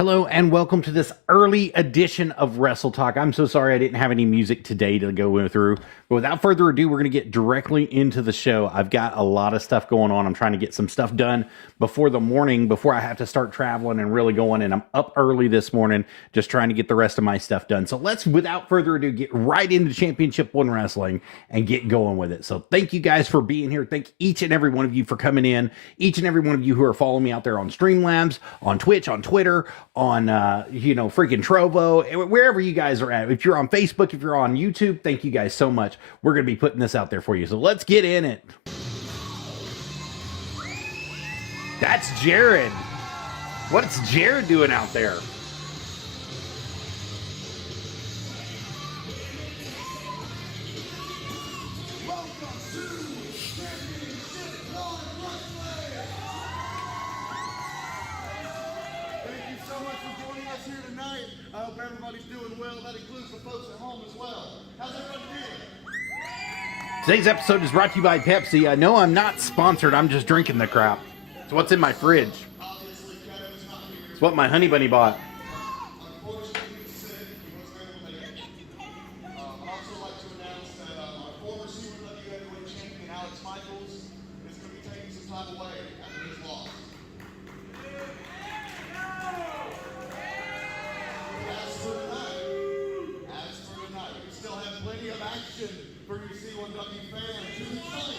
Hello and welcome to this early edition of Wrestle Talk. I'm so sorry I didn't have any music today to go through. But without further ado, we're going to get directly into the show. I've got a lot of stuff going on. I'm trying to get some stuff done before the morning, before I have to start traveling and really going. And I'm up early this morning just trying to get the rest of my stuff done. So let's, without further ado, get right into Championship One Wrestling and get going with it. So thank you guys for being here. Thank each and every one of you for coming in. Each and every one of you who are following me out there on Streamlabs, on Twitch, on Twitter, on freaking Trovo, wherever you guys are at. If you're on Facebook, if you're on YouTube, thank you guys so much. We're going to be putting this out there for you. So let's get in it. That's Jared. What's Jared doing out there? I hope everybody's doing well. That includes the folks at home as well. How's everybody feeling? Today's episode is brought to you by Pepsi. No, I'm not sponsored. I'm just drinking the crap. It's what's in my fridge. It's what my honey bunny bought. Unfortunately, he's sick. He wasn't able to make it. I'd also like to announce that our former Super Heavyweight champion, Alex Michaels, is going to be taking some time away after his loss. As for tonight, we still have plenty of action for you C1W fans. Who's excited?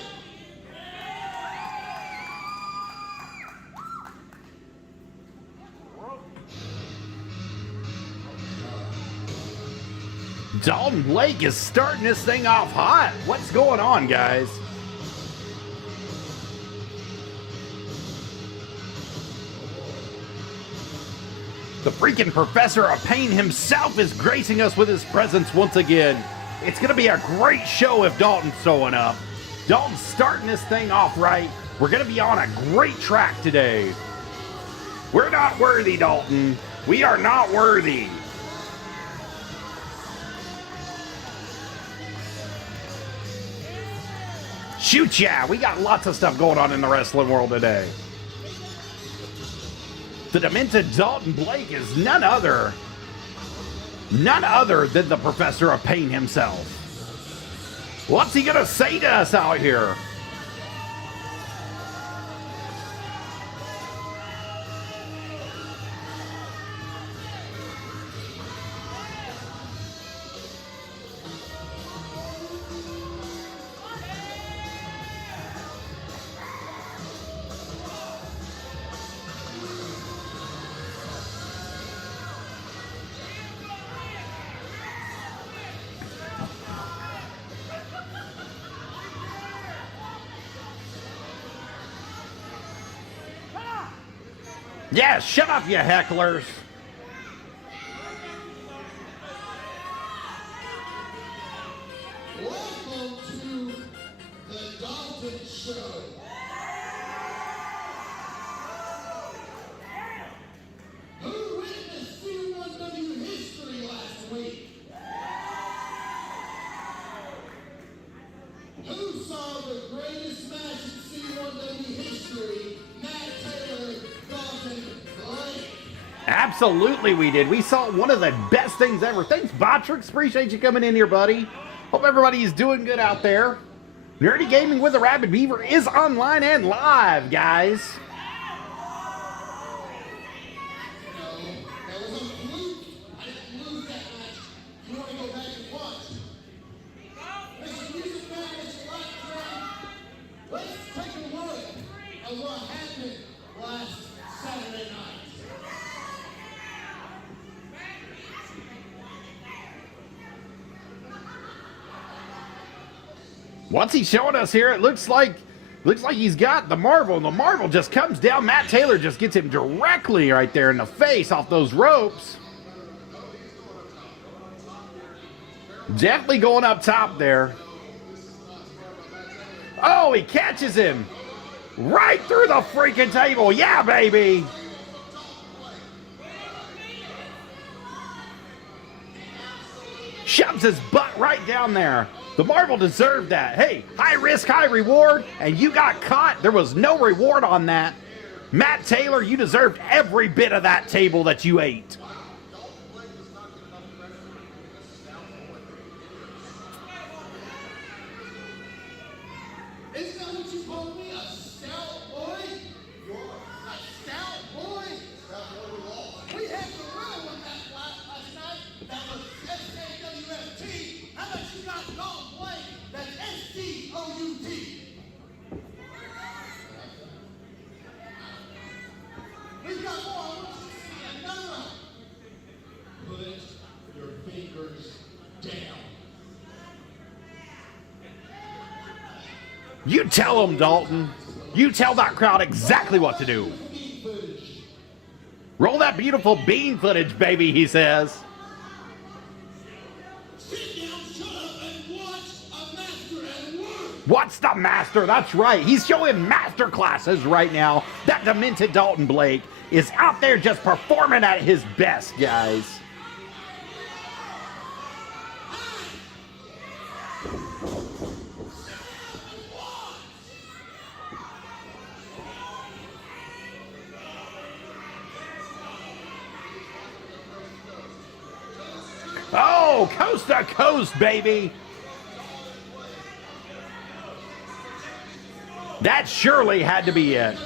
Dalton Blake is starting this thing off hot. What's going on, guys? The freaking Professor of Pain himself is gracing us with his presence once again. It's going to be a great show if Dalton's showing up. Dalton's starting this thing off right. We're going to be on a great track today. We're not worthy, Dalton. We are not worthy. Shoot ya! We got lots of stuff going on in the wrestling world today. The Demented Dalton Blake is none other than the Professor of Pain himself. What's he gonna say to us out here? Yeah, shut up, you hecklers. Welcome to the Dalton Show. Who witnessed C1W history last week? Who saw the greatest match in C1W history? Matt Taylor, Dalton Blake. Absolutely we did. We saw one of the best things ever. Thanks, Botrix. Appreciate you coming in here, buddy. Hope everybody is doing good out there. Nerdy Gaming with the Rabbid Beaver is online and live, guys. That was a fluke. I didn't lose that match. You want to go back and watch? Mr. Music Man, Mr. Black, let's take a look at what happened last Saturday night. What's he showing us here? It looks like he's got the Marvel, and the Marvel just comes down. Matt Taylor just gets him directly right there in the face off those ropes. Definitely going up top there. Oh, he catches him right through the freaking table. Yeah, baby. Shoves his butt right down there. The Marvel deserved that. Hey, high risk, high reward, and you got caught. There was no reward on that. Matt Taylor, you deserved every bit of that table that you ate. Isn't that what you called me? A stout boy? You're a stout boy? Stout boy we lost. We had the real one that last night. That was SAWFT. How about you guys don't play? That's STOUT. We've got more. I want you to see another round. Put your fingers down. You tell them, Dalton. You tell that crowd exactly what to do. Roll that beautiful bean footage, baby, he says. Sit down, shut up, and watch a master at work. What's the master? That's right. He's showing master classes right now. That demented Dalton Blake is out there just performing at his best, guys. Oh, coast to coast, baby. That surely had to be it.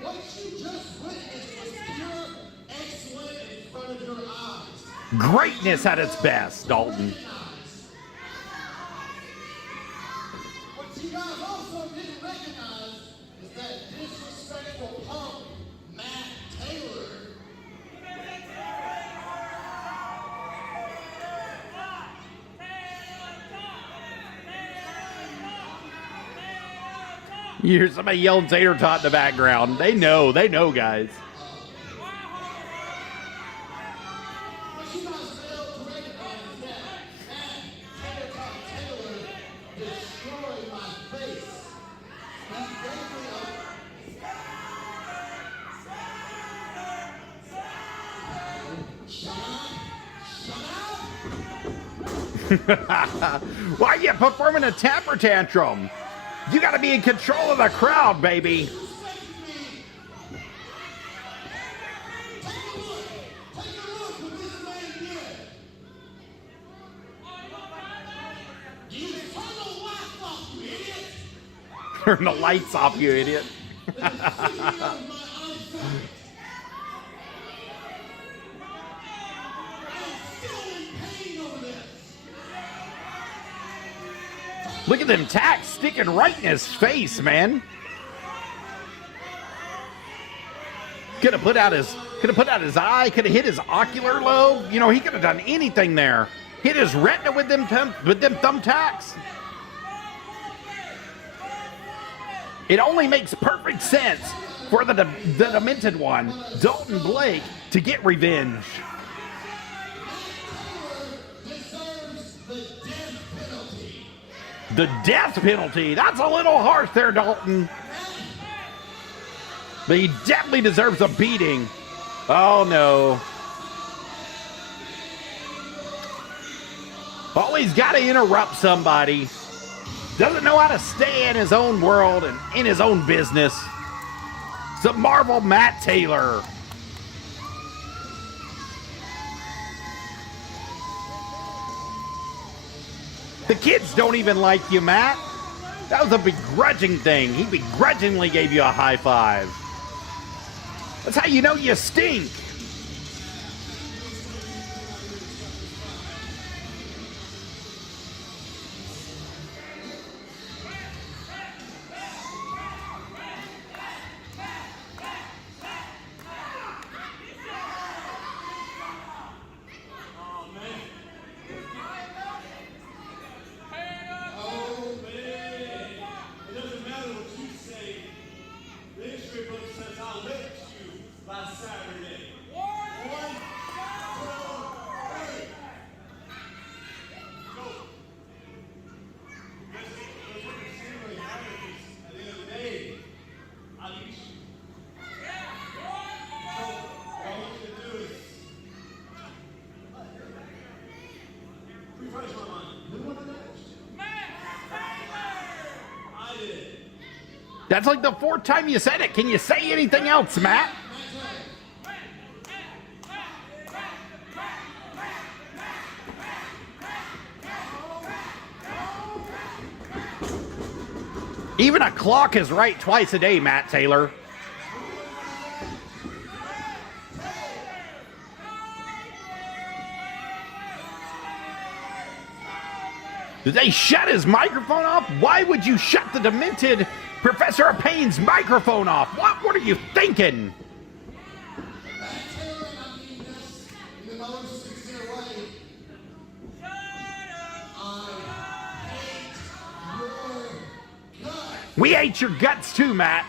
What you just witnessed was pure excellence in front of your eyes. Greatness at its best, Dalton. What you guys also didn't recognize is that disrespectful punk, Matt Taylor. You hear somebody yelling tater tot in the background. They know, guys. What you guys failed to recognize is that Matt Taylor destroyed my face. He gave me a... Shut up! Why are you performing a temper tantrum? You got to be in control of the crowd, baby. Take a look what this man did. You turn the lights off, you idiot. Turn the lights off, you idiot. Look at them tacks sticking right in his face, man. Could have put out his eye, could have hit his ocular lobe. You know, he could have done anything there. Hit his retina with them thumbtacks. It only makes perfect sense for the demented one, Dalton Blake, to get revenge. The death penalty. That's a little harsh there, Dalton. But he definitely deserves a beating. Oh, no. Always got to interrupt somebody. Doesn't know how to stay in his own world and in his own business. It's the Marvel Matt Taylor. The kids don't even like you, Matt. That was a begrudging thing. He begrudgingly gave you a high five. That's how you know you stink. Saturday. That's like the fourth time you said it. Can you say anything else, Matt? Even a clock is right twice a day, Matt Taylor. Did they shut his microphone off? Why would you shut the demented Professor of Pain's microphone off? What are you thinking? We ate your guts too, Matt.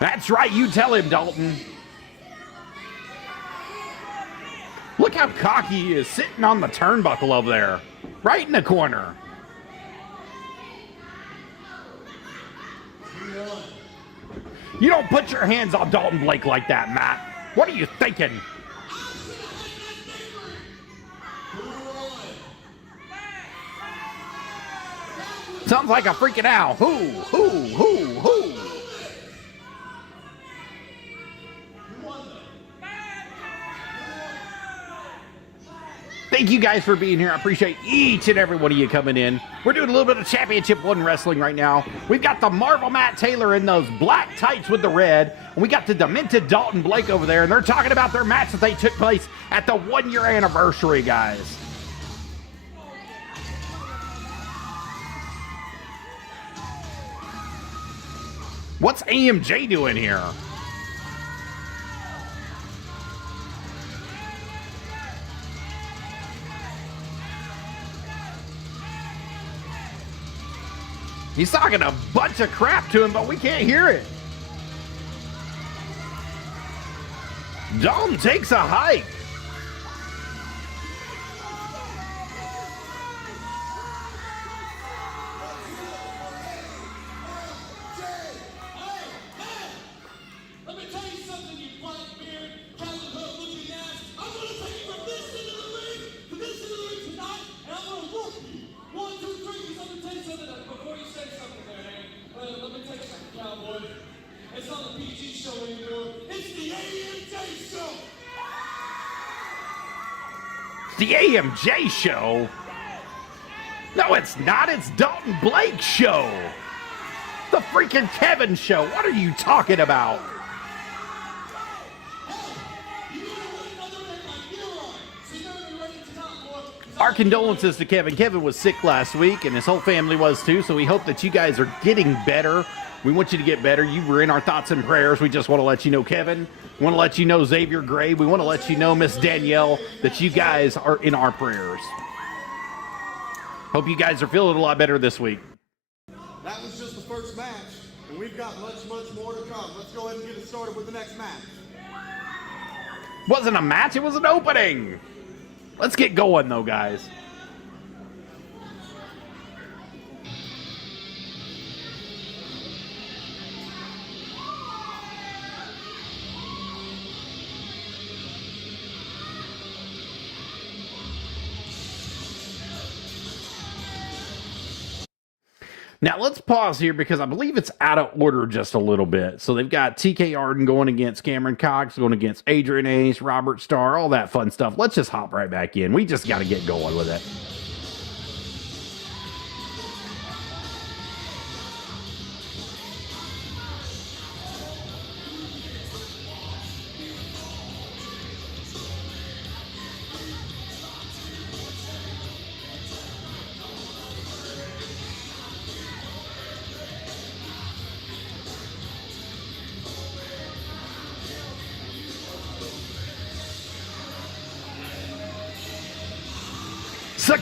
That's right, you tell him, Dalton. Look how cocky he is, sitting on the turnbuckle over there, right in the corner. You don't put your hands on Dalton Blake like that, Matt. What are you thinking? Sounds like a freaking owl. Who? Thank you guys for being here. I appreciate each and every one of you coming in. We're doing a little bit of Championship 1 wrestling right now. We've got the Marvel Matt Taylor in those black tights with the red. And we got the demented Dalton Blake over there. And they're talking about their match that they took place at the 1-year anniversary, guys. What's A.M.J. doing here? He's talking a bunch of crap to him, but we can't hear it. Dalton takes a hike. Let me tell you something, you black beard, Captain Hook looking ass. I'm going to take you from this end of the ring to this end of the ring tonight, and I'm going to whoop you. 1, 2, 3, because I'm going to tell you something before you say something there, man. Let me tell you something, cowboy. It's not the PG show anymore. It's the A.M.J. show. The A.M.J. show? No, it's not. It's Dalton Blake's show. The freaking Kevin show. What are you talking about? Our condolences to Kevin. Kevin was sick last week, and his whole family was too, so we hope that you guys are getting better. We want you to get better. You were in our thoughts and prayers. We just want to let you know, Kevin. We want to let you know, Xavier Gray. We want to let you know, Miss Danielle, that you guys are in our prayers. Hope you guys are feeling a lot better this week. That was just the first match, and we've got much more to come. Let's go ahead and get it started with the next match. Wasn't a match, it was an opening. Let's get going, though, guys. Now, let's pause here because I believe it's out of order just a little bit. So they've got TK Arden going against Cameron Coxx, going against Adrian Ace, Robert Starr, all that fun stuff. Let's just hop right back in. We just got to get going with it.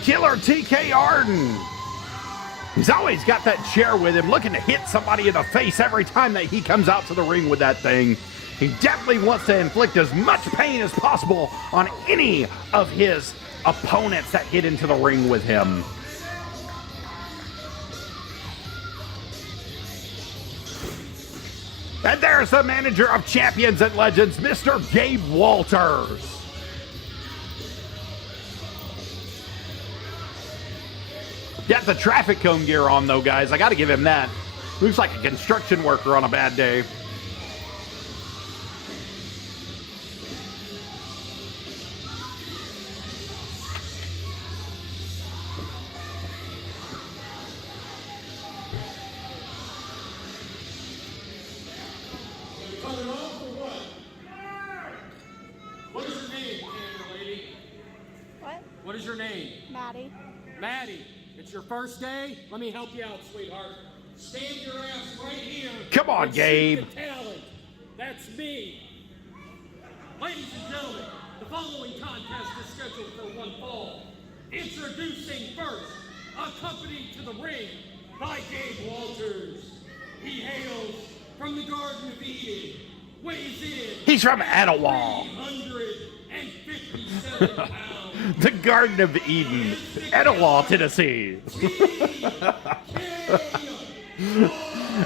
Killer T.K. Arden. He's always got that chair with him, looking to hit somebody in the face every time that he comes out to the ring with that thing. He definitely wants to inflict as much pain as possible on any of his opponents that get into the ring with him. And there's the manager of Champions and Legends, Mr. Gabe Walters. Got the traffic cone gear on, though, guys. I got to give him that. Looks like a construction worker on a bad day. What is your name, camera lady? What? What is your name? Maddie. Maddie. It's your first day? Let me help you out, sweetheart. Stand your ass right here. Come on, and see Gabe. the talent. That's me. Ladies and gentlemen, the following contest is scheduled for one fall. Introducing first, accompanied to the ring by Gabe Walters. He hails from the Garden of Eden. Weighs in. He's from Etowah. 357 pounds. The Garden of Eden, Etowah, Tennessee.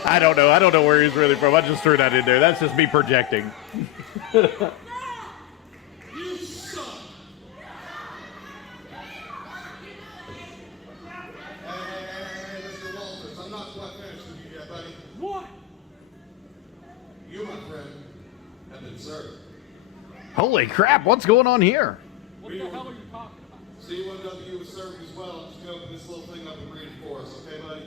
I don't know. I don't know where he's really from. I just threw that in there. That's just me projecting. You suck. Hey, Mr. Walters, I'm not quite finished with you yet, buddy. What? You, my friend, have been served. Holy crap, what's going on here? What the hell are you talking about? C1W was served as well. Just go open this little thing up and read it for us, okay, buddy?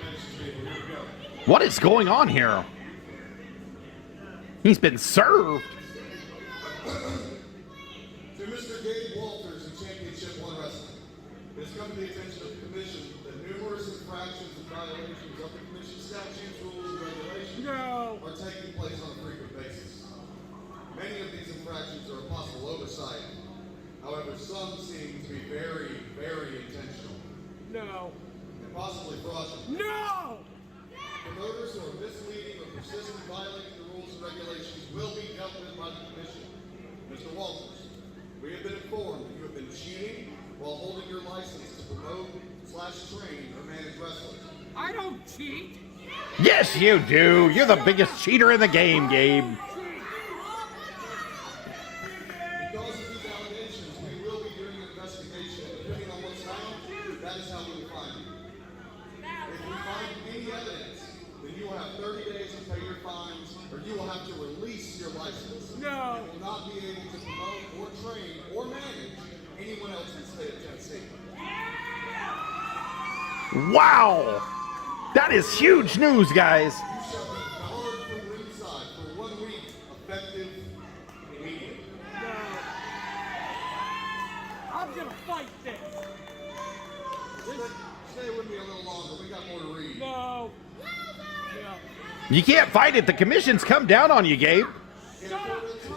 Finish the here we go. What is going on here? He's been served. To Mr. Gabe Walters in Championship One Wrestling, it has come to the attention of the Commission that numerous infractions and violations of the Commission statutes, rules, and regulations No. are taking place on a frequent basis. Many of these infractions are a possible oversight. However, some seem to be very, very intentional No. and possibly fraudulent. No! Promoters who are misleading or persistently violating the rules and regulations will be dealt with by the Commission. Mr. Walters, we have been informed that you have been cheating while holding your license to promote/train or manage wrestlers. I don't cheat. Yes, you do. You're the biggest cheater in the game, Gabe. Because of these allegations, we will be doing an investigation, and depending on what's found, that is how we will find you. If we find any evidence, then you will have 30 days to pay your fines, or you will have to release your license. No. You will not be able to promote or train or manage anyone else in the state of Tennessee. Wow. That is huge news, guys. You shall be barred from ringside for 1 week, effective immediately. No. I'm gonna fight this. Stay with me a little longer. We got more to read. No. No. You can't fight it. The commission's come down on you, Gabe.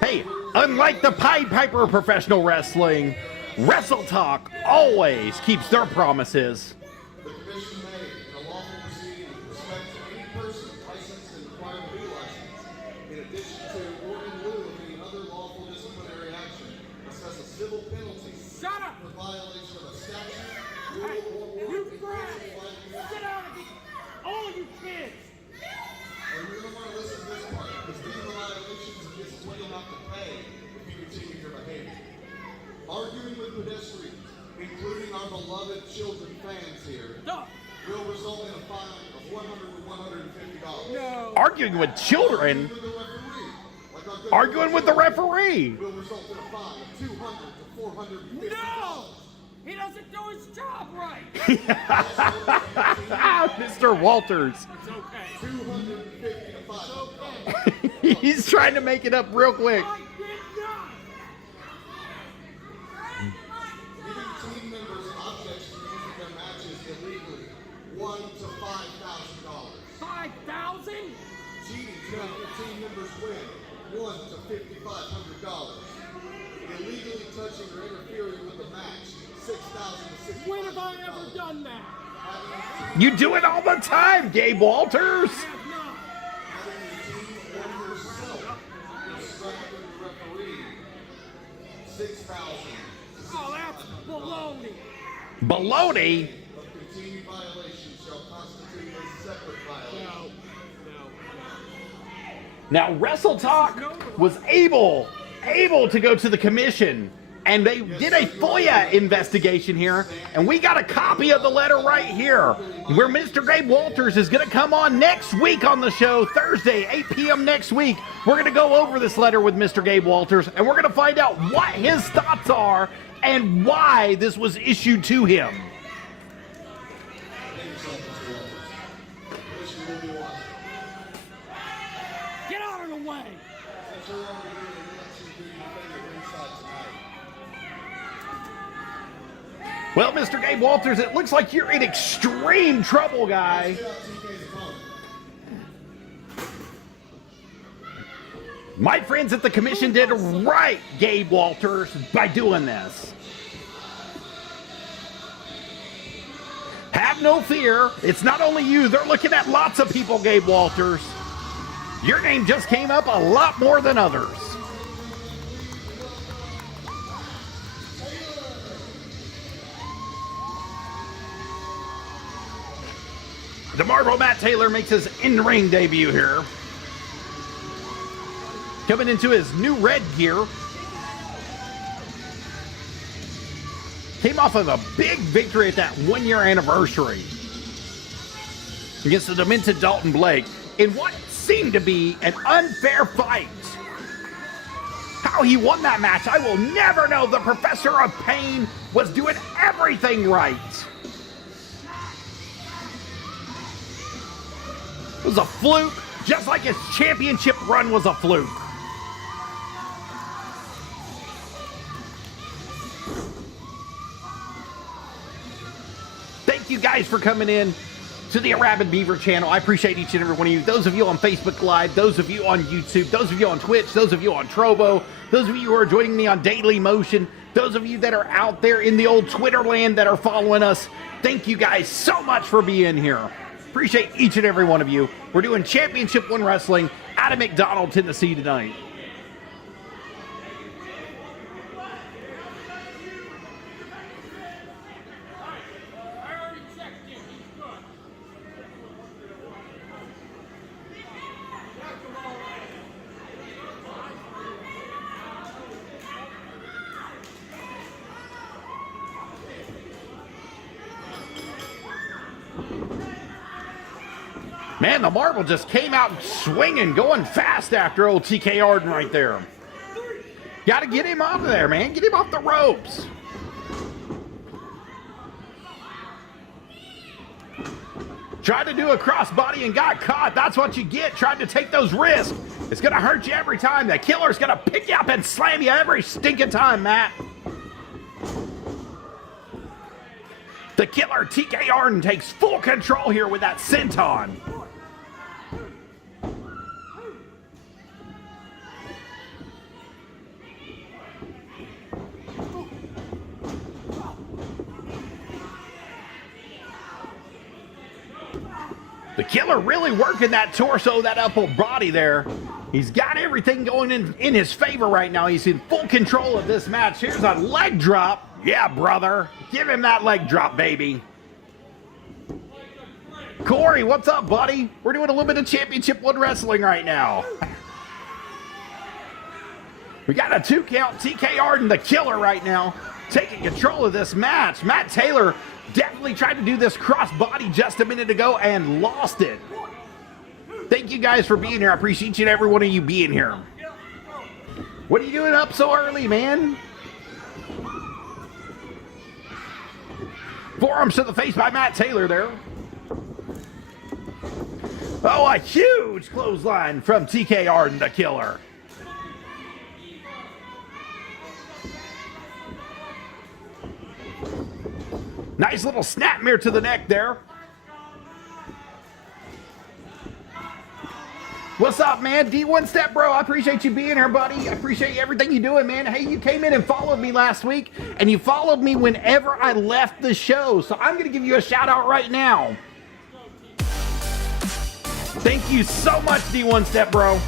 Hey, unlike the Pied Piper of professional wrestling, Wrestle Talk always keeps their promises. The Commission may, in a lawful proceeding with respect to any person licensed and required to be licensed, in addition to or in lieu of any other lawful disciplinary action, assess a civil penalty Shut up! for violation of a statute, Hey, rule, or you ordinance brats! issued by the Get Commission. out of here! All you kids! And you're going to want to listen to this part, because these are violations against what you'll have to pay if you continue your behavior. Arguing with pedestrians, including our beloved children fans here, No. will result in a fine of $100 to $150. No. Arguing with children, With the referee, like our good arguing with the referee. will result in a fine of $200 to $450. No! He doesn't do his job right! Mr. Walters. It's okay. $250 to $500. He's trying to make it up real quick. I did not! Giving team members objects to use in their matches illegally, $1,000 to $5,000. 5,000? Cheating to make your team members win, $1,000 to $5,500. Illegally touching or interfering with the match, $6,000 to $6,500. When have I ever done that? You do it all the time, Gabe Walters. I have not. Having your team or yourself distracting the referee, $6,000 to Oh, that's baloney. Baloney. of continued violation shall constitute a separate violation. No. No. Now, Wrestle Talk was able to go to the commission, and they did a FOIA investigation here, and we got a copy of the letter right here, where Mr. Gabe Walters is going to come on next week on the show, Thursday, 8 p.m. next week. We're going to go over this letter with Mr. Gabe Walters, and we're going to find out what his thoughts are and why this was issued to him. Get out of the way! Well, Mr. Gabe Walters, it looks like you're in extreme trouble, guy. My friends at the commission did right, Gabe Walters, by doing this. Have no fear. It's not only you. They're looking at lots of people, Gabe Walters. Your name just came up a lot more than others. The Marvel Matt Taylor makes his in-ring debut here. Coming into his new red gear. Came off of a big victory at that one-year anniversary against the Demented Dalton Blake in what seemed to be an unfair fight. How he won that match, I will never know. The Professor of Pain was doing everything right. It was a fluke, just like his championship run was a fluke. Thank you guys for coming in to the Rabbid Beaver channel. I appreciate each and every one of you. Those of you on Facebook Live, those of you on YouTube, those of you on Twitch, those of you on Trovo, those of you who are joining me on Daily Motion, those of you that are out there in the old Twitter land that are following us, thank you guys so much for being here. Appreciate each and every one of you. We're doing Championship 1 Wrestling out of McDonald, Tennessee tonight. Man, the Marvel just came out swinging, going fast after old TK Arden right there. Got to get him out of there, man. Get him off the ropes. Tried to do a crossbody and got caught. That's what you get trying to take those risks. It's going to hurt you every time. The Killer's going to pick you up and slam you every stinking time, Matt. The Killer T.K. Arden takes full control here with that senton. The Killer really working that torso, that upper body there. He's got everything going in his favor right now. He's in full control of this match. Here's a leg drop. Yeah, brother. Give him that leg drop, baby. Corey, what's up, buddy? We're doing a little bit of Championship 1 Wrestling right now. We got a 2 count. TK Arden, the Killer right now, taking control of this match. Matt Taylor definitely tried to do this crossbody just a minute ago and lost it. Thank you guys for being here. I appreciate each and every one of you being here. What are you doing up so early, man? Forearms to the face by Matt Taylor there. Oh, a huge clothesline from TK Arden, the Killer. Nice little snap mirror to the neck there. What's up, man? D1 Step Bro, I appreciate you being here, buddy. I appreciate everything you're doing, man. Hey, you came in and followed me last week, and you followed me whenever I left the show, so I'm going to give you a shout-out right now. Thank you so much, D1 Step Bro.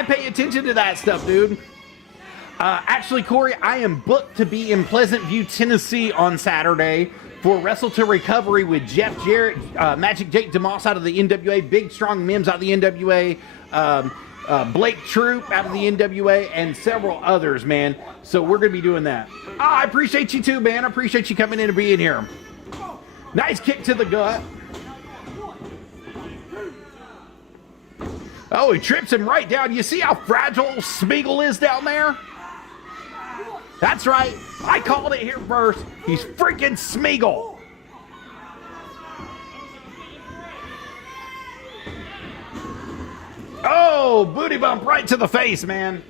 I pay attention to that stuff, dude. Actually, Corey, I am booked to be in Pleasant View, Tennessee on Saturday for Wrestle to Recovery with Jeff Jarrett, Magic Jake DeMoss out of the NWA, Big Strong Mims out of the NWA, Blake Troop out of the NWA, and several others, man. So we're going to be doing that. I appreciate you too, man. I appreciate you coming in and being here. Nice kick to the gut. Oh, he trips him right down. You see how fragile Smeagol is down there? That's right. I called it here first. He's freaking Smeagol. Oh, booty bump right to the face, man.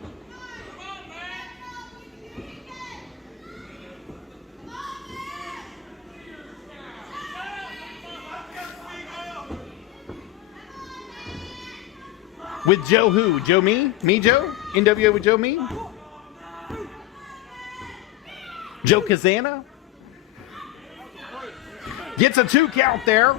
With Joe who? Joe me? Me Joe? NWA with Joe me? Joe Kazana? Gets a 2 count there.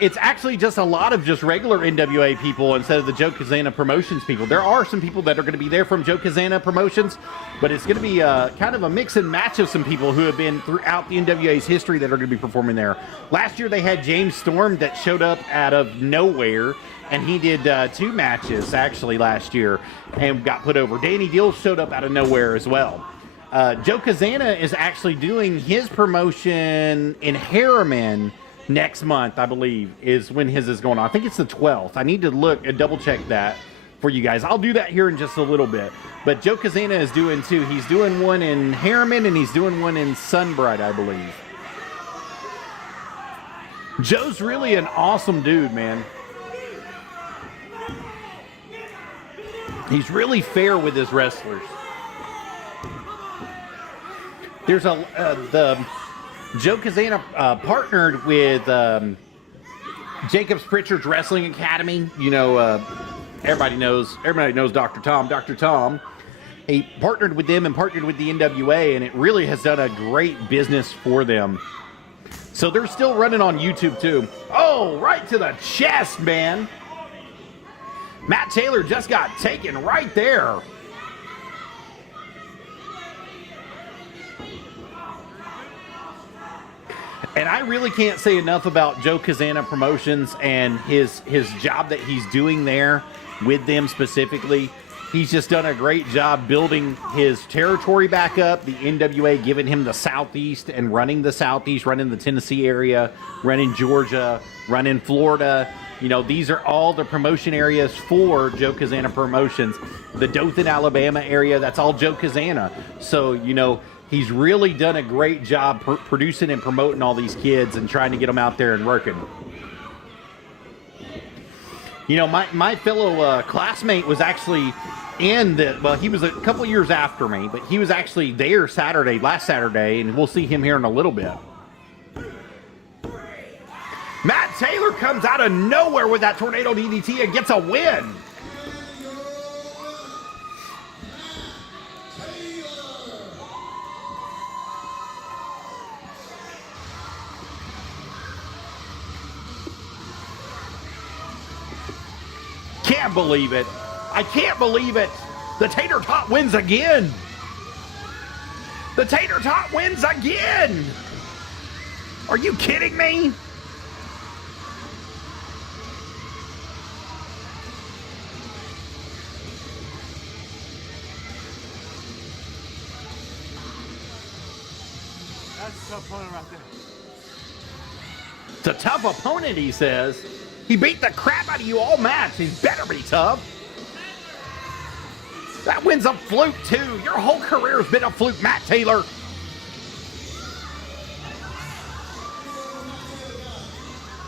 It's actually just a lot of just regular NWA people instead of the Joe Kazana Promotions people. There are some people that are going to be there from Joe Kazana Promotions, but it's going to be kind of a mix and match of some people who have been throughout the NWA's history that are going to be performing there. Last year they had James Storm that showed up out of nowhere, and he did 2 matches actually last year and got put over. Danny Deal showed up out of nowhere as well. Joe Kazana is actually doing his promotion in Harriman next month, I believe, is when his is going on. I think it's the 12th. I need to look and double check that for you guys. I'll do that here in just a little bit. But Joe Kazana is doing 2. He's doing one in Harriman and he's doing one in Sunbright, I believe. Joe's really an awesome dude, man. He's really fair with his wrestlers. There's the Joe Kazana partnered with Jacobs Pritchard's Wrestling Academy. You know, everybody knows Dr. Tom. Dr. Tom, he partnered with them and partnered with the NWA, and it really has done a great business for them. So they're still running on YouTube too. Oh, right to the chest, man. Matt Taylor just got taken right there. And I really can't say enough about Joe Kazana Promotions and his job that he's doing there with them specifically. He's just done a great job building his territory back up. The NWA giving him the Southeast and running the Southeast, running the Tennessee area, running Georgia, running Florida. You know, these are all the promotion areas for Joe Kazana Promotions. The Dothan, Alabama area, that's all Joe Kazana. So, you know, he's really done a great job producing and promoting all these kids and trying to get them out there and working. You know, my fellow classmate was actually in the, well, he was a couple years after me, but he was actually there last Saturday, and we'll see him here in a little bit. Matt Taylor comes out of nowhere with that tornado DDT and gets a win. Can't believe it. I can't believe it. The Tater Tot wins again. The Tater Tot wins again. Are you kidding me? That's a tough opponent right there. It's a tough opponent, he says. He beat the crap out of you all match. He better be tough. That win's a fluke, too. Your whole career has been a fluke, Matt Taylor.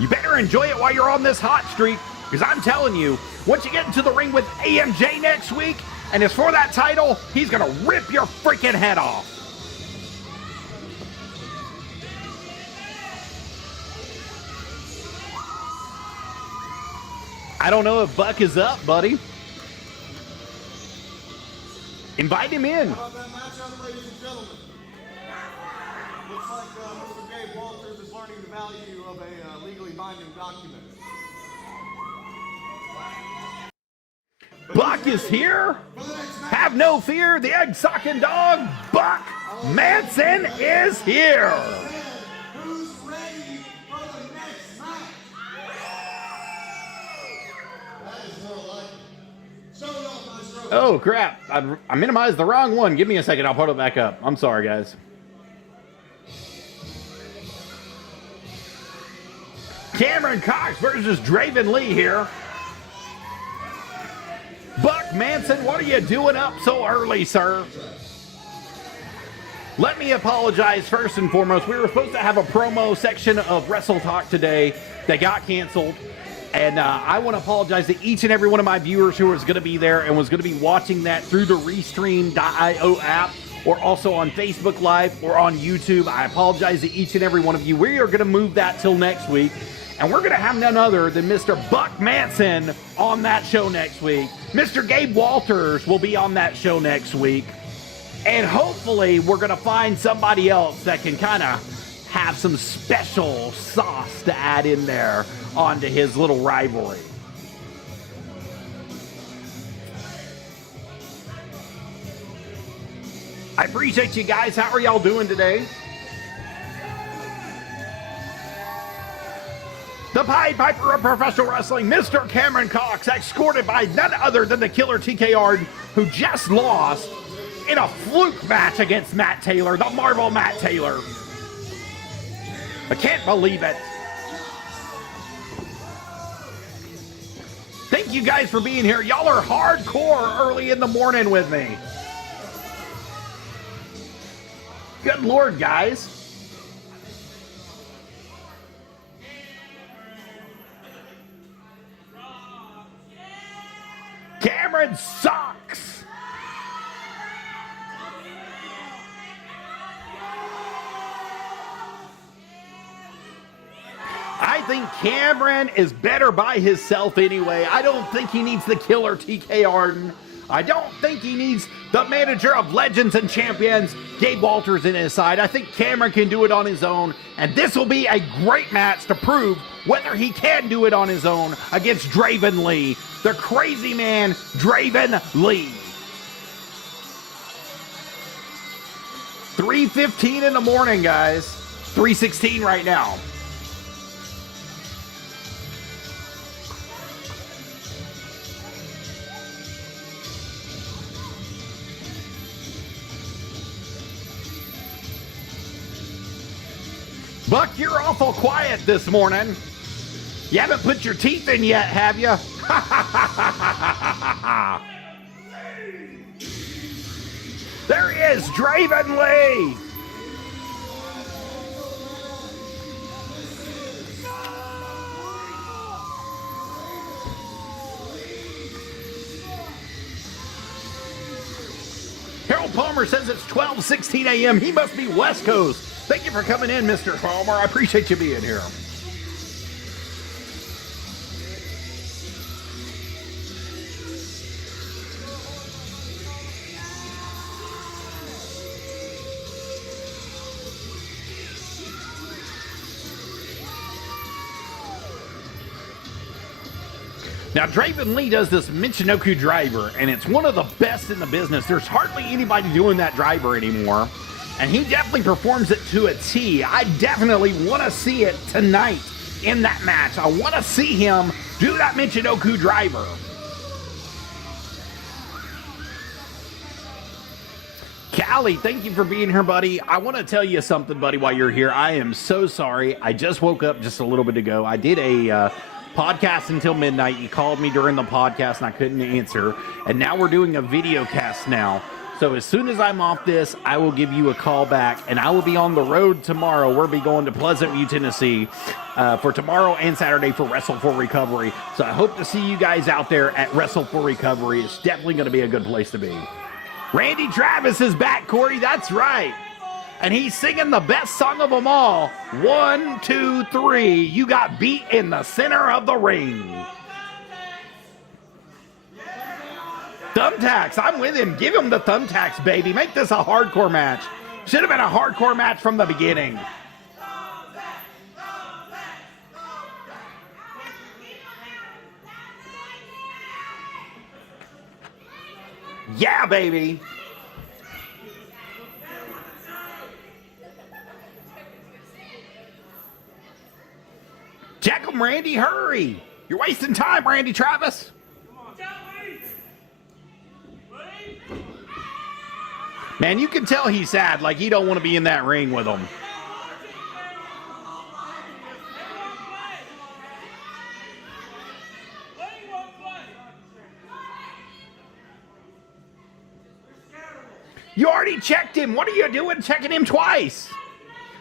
You better enjoy it while you're on this hot streak, because I'm telling you, once you get into the ring with A.M.J. next week, and it's for that title, he's going to rip your freaking head off. I don't know if Buck is up, buddy. Invite him in. How about that matchup, ladies and gentlemen? Looks like Mr. Gabe Walters is learning the value of a legally binding document. Buck is here. Have no fear, the egg-sucking dog, Buck Manson, is here. Who's ready for the next match? That is more like it. Show it off, Maestro. Oh, crap. I minimized the wrong one. Give me a second. I'll put it back up. I'm sorry, guys. Cameron Coxx versus Draven Lee here. Buck Manson, what are you doing up so early, sir? Let me apologize first and foremost. We were supposed to have a promo section of Wrestle Talk today that got canceled. And I want to apologize to each and every one of my viewers who was going to be there and was going to be watching that through the Restream.io app or also on Facebook Live or on YouTube. I apologize to each and every one of you. We are going to move that till next week. And we're going to have none other than Mr. Buck Manson on that show next week. Mr. Gabe Walters will be on that show next week. And hopefully we're going to find somebody else that can kind of have some special sauce to add in there onto his little rivalry. I appreciate you guys. How are y'all doing today? The Pied Piper of professional wrestling, Mr. Cameron Coxx, escorted by none other than the Killer T.K. Arden, who just lost in a fluke match against Matt Taylor, the Marvel Matt Taylor. I can't believe it. Thank you guys for being here. Y'all are hardcore early in the morning with me. Good Lord, guys. Cameron sucks. I think Cameron is better by himself anyway. I don't think he needs the Killer T.K. Arden. I don't think he needs the manager of Legends and Champions, Gabe Walters, in his side. I think Cameron can do it on his own, and this will be a great match to prove whether he can do it on his own against Draven Lee, the crazy man, Draven Lee. 3:15 in the morning, guys. 3:16 right now. Buck, you're awful quiet this morning. You haven't put your teeth in yet, have you? There he is, Draven Lee. Harold Palmer says it's 12:16 a.m. He must be West Coast. Thank you for coming in, Mr. Palmer. I appreciate you being here. Now, Draven Lee does this Michinoku driver, and it's one of the best in the business. There's hardly anybody doing that driver anymore, and he definitely performs it to a T. I definitely want to see it tonight in that match. I want to see him do that Michinoku driver. Callie, thank you for being here, buddy. I want to tell you something, buddy, while you're here. I am so sorry. I just woke up just a little bit ago. I did a podcast until midnight. You called me during the podcast and I couldn't answer. And now we're doing a video cast now. So as soon as I'm off this, I will give you a call back, and I will be on the road tomorrow. We'll be going to Pleasant View, Tennessee for tomorrow and Saturday for Wrestle for Recovery. So I hope to see you guys out there at Wrestle for Recovery. It's definitely going to be a good place to be. Randy Travis is back, Corey. That's right. And he's singing the best song of them all. 1, 2, 3. You got beat in the center of the ring. Thumbtacks, I'm with him. Give him the thumbtacks, baby. Make this a hardcore match. Should have been a hardcore match from the beginning. Yeah, baby. Check him, Randy. Hurry. You're wasting time, Randy Travis. Man, you can tell he's sad. Like he don't want to be in that ring with him. You already checked him. What are you doing checking him twice?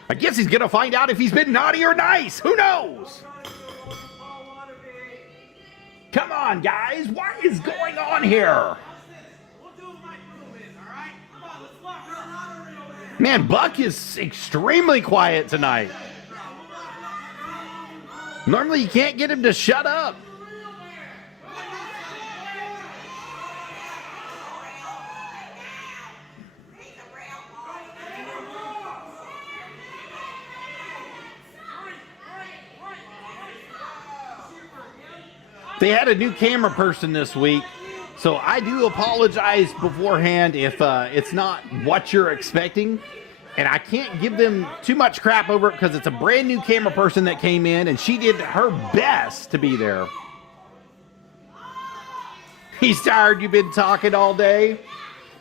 I guess he's going to find out if he's been naughty or nice. Who knows? Come on, guys. What is going on here? Man, Buck is extremely quiet tonight. Normally, you can't get him to shut up. They had a new camera person this week, so I do apologize beforehand if it's not what you're expecting. And I can't give them too much crap over it because it's a brand new camera person that came in, and she did her best to be there. He's tired. You've been talking all day?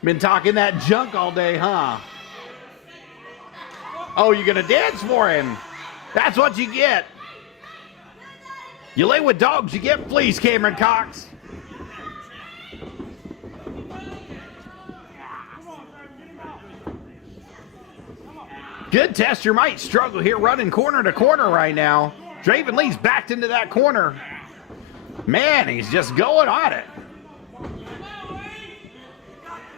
Been talking that junk all day, huh? Oh, you're going to dance for him. That's what you get. You lay with dogs, you get fleas, Cameron Coxx. Good tester might struggle here running corner to corner right now. Draven Lee's backed into that corner. Man, he's just going on it.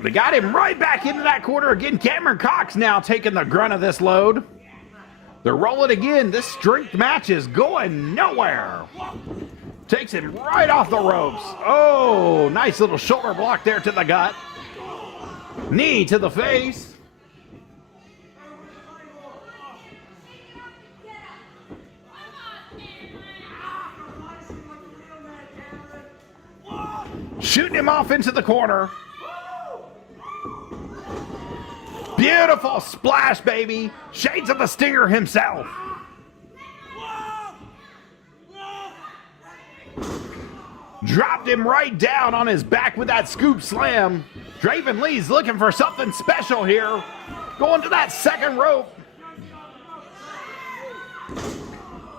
They got him right back into that corner again. Cameron Coxx now taking the grunt of this load. They're rolling again. This strength match is going nowhere. Takes him right off the ropes. Oh, nice little shoulder block there to the gut. Knee to the face. Shooting him off into the corner. Beautiful splash, baby. Shades of the Stinger himself. Dropped him right down on his back with that scoop slam. Draven Lee's looking for something special here. Going to that second rope.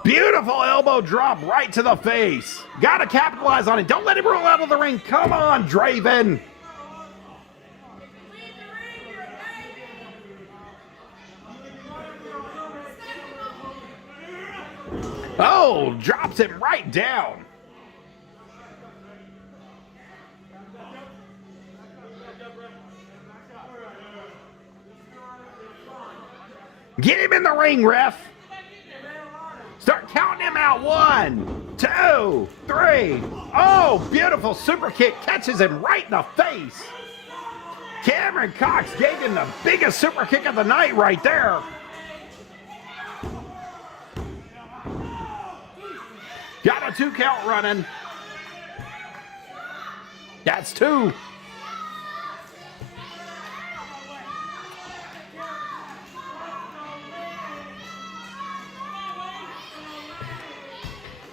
Beautiful elbow drop right to the face. Got to capitalize on it. Don't let him roll out of the ring. Come on, Draven. Oh, drops him right down. Get him in the ring, ref. Start counting him out. 1, 2, 3. Oh, beautiful super kick. Catches him right in the face. Cameron Coxx gave him the biggest super kick of the night right there. Got a 2 count running. That's 2.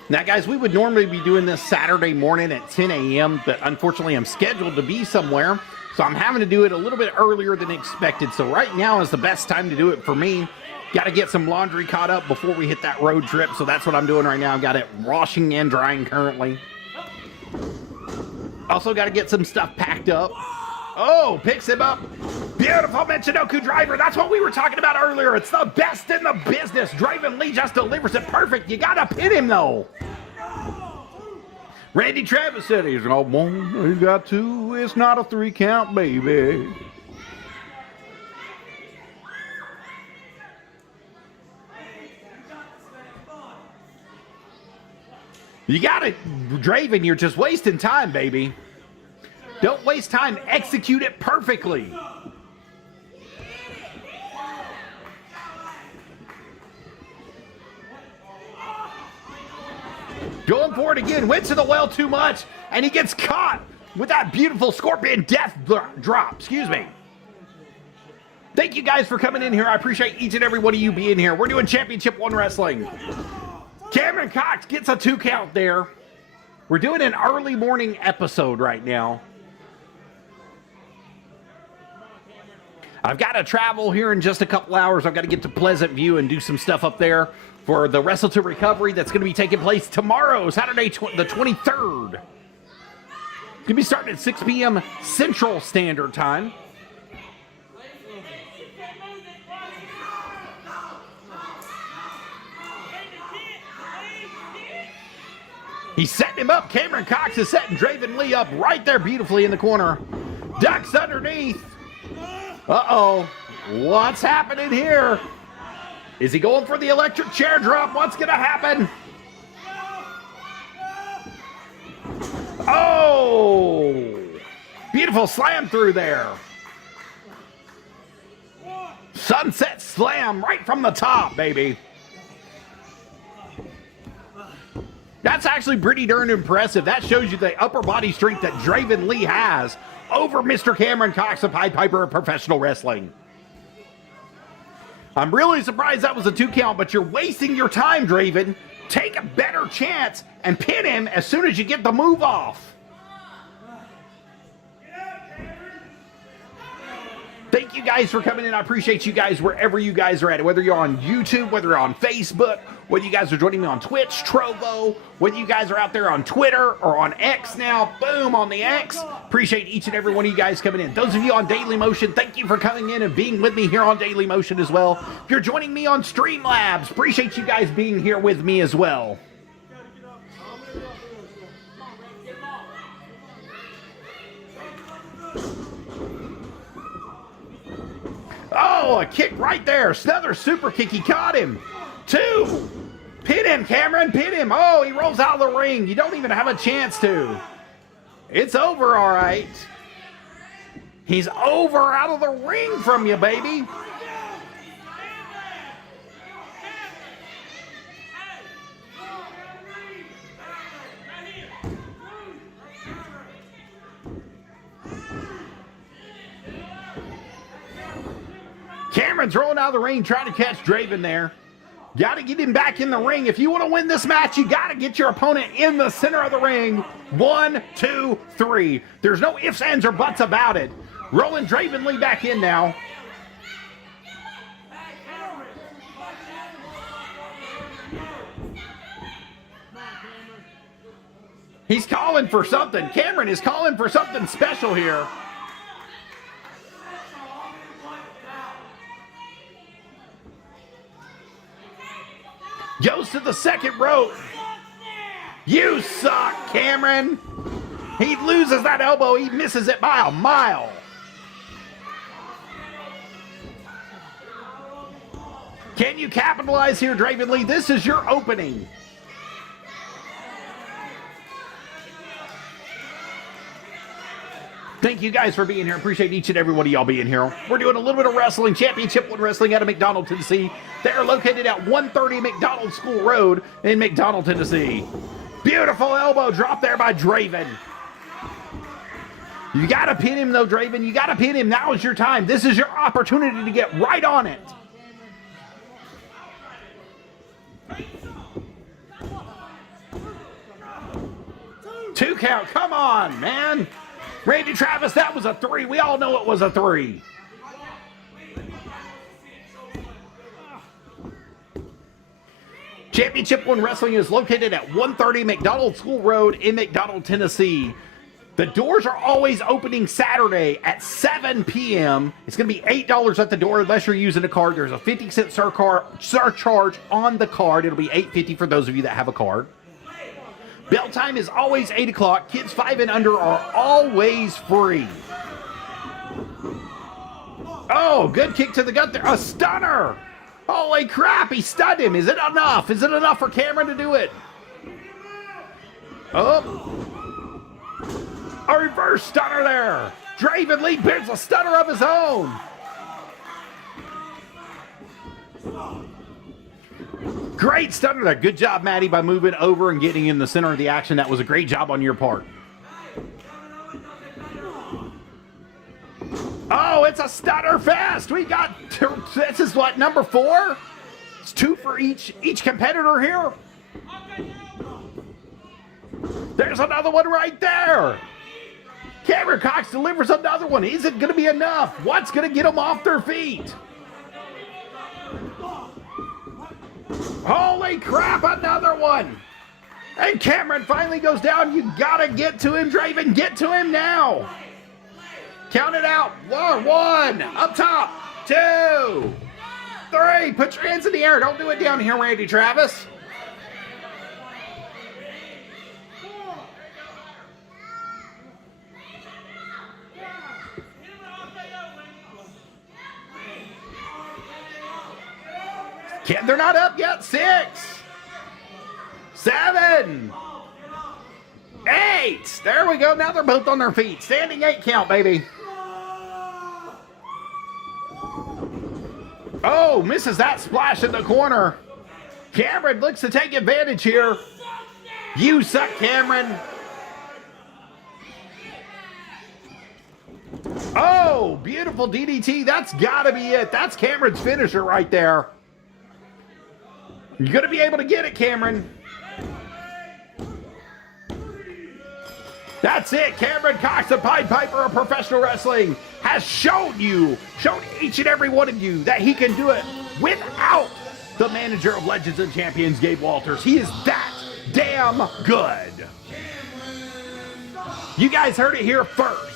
Now, guys, we would normally be doing this Saturday morning at 10 a.m., but unfortunately I'm scheduled to be somewhere, so I'm having to do it a little bit earlier than expected. So right now is the best time to do it for me. Got to get some laundry caught up before we hit that road trip, so that's what I'm doing right now. I've got it washing and drying currently. Also got to get some stuff packed up. Oh, picks him up. Beautiful Michinoku driver. That's what we were talking about earlier. It's the best in the business. Draven Lee just delivers it perfect. You got to pin him, though. Randy Travis said he's got 1, he's got 2. It's not a 3 count, baby. You got it, Draven. You're just wasting time, baby. Don't waste time. Execute it perfectly. Going for it again. Went to the well too much, and he gets caught. with that beautiful Scorpion Death drop. Excuse me. Thank you guys for coming in here. I appreciate each and every one of you being here. We're doing Championship 1 Wrestling. Cameron Coxx gets a 2 count there. We're doing an early morning episode right now. I've got to travel here in just a couple hours. I've got to get to Pleasant View and do some stuff up there for the Wrestle to Recovery that's going to be taking place tomorrow, Saturday the 23rd. It's going to be starting at 6 p.m. Central Standard Time. He's setting him up. Cameron Coxx is setting Draven Lee up right there beautifully in the corner. Ducks underneath. Uh-oh. What's happening here? Is he going for the electric chair drop? What's going to happen? Oh! Beautiful slam through there. Sunset slam right from the top, baby. That's actually pretty darn impressive. That shows you the upper body strength that Draven Lee has over Mr. Cameron Coxx, the Pied Piper of professional wrestling. I'm really surprised that was a 2 count, but you're wasting your time, Draven. Take a better chance and pin him as soon as you get the move off. Thank you guys for coming in. I appreciate you guys wherever you guys are at. Whether you're on YouTube, whether you're on Facebook, whether you guys are joining me on Twitch, Trovo, whether you guys are out there on Twitter or on X now, boom, on the X. Appreciate each and every one of you guys coming in. Those of you on Daily Motion, thank you for coming in and being with me here on Daily Motion as well. If you're joining me on Streamlabs, appreciate you guys being here with me as well. Oh, a kick right there. Another super kick. He caught him. 2. Pin him, Cameron. Pin him. Oh, he rolls out of the ring. You don't even have a chance to. It's over, all right. He's over out of the ring from you, baby. Cameron's rolling out of the ring, trying to catch Draven there. Got to get him back in the ring. If you want to win this match, you got to get your opponent in the center of the ring. 1, 2, 3. There's no ifs, ands, or buts about it. Rolling Draven Lee back in now. He's calling for something. Cameron is calling for something special here. Goes to the second rope. You suck, Cameron. He loses that elbow. He misses it by a mile. Can you capitalize here, Draven Lee? This is your opening. Thank you guys for being here. Appreciate each and every one of y'all being here. We're doing a little bit of wrestling, Championship 1 Wrestling out of McDonald, Tennessee. They are located at 130 McDonald School Road in McDonald, Tennessee. Beautiful elbow drop there by Draven. You got to pin him, though, Draven. You got to pin him. Now is your time. This is your opportunity to get right on it. Two count. Come on, man. Randy Travis, that was a 3. We all know it was a 3. Championship 1 Wrestling is located at 130 McDonald School Road in McDonald, Tennessee. The doors are always opening Saturday at 7 p.m. It's going to be $8 at the door unless you're using a card. There's a 50-cent surcharge on the card. It'll be $8.50 for those of you that have a card. Bell time is always 8 o'clock. Kids 5 and under are always free. Oh, good kick to the gut there. A stunner. Holy crap, he stunned him. Is it enough? Is it enough for Cameron to do it? Oh. A reverse stunner there. Draven Lee builds a stunner of his own. Great stunner there. Good job, Maddie, by moving over and getting in the center of the action. That was a great job on your part. Stunner Fest. We got, this is what, number 4? It's 2 for each competitor here. There's another one right there. Cameron Coxx delivers another one. Is it going to be enough? What's going to get them off their feet? Holy crap, another one. And Cameron finally goes down. You got to get to him, Draven. Get to him now. Count it out. 1, up top, 2, 3. Put your hands in the air. Don't do it down here, Randy Travis. They're not up yet. 6, 7, 8. There we go. Now they're both on their feet. Standing 8 count, baby. Oh, misses that splash in the corner. Cameron looks to take advantage here. You suck, Cameron. Oh, beautiful DDT. That's got to be it. That's Cameron's finisher right there. You're going to be able to get it, Cameron. That's it. Cameron Coxx, the Pied Piper of professional wrestling, has shown each and every one of you that he can do it without the manager of Legends and Champions, Gabe Walters. He is that damn good. You guys heard it here first.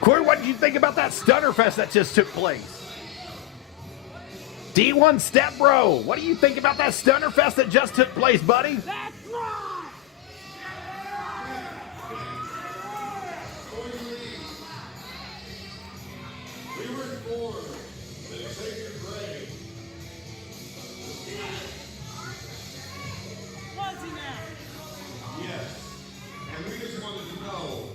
Corey, what did you think about that Stunner Fest that just took place? D1 Step Bro, what do you think about that Stunner Fest that just took place, buddy? That's right! We were informed that Xavier Gray Was he now? Yes. And we just wanted to know,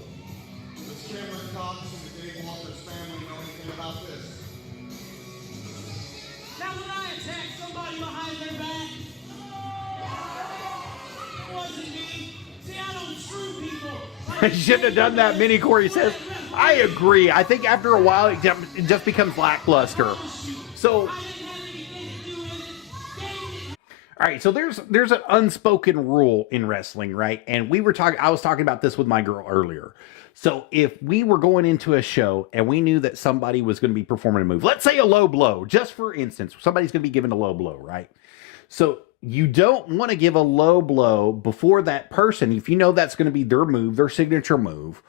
does Cameron Coxx and the Dave Walters family know anything about this? Now when I attack somebody behind their back, it wasn't me. See, I don't screw people. You shouldn't have done that, Mini Corey says. I agree. I think after a while, it just becomes lackluster. So, I didn't have anything to do with it. all right, so there's an unspoken rule in wrestling, right? And I was talking about this with my girl earlier. So if we were going into a show and we knew that somebody was going to be performing a move, let's say a low blow, just for instance, somebody's going to be given a low blow, right? So you don't want to give a low blow before that person. If you know that's going to be their move, their signature move,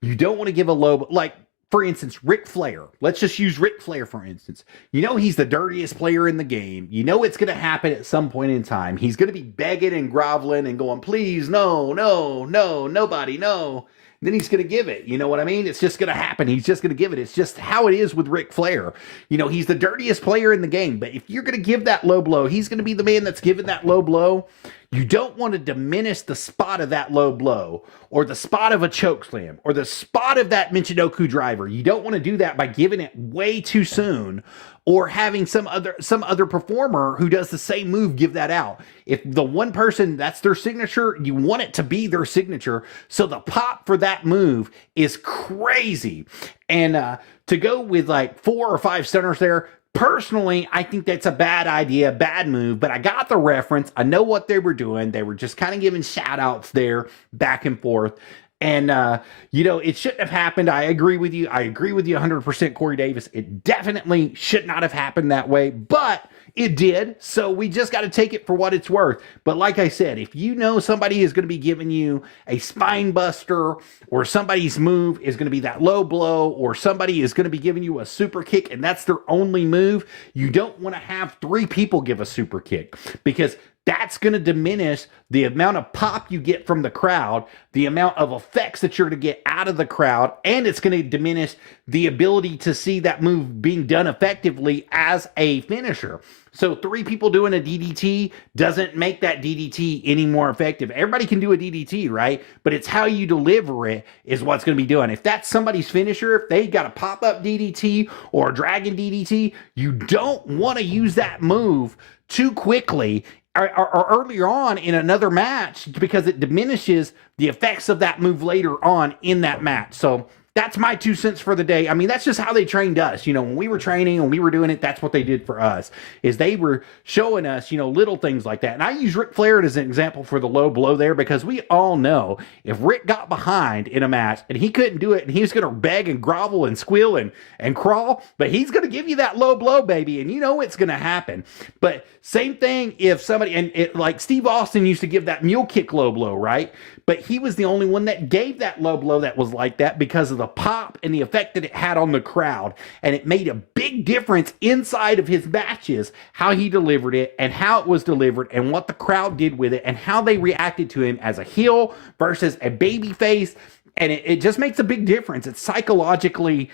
you don't want to give a low, like, for instance, Ric Flair. Let's just use Ric Flair, for instance. You know he's the dirtiest player in the game. You know it's going to happen at some point in time. He's going to be begging and groveling and going, please, no, no, no, nobody, no. Then he's going to give it. You know what I mean? It's just going to happen. He's just going to give it. It's just how it is with Ric Flair. You know, he's the dirtiest player in the game. But if you're going to give that low blow, he's going to be the man that's giving that low blow. You don't want to diminish the spot of that low blow or the spot of a choke slam or the spot of that Michinoku driver. You don't want to do that by giving it way too soon or having some other performer who does the same move give that out. If the one person, that's their signature, you want it to be their signature. So the pop for that move is crazy. And to go with like 4 or 5 stunners there, personally, I think that's a bad idea, bad move, but I got the reference. I know what they were doing. They were just kind of giving shout outs there back and forth. And, you know, it shouldn't have happened. I agree with you. I agree with you 100%, Corey Davis. It definitely should not have happened that way, but it did. So we just got to take it for what it's worth. But like I said, if you know somebody is going to be giving you a spine buster or somebody's move is going to be that low blow or somebody is going to be giving you a super kick and that's their only move, you don't want to have 3 people give a super kick because that's going to diminish the amount of pop you get from the crowd, the amount of effects that you're going to get out of the crowd, and it's going to diminish the ability to see that move being done effectively as a finisher. So 3 people doing a DDT doesn't make that DDT any more effective. Everybody can do a DDT, right? But it's how you deliver it is what's going to be doing. If that's somebody's finisher, if they got a pop-up DDT or a dragon DDT, you don't want to use that move too quickly or earlier on in another match because it diminishes the effects of that move later on in that match. So that's my 2 cents for the day. I mean, that's just how they trained us. You know, when we were training and we were doing it, that's what they did for us, is they were showing us, you know, little things like that. And I use Ric Flair as an example for the low blow there because we all know if Rick got behind in a match and he couldn't do it and he was going to beg and grovel and squeal and crawl, but he's going to give you that low blow, baby. And you know it's going to happen. But same thing if somebody, and it, like Steve Austin used to give that mule kick low blow, right? But he was the only one that gave that low blow that was like that because of the pop and the effect that it had on the crowd. And it made a big difference inside of his matches, how he delivered it and how it was delivered and what the crowd did with it and how they reacted to him as a heel versus a baby face. And it just makes a big difference. It's psychologically,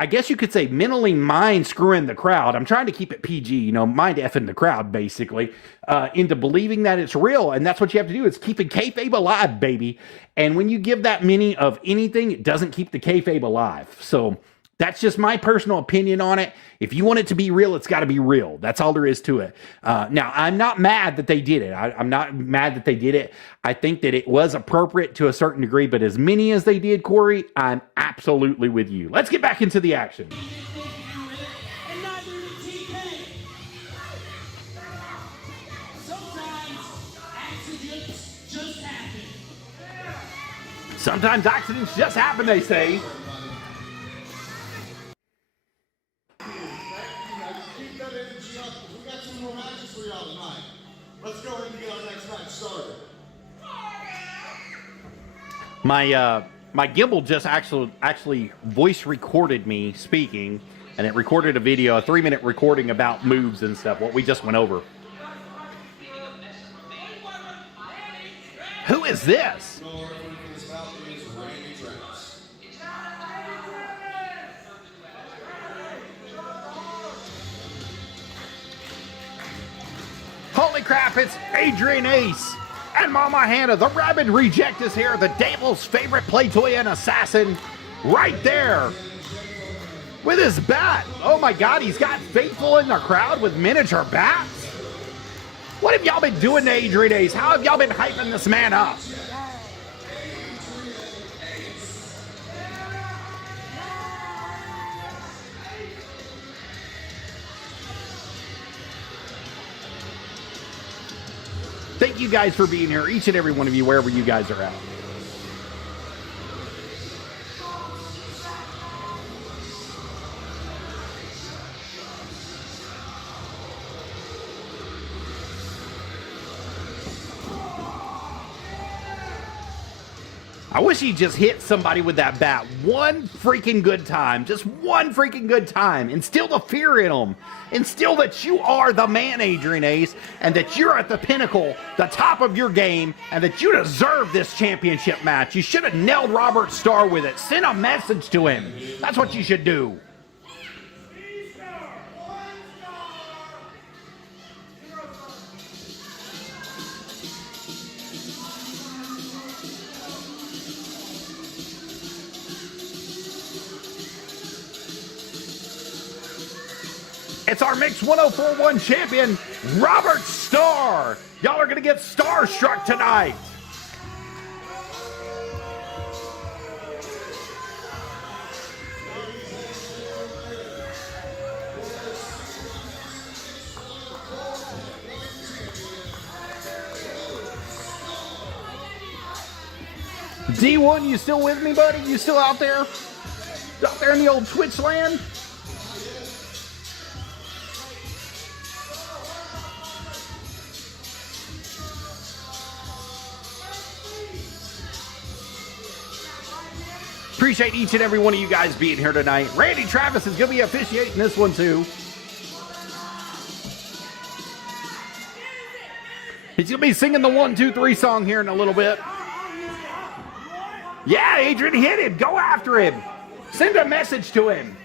I guess you could say mentally mind screwing the crowd. I'm trying to keep it PG, you know, mind effing the crowd, basically, into believing that it's real. And that's what you have to do is keeping kayfabe alive, baby. And when you give that many of anything, it doesn't keep the kayfabe alive. So that's just my personal opinion on it. If you want it to be real, it's got to be real. That's all there is to it. Now, I'm not mad that they did it. I'm not mad that they did it. I think that it was appropriate to a certain degree, but as many as they did, Corey, I'm absolutely with you. Let's get back into the action. And neither did TK. Sometimes accidents just happen. Sometimes accidents just happen, they say. Keep that energy up. We got some more matches for y'all tonight. Let's go ahead and get our next match started. My gimbal just actually voice recorded me speaking, and it recorded a video, a 3-minute recording about moves and stuff, what we just went over. Who is this? No order for this bout is Randy Travis. Holy crap, it's Adrian Ace and Mama Hannah. The Rabbid Reject is here, the devil's favorite play toy and assassin, right there with his bat. Oh my God, he's got Faithful in the crowd with miniature bats. What have y'all been doing to Adrian Ace? How have y'all been hyping this man up? Thank you guys for being here, each and every one of you, wherever you guys are at. I wish he just hit somebody with that bat one freaking good time. Just one freaking good time. Instill the fear in them. Instill that you are the man, Adrian Ace, and that you're at the pinnacle, the top of your game, and that you deserve this championship match. You should have nailed Robert Starr with it. Send a message to him. That's what you should do. It's our Mix 1041 champion, Robert Starr. Y'all are going to get starstruck tonight. D1, you still with me, buddy? You still out there? Out there in the old Twitch land? Appreciate each and every one of you guys being here tonight. Randy Travis is going to be officiating this one too. He's going to be singing the 1, 2, 3 song here in a little bit. Yeah, Adrian, hit him. Go after him. Send a message to him.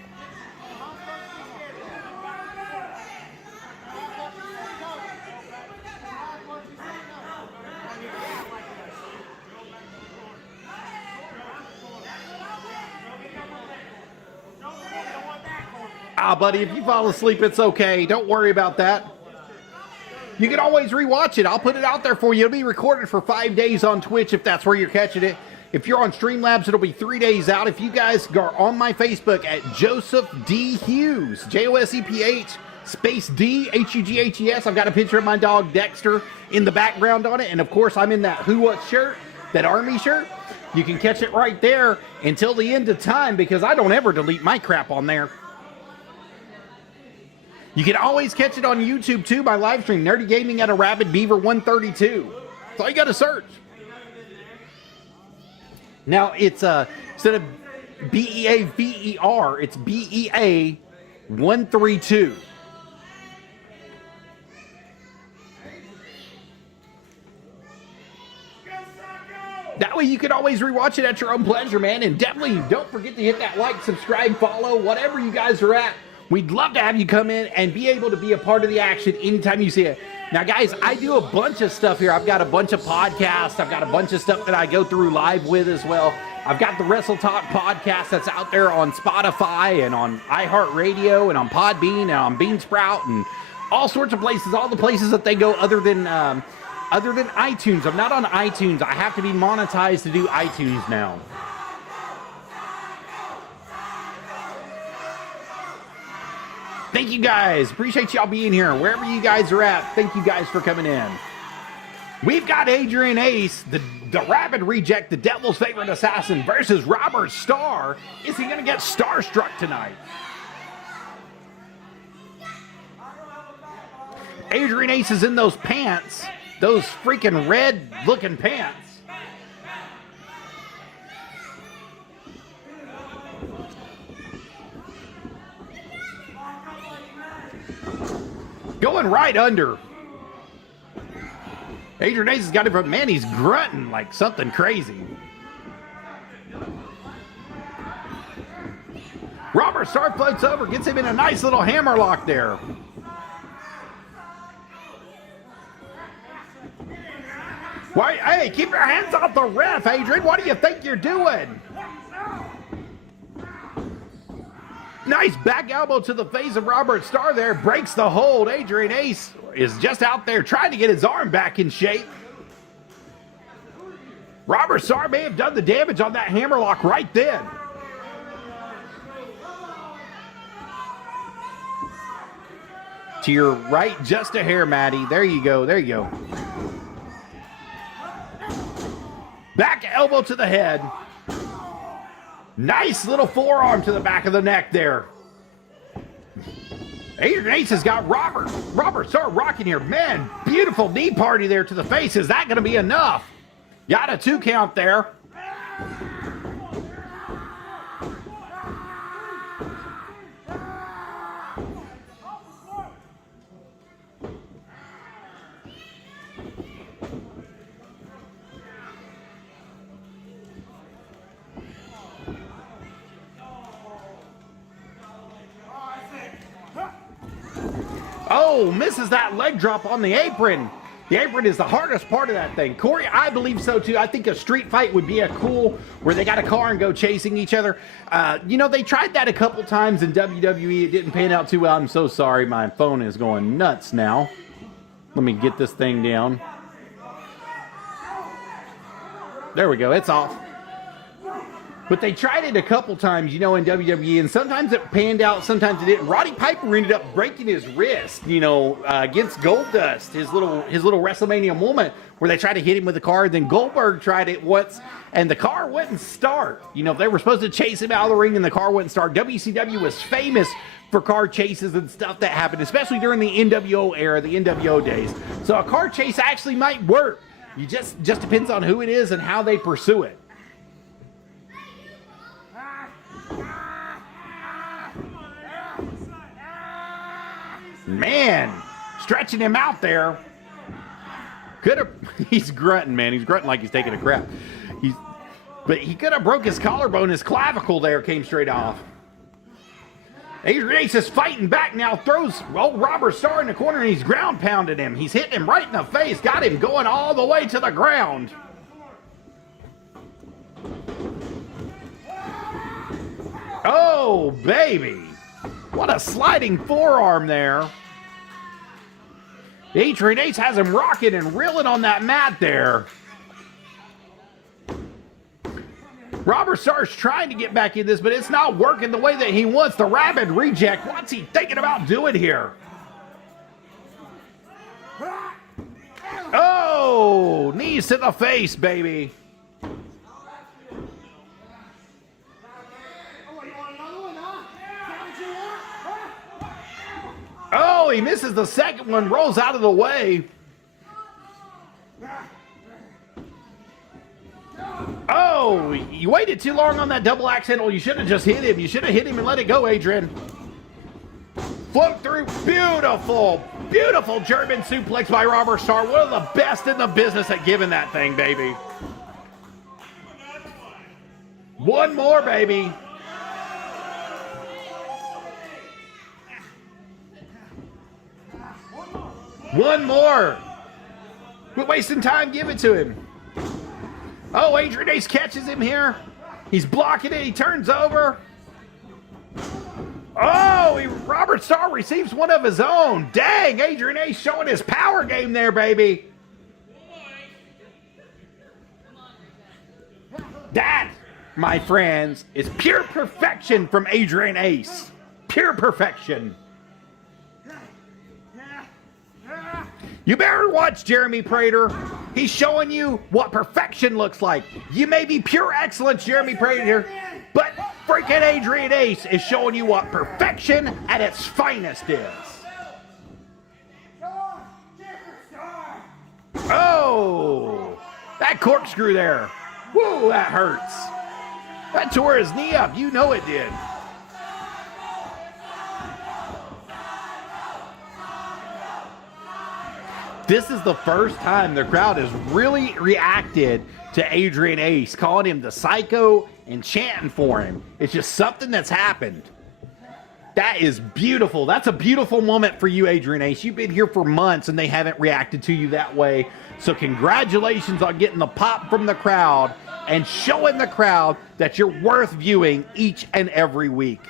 Ah, buddy, if you fall asleep, it's okay. Don't worry about that. You can always rewatch it. I'll put it out there for you. It'll be recorded for 5 days on Twitch if that's where you're catching it. If you're on Streamlabs, it'll be 3 days out. If you guys are on my Facebook at Joseph D. Hughes, Joseph space D, Hughes. I've got a picture of my dog Dexter in the background on it. And of course, I'm in that Who What shirt, that Army shirt. You can catch it right there until the end of time because I don't ever delete my crap on there. You can always catch it on YouTube too, my live stream, Nerdy Gaming at a Rabbid Beaver 132. That's all you got to search. Now it's instead of BEAVER, it's BEA 132. That way you can always rewatch it at your own pleasure, man. And definitely don't forget to hit that like, subscribe, follow, whatever you guys are at. We'd love to have you come in and be able to be a part of the action anytime you see it. Now, guys, I do a bunch of stuff here. I've got a bunch of podcasts. I've got a bunch of stuff that I go through live with as well. I've got the Wrestle Talk podcast that's out there on Spotify and on iHeartRadio and on Podbean and on Beansprout and all sorts of places, all the places that they go other than iTunes. I'm not on iTunes. I have to be monetized to do iTunes now. Thank you guys. Appreciate y'all being here. Wherever you guys are at, thank you guys for coming in. We've got Adrian Ace, the Rabbid Reject, the Devil's Favorite Assassin, versus Robert Starr. Is he going to get starstruck tonight? Adrian Ace is in those pants, those freaking red-looking pants. Going right under. Adrian Ace has got it, but man, he's grunting like something crazy. Robert Starr floats over, gets him in a nice little hammerlock there. Why? Hey, keep your hands off the ref, Adrian. What do you think you're doing? Nice back elbow to the face of Robert Starr there. Breaks the hold. Adrian Ace is just out there trying to get his arm back in shape. Robert Starr may have done the damage on that hammerlock right then. To your right, just a hair, Maddie. There you go. There you go. Back elbow to the head. Nice little forearm to the back of the neck there. Adrian Ace has got Robert Starr rocking here. Man, beautiful knee party there to the face. Is that going to be enough? Got a 2 count there. Oh, misses that leg drop on the apron. The apron is the hardest part of that thing. Corey, I believe so too. I think a street fight would be a cool where they got a car and go chasing each other. You know, they tried that a couple times in WWE. It didn't pan out too well. I'm so sorry. My phone is going nuts now. Let me get this thing down. There we go. It's off. But they tried it a couple times, you know, in WWE, and sometimes it panned out, sometimes it didn't. Roddy Piper ended up breaking his wrist, you know, against Goldust, his little WrestleMania moment where they tried to hit him with the car. Then Goldberg tried it once, and the car wouldn't start. You know, they were supposed to chase him out of the ring, and the car wouldn't start. WCW was famous for car chases and stuff that happened, especially during the NWO era, the NWO days. So a car chase actually might work. You just depends on who it is and how they pursue it. Man, stretching him out there. He's grunting, man. He's grunting like he's taking a crap. But he could have broke his collarbone. His clavicle there came straight off. Adrian Ace is fighting back now. Throws Robert Starr in the corner, and he's ground pounding him. He's hitting him right in the face. Got him going all the way to the ground. Oh, baby. What a sliding forearm there. Adrian Ace has him rocking and reeling on that mat there. Robert Starr's trying to get back in this, but it's not working the way that he wants. The Rabbid Reject, what's he thinking about doing here? Oh, knees to the face, baby. Oh, he misses the second one, rolls out of the way. Oh, you waited too long on that double axe handle. You should have just hit him. You should have hit him and let it go, Adrian. Float through. Beautiful, beautiful German suplex by Robert Starr. One of the best in the business at giving that thing, baby. One more, baby. One more. Quit wasting time. Give it to him. Oh, Adrian Ace catches him here. He's blocking it. He turns over. Oh, Robert Starr receives one of his own. Dang, Adrian Ace showing his power game there, baby. That, my friends, is pure perfection from Adrian Ace. Pure perfection. You better watch Jeremy Prater. He's showing you what perfection looks like. You may be pure excellence, Jeremy Prater, but freaking Adrian Ace is showing you what perfection at its finest is. Oh, that corkscrew there. Woo, that hurts. That tore his knee up. You know it did. This is the first time the crowd has really reacted to Adrian Ace, calling him the Psycho and chanting for him. It's just something that's happened. That is beautiful. That's a beautiful moment for you, Adrian Ace. You've been here for months and they haven't reacted to you that way. So congratulations on getting the pop from the crowd and showing the crowd that you're worth viewing each and every week.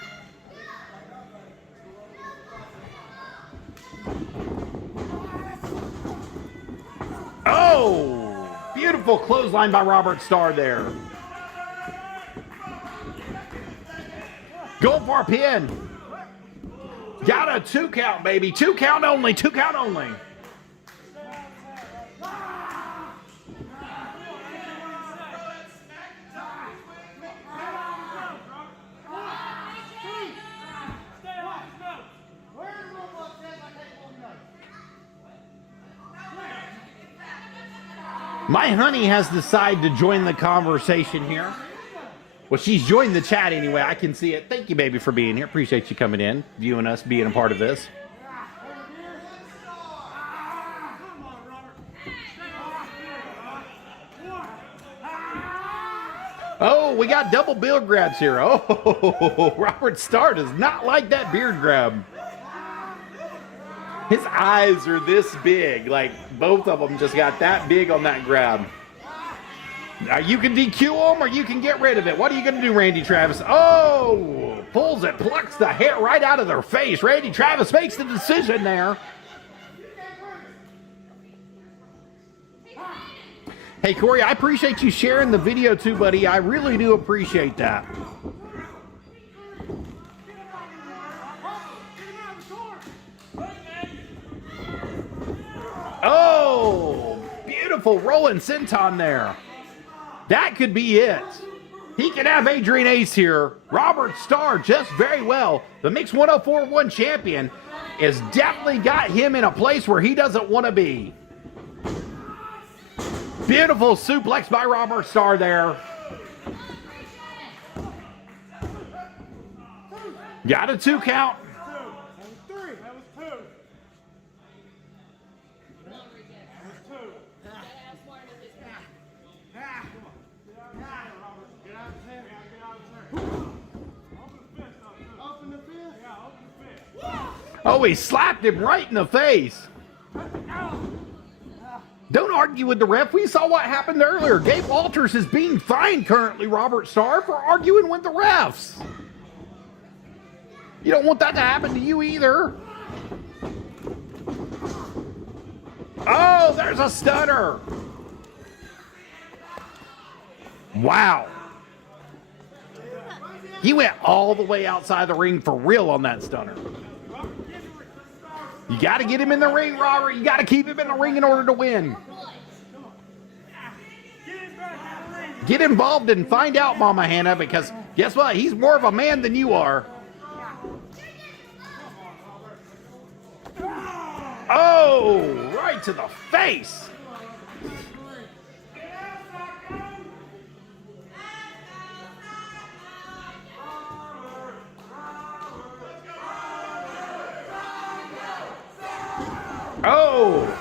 Oh, beautiful clothesline by Robert Starr there. Go for a pin. Got a 2 count, baby. 2 count only. 2 count only. My honey has decided to join the conversation here. Well, she's joined the chat anyway. I can see it. Thank you, baby, for being here. Appreciate you coming in, viewing us, being a part of this. Oh, we got double beard grabs here. Oh, Robert Starr does not like that beard grab. His eyes are this big, like both of them just got that big on that grab. Now you can DQ them or you can get rid of it. What are you going to do, Randy Travis? Oh, pulls it, plucks the hair right out of their face. Randy Travis makes the decision there. Hey, Corey, I appreciate you sharing the video too, buddy. I really do appreciate that. Oh, beautiful rolling senton there. That could be it. He can have Adrian Ace here. Robert Starr just very well. The Mix 104-1 champion has definitely got him in a place where he doesn't want to be. Beautiful suplex by Robert Starr there. Got a 2 count. Oh, he slapped him right in the face. Don't argue with the ref. We saw what happened earlier. Gabe Walters is being fined currently, Robert Starr, for arguing with the refs. You don't want that to happen to you either. Oh, there's a stunner. Wow. He went all the way outside the ring for real on that stunner. You got to get him in the ring, Robert. You got to keep him in the ring in order to win. Get involved and find out, Mama Hannah, because guess what? He's more of a man than you are. Oh, right to the face. Oh.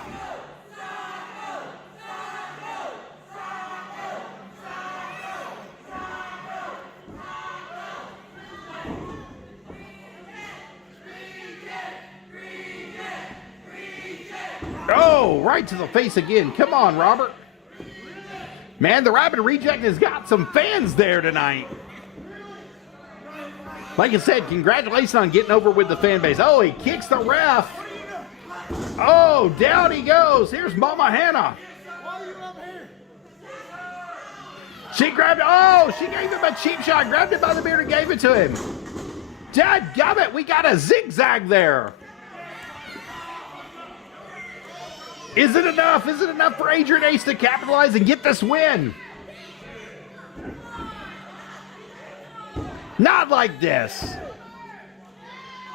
Oh, right to the face again. Come on, Robert. Man, the Rabbid Reject has got some fans there tonight. Like I said, congratulations on getting over with the fan base. Oh, he kicks the ref. Oh, down he goes. Here's Mama Hannah. She grabbed it. Oh, she gave him a cheap shot. Grabbed it by the beard and gave it to him. Dadgummit, we got a zigzag there. Is it enough? Is it enough for Adrian Ace to capitalize and get this win? Not like this.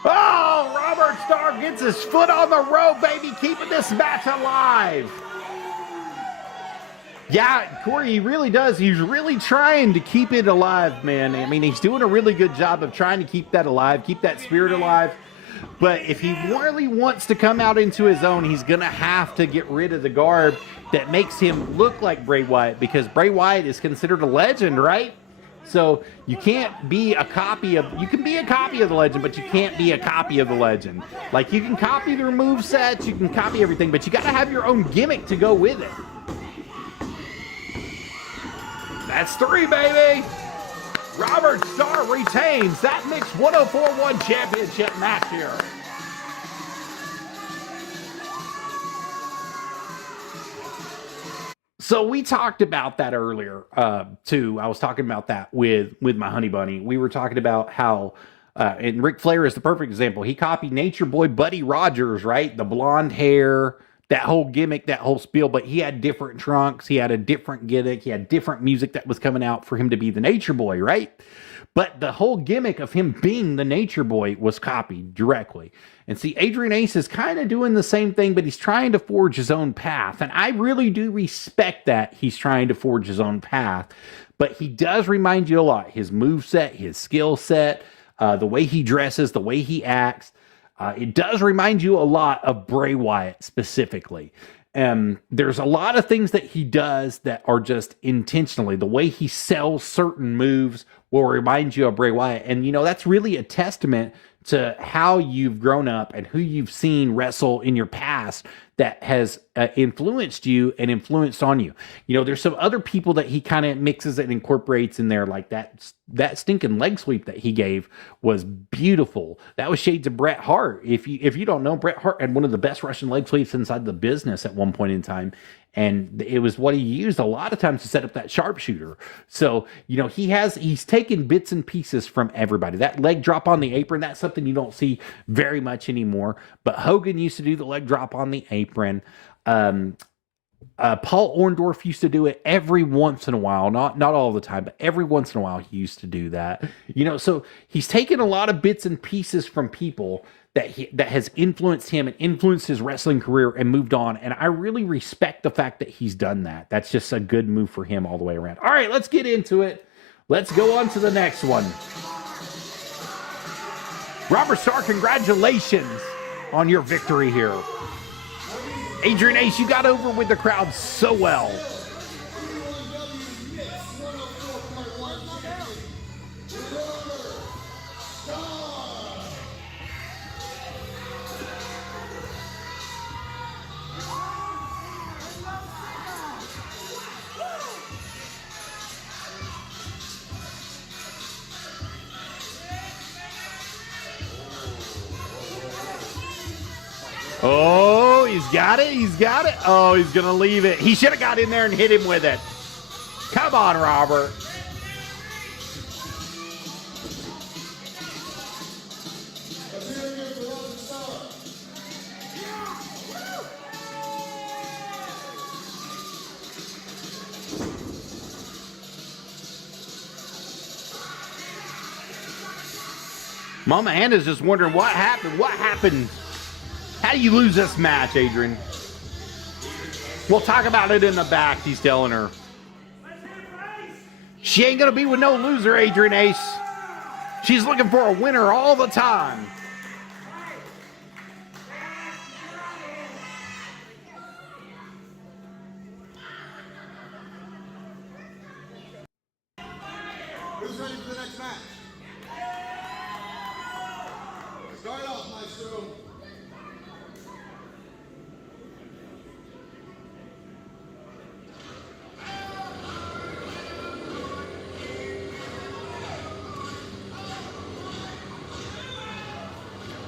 Oh, Robert Starr gets his foot on the rope, baby, keeping this match alive. Yeah, Corey, he really does. He's really trying to keep it alive, man. I mean, he's doing a really good job of trying to keep that alive, keep that spirit alive. But if he really wants to come out into his own, he's going to have to get rid of the garb that makes him look like Bray Wyatt, because Bray Wyatt is considered a legend, right? So you can't be a copy of, you can be a copy of the legend, but you can't be a copy of the legend. Like, you can copy their movesets, you can copy everything, but you got to have your own gimmick to go with it. That's 3, baby. Robert Starr retains that Mixed 104-1 championship match here. So we talked about that earlier, too. I was talking about that with my honey bunny. We were talking about how, and Ric Flair is the perfect example. He copied Nature Boy Buddy Rogers, right? The blonde hair, that whole gimmick, that whole spiel, but he had different trunks. He had a different gimmick. He had different music that was coming out for him to be the Nature Boy, right? But the whole gimmick of him being the Nature Boy was copied directly. And see, Adrian Ace is kind of doing the same thing, but he's trying to forge his own path. And I really do respect that he's trying to forge his own path. But he does remind you a lot. His moveset, his skill set, the way he dresses, the way he acts. It does remind you a lot of Bray Wyatt specifically. There's a lot of things that he does that are just intentionally. The way he sells certain moves will remind you of Bray Wyatt. And, you know, that's really a testament to how you've grown up and who you've seen wrestle in your past that has influenced you and influenced on you. You know, there's some other people that he kind of mixes and incorporates in there, like that stinking leg sweep that he gave was beautiful. That was shades of Bret Hart. If you don't know, Bret Hart had one of the best Russian leg sweeps inside the business at one point in time. And it was what he used a lot of times to set up that sharpshooter. So, you know, he's taken bits and pieces from everybody. That leg drop on the apron, that's something you don't see very much anymore. But Hogan used to do the leg drop on the apron. Paul Orndorff used to do it every once in a while, not all the time, but every once in a while he used to do that. You know, so he's taken a lot of bits and pieces from people that has influenced him and influenced his wrestling career and moved on. And I really respect the fact that he's done that. That's just a good move for him all the way around. All right, let's get into it. Let's go on to the next one. Robert Starr, congratulations on your victory here. Adrian Ace, you got over with the crowd so well. Oh, he's got it. He's got it. Oh, he's going to leave it. He should have got in there and hit him with it. Come on, Robert. Mama Anna's just wondering what happened. What happened? How do you lose this match, Adrian? We'll talk about it in the back, he's telling her. She ain't going to be with no loser, Adrian Ace. She's looking for a winner all the time. Who's ready for the next match? Start off, Maestro.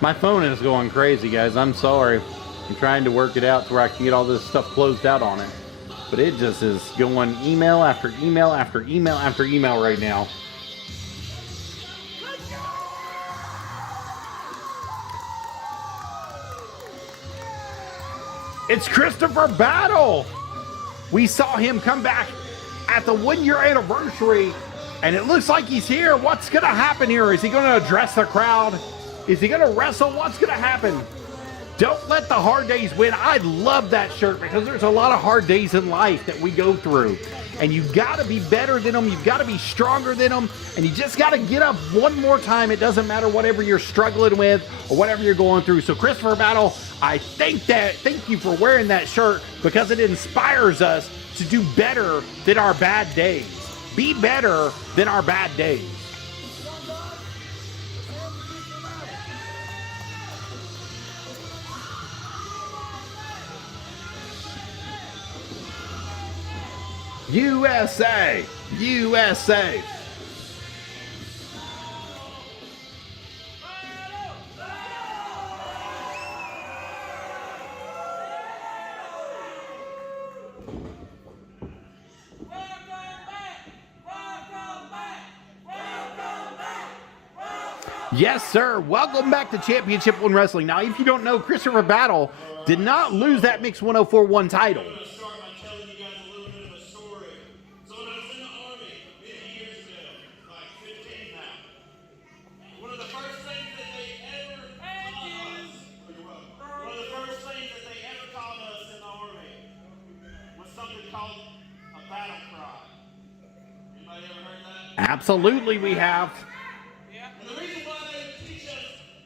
My phone is going crazy, guys. I'm sorry. I'm trying to work it out to where I can get all this stuff closed out on it. But it just is going email after email after email after email right now. It's Christopher Battle. We saw him come back at the 1-year anniversary, and it looks like he's here. What's going to happen here? Is he going to address the crowd? Is he going to wrestle? What's going to happen? Don't let the hard days win. I love that shirt because there's a lot of hard days in life that we go through. And you've got to be better than them. You've got to be stronger than them. And you just got to get up one more time. It doesn't matter whatever you're struggling with or whatever you're going through. So Christopher Battle, thank you for wearing that shirt because it inspires us to do better than our bad days. Be better than our bad days. USA! USA! Yes, sir. Welcome back to Championship One Wrestling. Now, if you don't know, Christopher Battle did not lose that Mixed 1041 title. Absolutely, we have. And the reason why they teach us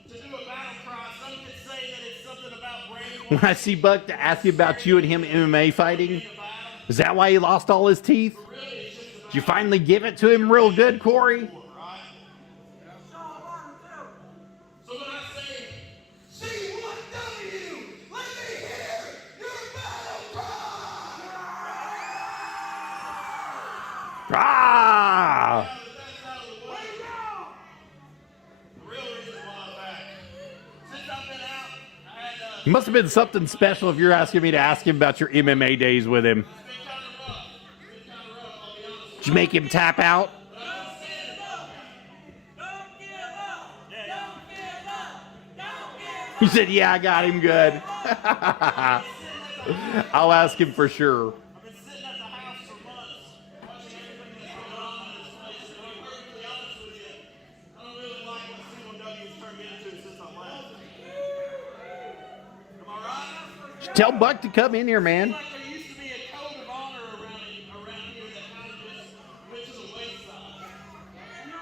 to do a battle cry, some could say that it's something about brain. When I see Buck to ask you about you and him MMA fighting, is that why he lost all his teeth? Did you finally give it to him real good, Corey? So when I say, C1W, let me hear your battle cry! Ah! It must have been something special if you're asking me to ask him about your MMA days with him. Did you make him tap out? He said, yeah, I got him good. I'll ask him for sure. Tell Buck to come in here, man. Like there used to be a code of honor around here that kind of just went to the wayside. You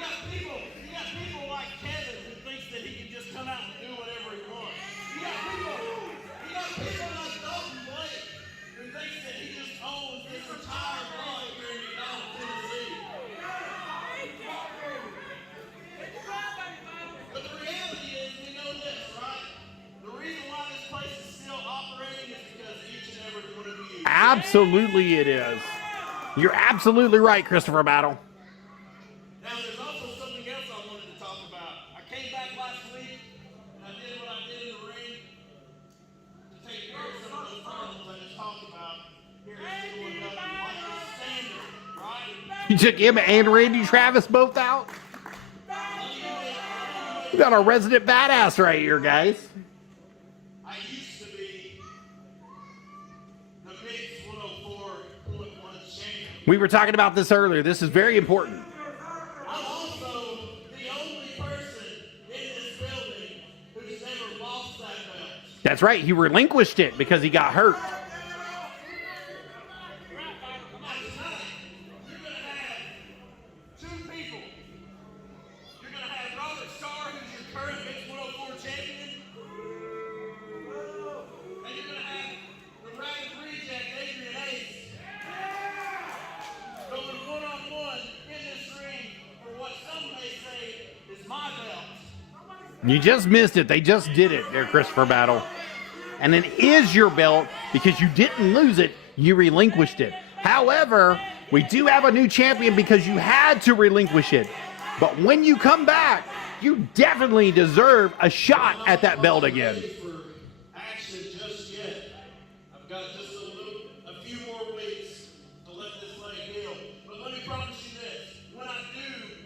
got people like Kevin who thinks that he can just come out and do whatever he wants. You got people like Dalton who thinks that he just owns this entire block here in McDonald, Tennessee. But the reality is, we know this, right? The reason why this place is still operating is because each and every one of you. Absolutely it is. You're absolutely right, Christopher Battle. Now, there's also something else I wanted to talk about. I came back last week, and I did what I did in the ring. You took him and Randy Travis both out? We got our resident badass right here, guys. I used to be the Mix 104.1 champion. We were talking about this earlier. This is very important. I'm also the only person in this building who's never lost that belt. That's right. He relinquished it because he got hurt. Now tonight, you're going to have two people. You're going to have Robert Starr, who's your current Mix 104 champion. And you're going to have the Rabbid Reject Adrian Ace. Going one-on-one in this ring for what some may say is my belt. You just missed it. They just did it there, Christopher Battle. And it is your belt because you didn't lose it. You relinquished it. However, we do have a new champion because you had to relinquish it. But when you come back, you definitely deserve a shot at that belt again. For action just yet. I've got just a few more weeks to let this leg heal. But let me promise you this: when I do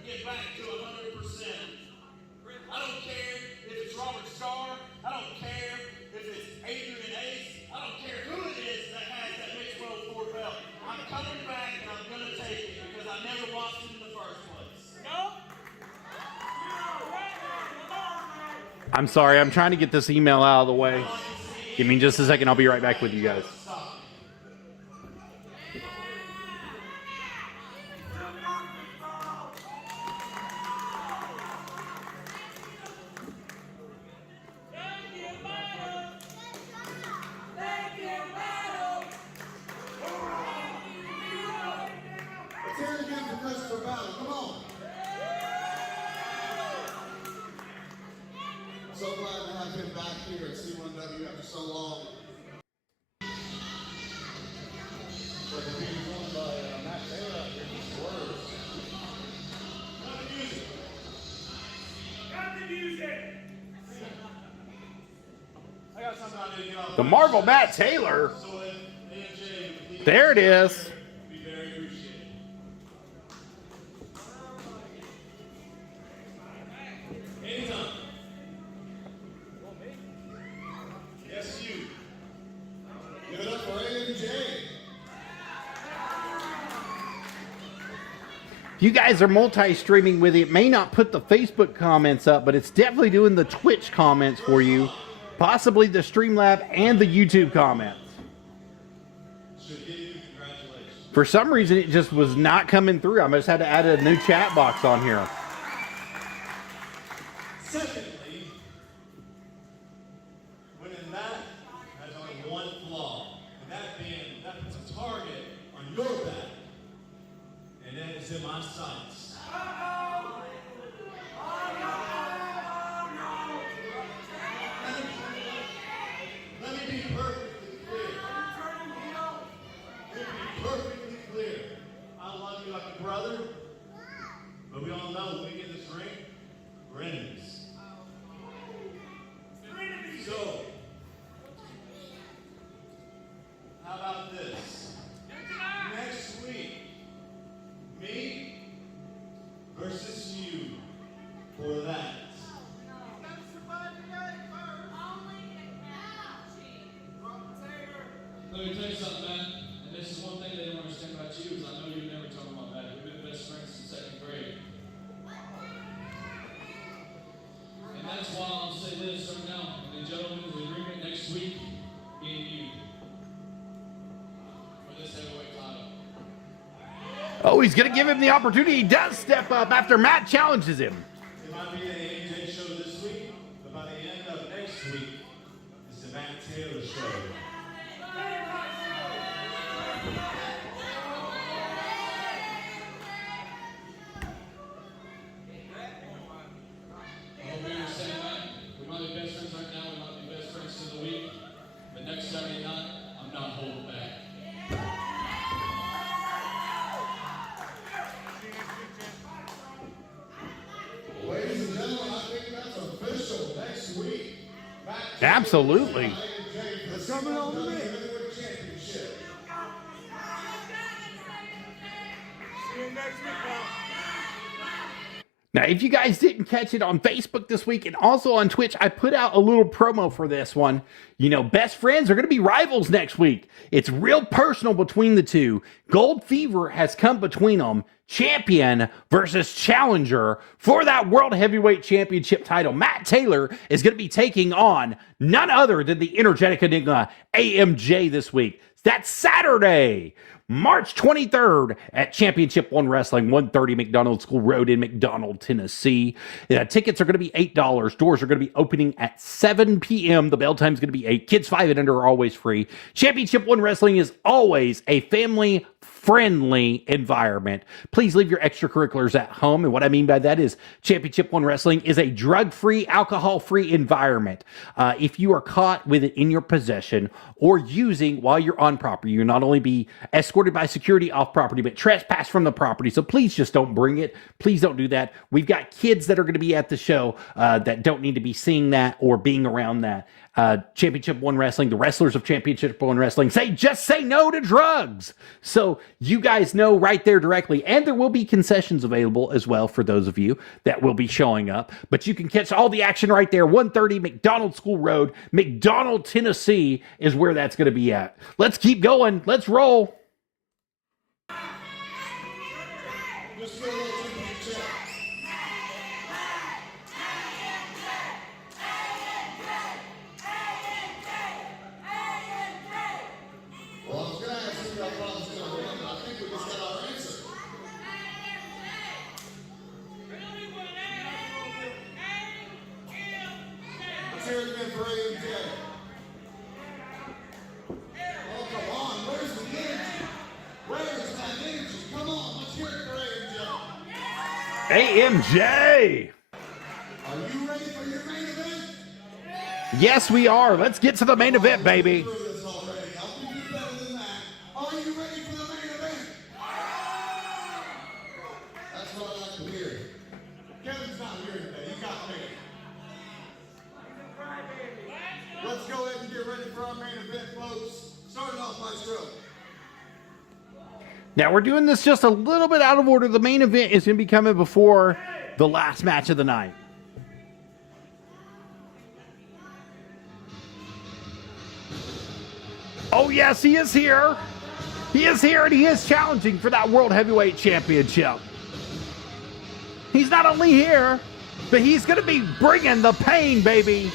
get back to 100%, I don't care if it's Robert Starr, I don't care if it's Adrian Ace, I don't care who it is that has that Mix 104 belt. I'm coming back and I'm gonna take it because I never lost it in the first place. I'm sorry. I'm trying to get this email out of the way. Give me just a second. I'll be right back with you guys. Let's hear it again for Christopher Battle. Come on. So glad to have him back here at C1W after so long. I got something I need to get off. The Marvel Matt Taylor. So if A.M.J. would please There it is. be very appreciated. Anytime. Yes, you. Give it up for A.M.J. If you guys are multi-streaming with it, it may not put the Facebook comments up, but it's definitely doing the Twitch comments for you. Possibly the Streamlab and the YouTube comments. Should give you congratulations. For some reason, it just was not coming through. I just had to add a new chat box on here. Secondly, winning that has only one flaw, and that being that puts a target on your back, and that is in my sights. Let me be perfectly clear. Let me be perfectly clear. I love you like a brother, but we all know when we get in this ring, we're enemies. So, how about this? Next week, me versus you for that. Let me tell you something, man. And this is one thing they don't understand about you is I know you're never talking about that. We've been best friends since second grade. And that's why I'll say this right now. And the gentlemen's agreement next week, me and you. For this heavyweight title. Oh, he's going to give him the opportunity. He does step up after Matt challenges him. It might be an A.M.J. show this week, but by the end of next week, it's the Matt Taylor show. I hope you understand that. We might be best friends right now. We might be best friends through the week. But next Saturday night, I'm not holding back. Ladies and gentlemen, I think that's official next week. Absolutely. It's coming on to me. Heavyweight Championship. See you next Now, if you guys didn't catch it on Facebook this week and also on Twitch, I put out a little promo for this one. You know, best friends are going to be rivals next week. It's real personal between the two. Gold fever has come between them. Champion versus challenger for that World Heavyweight Championship title. Matt Taylor is going to be taking on none other than the Energetic Enigma A.M.J. this week. That's Saturday, March 23rd at Championship One Wrestling, 130 McDonald School Road in McDonald, Tennessee. Tickets are going to be $8. Doors are going to be opening at 7 p.m. The bell time is going to be 8. Kids 5 and under are always free. Championship One Wrestling is always a family friendly environment. Please leave your extracurriculars at home. And what I mean by that is Championship One Wrestling is a drug-free, alcohol-free environment. If you are caught with it in your possession or using while you're on property, you'll not only be escorted by security off property, but trespass from the property. So please just don't bring it. Please don't do that. We've got kids that are going to be at the show that don't need to be seeing that or being around that. Championship One Wrestling, the wrestlers of Championship One Wrestling just say no to drugs. So you guys know right there directly. And there will be concessions available as well for those of you that will be showing up. But you can catch all the action right there. 130 McDonald School Road, McDonald, Tennessee is where that's going to be at. Let's keep going. Let's roll. Just go to the chat. Well, I was going to ask you about problems in our room, but I think we just got our answer. Let's hear it again for A.M.J. Oh, come on. Where's the energy? Where's that energy? Come on, let's hear it for A.M.J. AMJ. Are you ready for your main event? Yes, we are. Let's get to the main event, baby. Through this already. How can you do better than that? Are you ready for the main event? That's what I like to hear. Kevin's not here today. You got me. Let's go ahead and get ready for our main event, folks. Starting off, Maestro. Now, we're doing this just a little bit out of order. The main event is going to be coming before the last match of the night. Oh, yes, he is here. He is here, and he is challenging for that World Heavyweight Championship. He's not only here, but he's going to be bringing the pain, baby.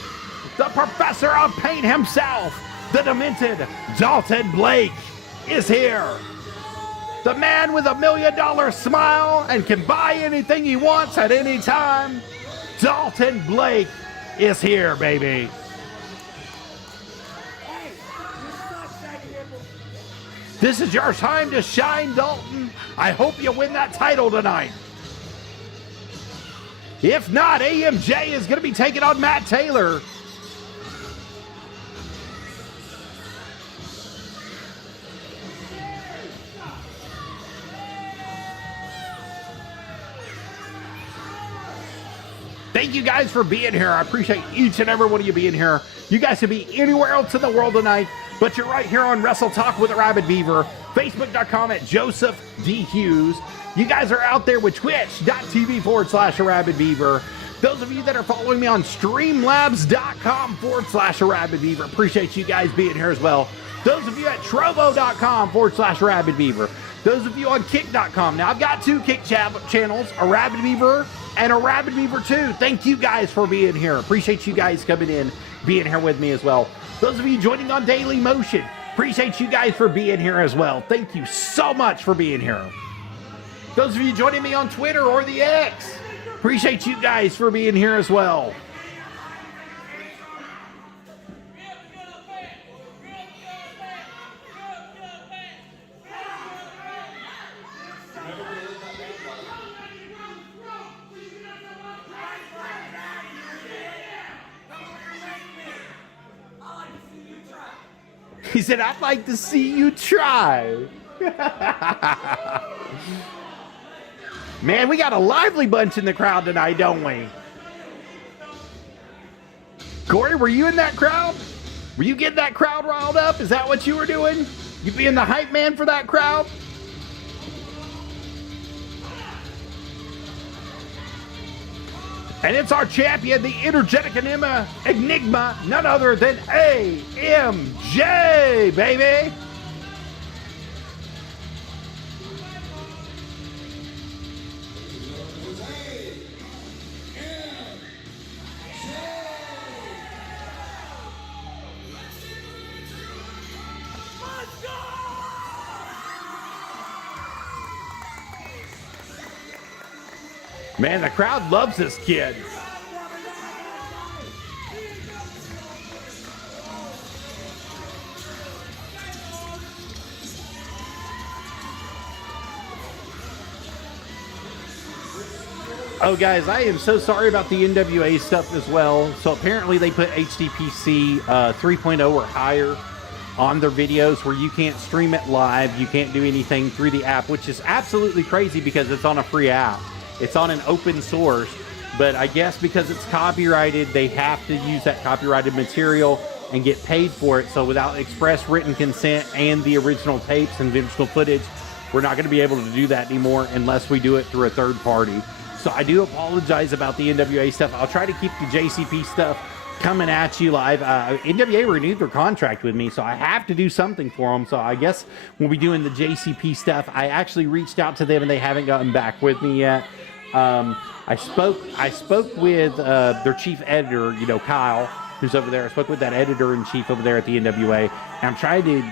The Professor of Pain himself, the Demented Dalton Blake, is here. The man with $1 million smile and can buy anything he wants at any time. Dalton Blake is here, baby. This is your time to shine, Dalton. I hope you win that title tonight. If not, AMJ is going to be taking on Matt Taylor. Thank you guys for being here. I appreciate each and every one of you being here. You guys could be anywhere else in the world tonight, but you're right here on Wrestle Talk with the Rabbid Beaver. Facebook.com at Joseph D. Hughes. You guys are out there with Twitch.tv/Rabbid Beaver. Those of you that are following me on Streamlabs.com/Rabbid Beaver. Appreciate you guys being here as well. Those of you at Trovo.com/Rabbid Beaver. Those of you on Kick.com. Now, I've got two Kick channels, a Rabbid Beaver and a Rabbid Beaver 2. Thank you guys for being here. Appreciate you guys coming in, being here with me as well. Those of you joining on Daily Motion, appreciate you guys for being here as well. Thank you so much for being here. Those of you joining me on Twitter or the X, appreciate you guys for being here as well. He said, I'd like to see you try. Man, we got a lively bunch in the crowd tonight, don't we? Corey, were you in that crowd? Were you getting that crowd riled up? Is that what you were doing? You being the hype man for that crowd? And it's our champion, the Energetic Enigma, none other than A.M.J, baby. Man, the crowd loves this kid. Oh, guys, I am so sorry about the NWA stuff as well. So apparently they put HDPC 3.0 or higher on their videos where you can't stream it live. You can't do anything through the app, which is absolutely crazy because it's on a free app. It's on an open source, but I guess because it's copyrighted, they have to use that copyrighted material and get paid for it. So without express written consent and the original tapes and original footage, we're not going to be able to do that anymore unless we do it through a third party. So I do apologize about the NWA stuff. I'll try to keep the JCP stuff coming at you live. NWA renewed their contract with me, so I have to do something for them. So I guess we'll be doing the JCP stuff. I actually reached out to them and they haven't gotten back with me yet. I spoke with their chief editor, you know, Kyle, who's over there. I spoke with that editor-in-chief over there at the NWA, and I'm trying to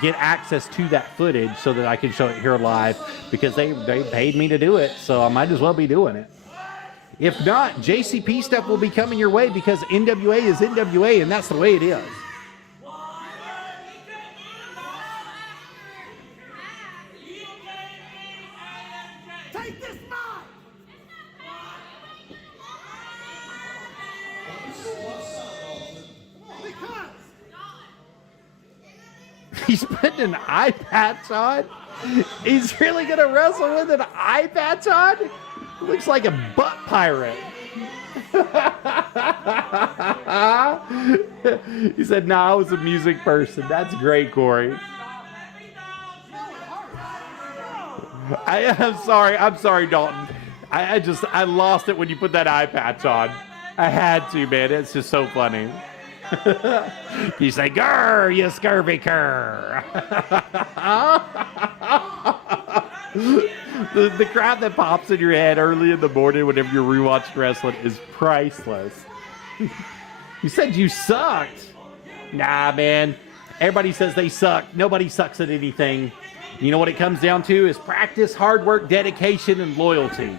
get access to that footage so that I can show it here live because they paid me to do it, so I might as well be doing it. If not, JCP stuff will be coming your way because NWA is NWA, and that's the way it is. Take this mic! Because He's putting an eye patch on? He's really going to wrestle with an eye patch on? Looks like a butt pirate. He said, "No, I was a music person." That's great, Corey. I'm sorry, Dalton. I lost it when you put that eye patch on. I had to, man. It's just so funny. You say, "Grr, you scurvy cur." The crap that pops in your head early in the morning whenever you're rewatching wrestling is priceless. You said you sucked. Nah, man. Everybody says they suck. Nobody sucks at anything. You know what it comes down to is practice, hard work, dedication, and loyalty.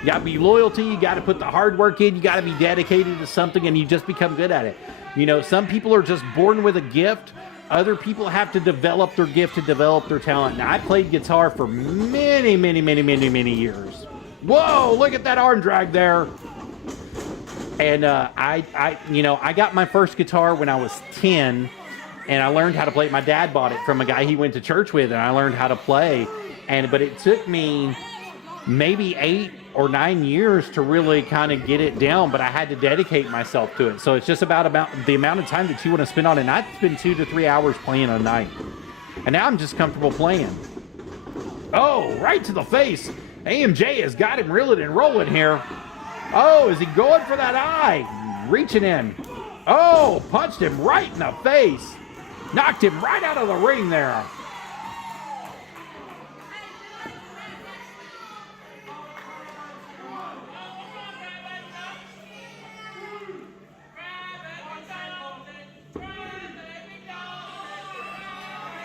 You got to be loyalty. You got to put the hard work in. You got to be dedicated to something, and you just become good at it. You know, some people are just born with a gift. Other people have to develop their gift, to develop their talent. Now, I played guitar for many years. Whoa, look at that arm drag there. And I got my first guitar when I was 10, and I learned how to play. My dad bought it from a guy he went to church with, and I learned how to play. But it took me maybe 8 or 9 years to really kind of get it down, but I had to dedicate myself to it. So it's just about the amount of time that you want to spend on it. And I spend 2 to 3 hours playing a night. And now I'm just comfortable playing. Oh, right to the face. A.M.J. has got him reeling and rolling here. Oh, is he going for that eye? Reaching in. Oh, punched him right in the face. Knocked him right out of the ring there.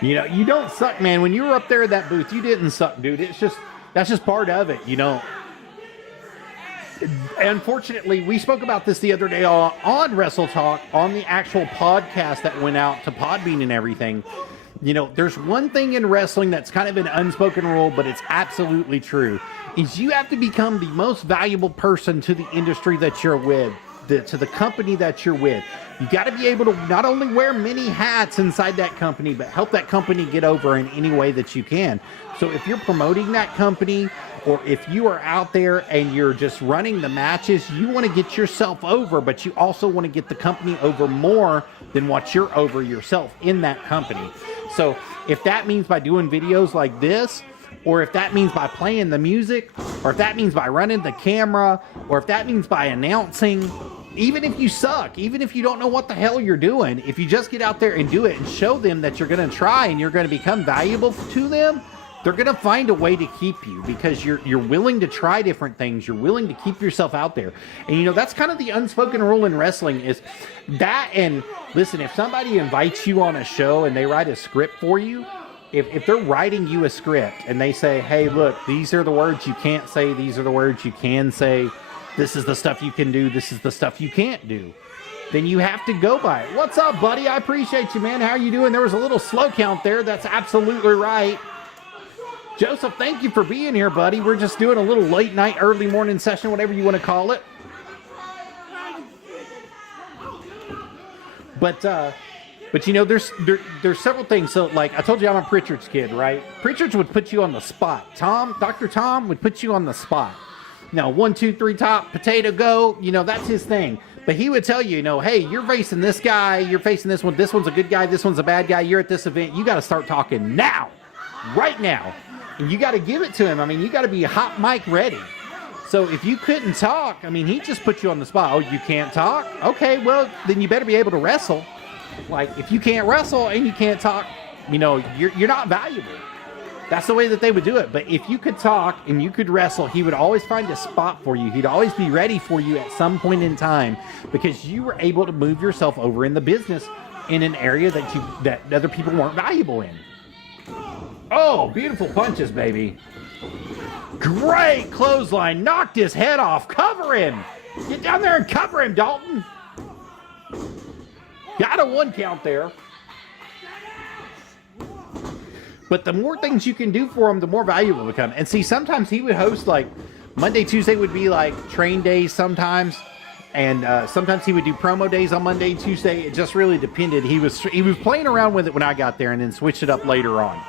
You know, you don't suck, man. When you were up there in that booth, you didn't suck, dude. That's just part of it, you know. Unfortunately, we spoke about this the other day on Wrestle Talk, on the actual podcast that went out to Podbean and everything. You know, there's one thing in wrestling that's kind of an unspoken rule, but it's absolutely true, is you have to become the most valuable person to the industry that you're with, to the company that you're with. You got to be able to not only wear many hats inside that company, but help that company get over in any way that you can. So if you're promoting that company, or if you are out there and you're just running the matches, you want to get yourself over, but you also want to get the company over more than what you're over yourself in that company. So if that means by doing videos like this, or if that means by playing the music, or if that means by running the camera, or if that means by announcing, even if you suck, even if you don't know what the hell you're doing, if you just get out there and do it and show them that you're going to try and you're going to become valuable to them, they're going to find a way to keep you because you're willing to try different things. You're willing to keep yourself out there. And, you know, that's kind of the unspoken rule in wrestling is that. And listen, if somebody invites you on a show and they write a script for you, if they're writing you a script and they say, hey, look, these are the words you can't say. These are the words you can say. This is the stuff you can do. This is the stuff you can't do. Then you have to go by it. What's up, buddy? I appreciate you, man. How are you doing? There was a little slow count there. That's absolutely right. Joseph, thank you for being here, buddy. We're just doing a little late night, early morning session, whatever you want to call it. But you know, there's several things. So, like I told you, I'm a Pritchard's kid, right? Pritchard's would put you on the spot. Dr. Tom would put you on the spot. Now, 1, 2, 3, top, potato, go. You know, that's his thing. But he would tell you, you know, hey, you're facing this guy. You're facing this one. This one's a good guy. This one's a bad guy. You're at this event. You got to start talking now, right now. And you got to give it to him. I mean, you got to be hot mic ready. So if you couldn't talk, I mean, he just put you on the spot. Oh, you can't talk? Okay, well, then you better be able to wrestle. Like, if you can't wrestle and you can't talk, you know, you're not valuable. That's the way that they would do it. But if you could talk and you could wrestle, he would always find a spot for you. He'd always be ready for you at some point in time because you were able to move yourself over in the business in an area that other people weren't valuable in. Oh, beautiful punches, baby. Great clothesline. Knocked his head off. Cover him. Get down there and cover him, Dalton. Got a 1 count there. But the more things you can do for him, the more valuable they become. And see, sometimes he would host like Monday, Tuesday would be like train days sometimes. And sometimes he would do promo days on Monday and Tuesday. It just really depended. He was playing around with it when I got there and then switched it up later on.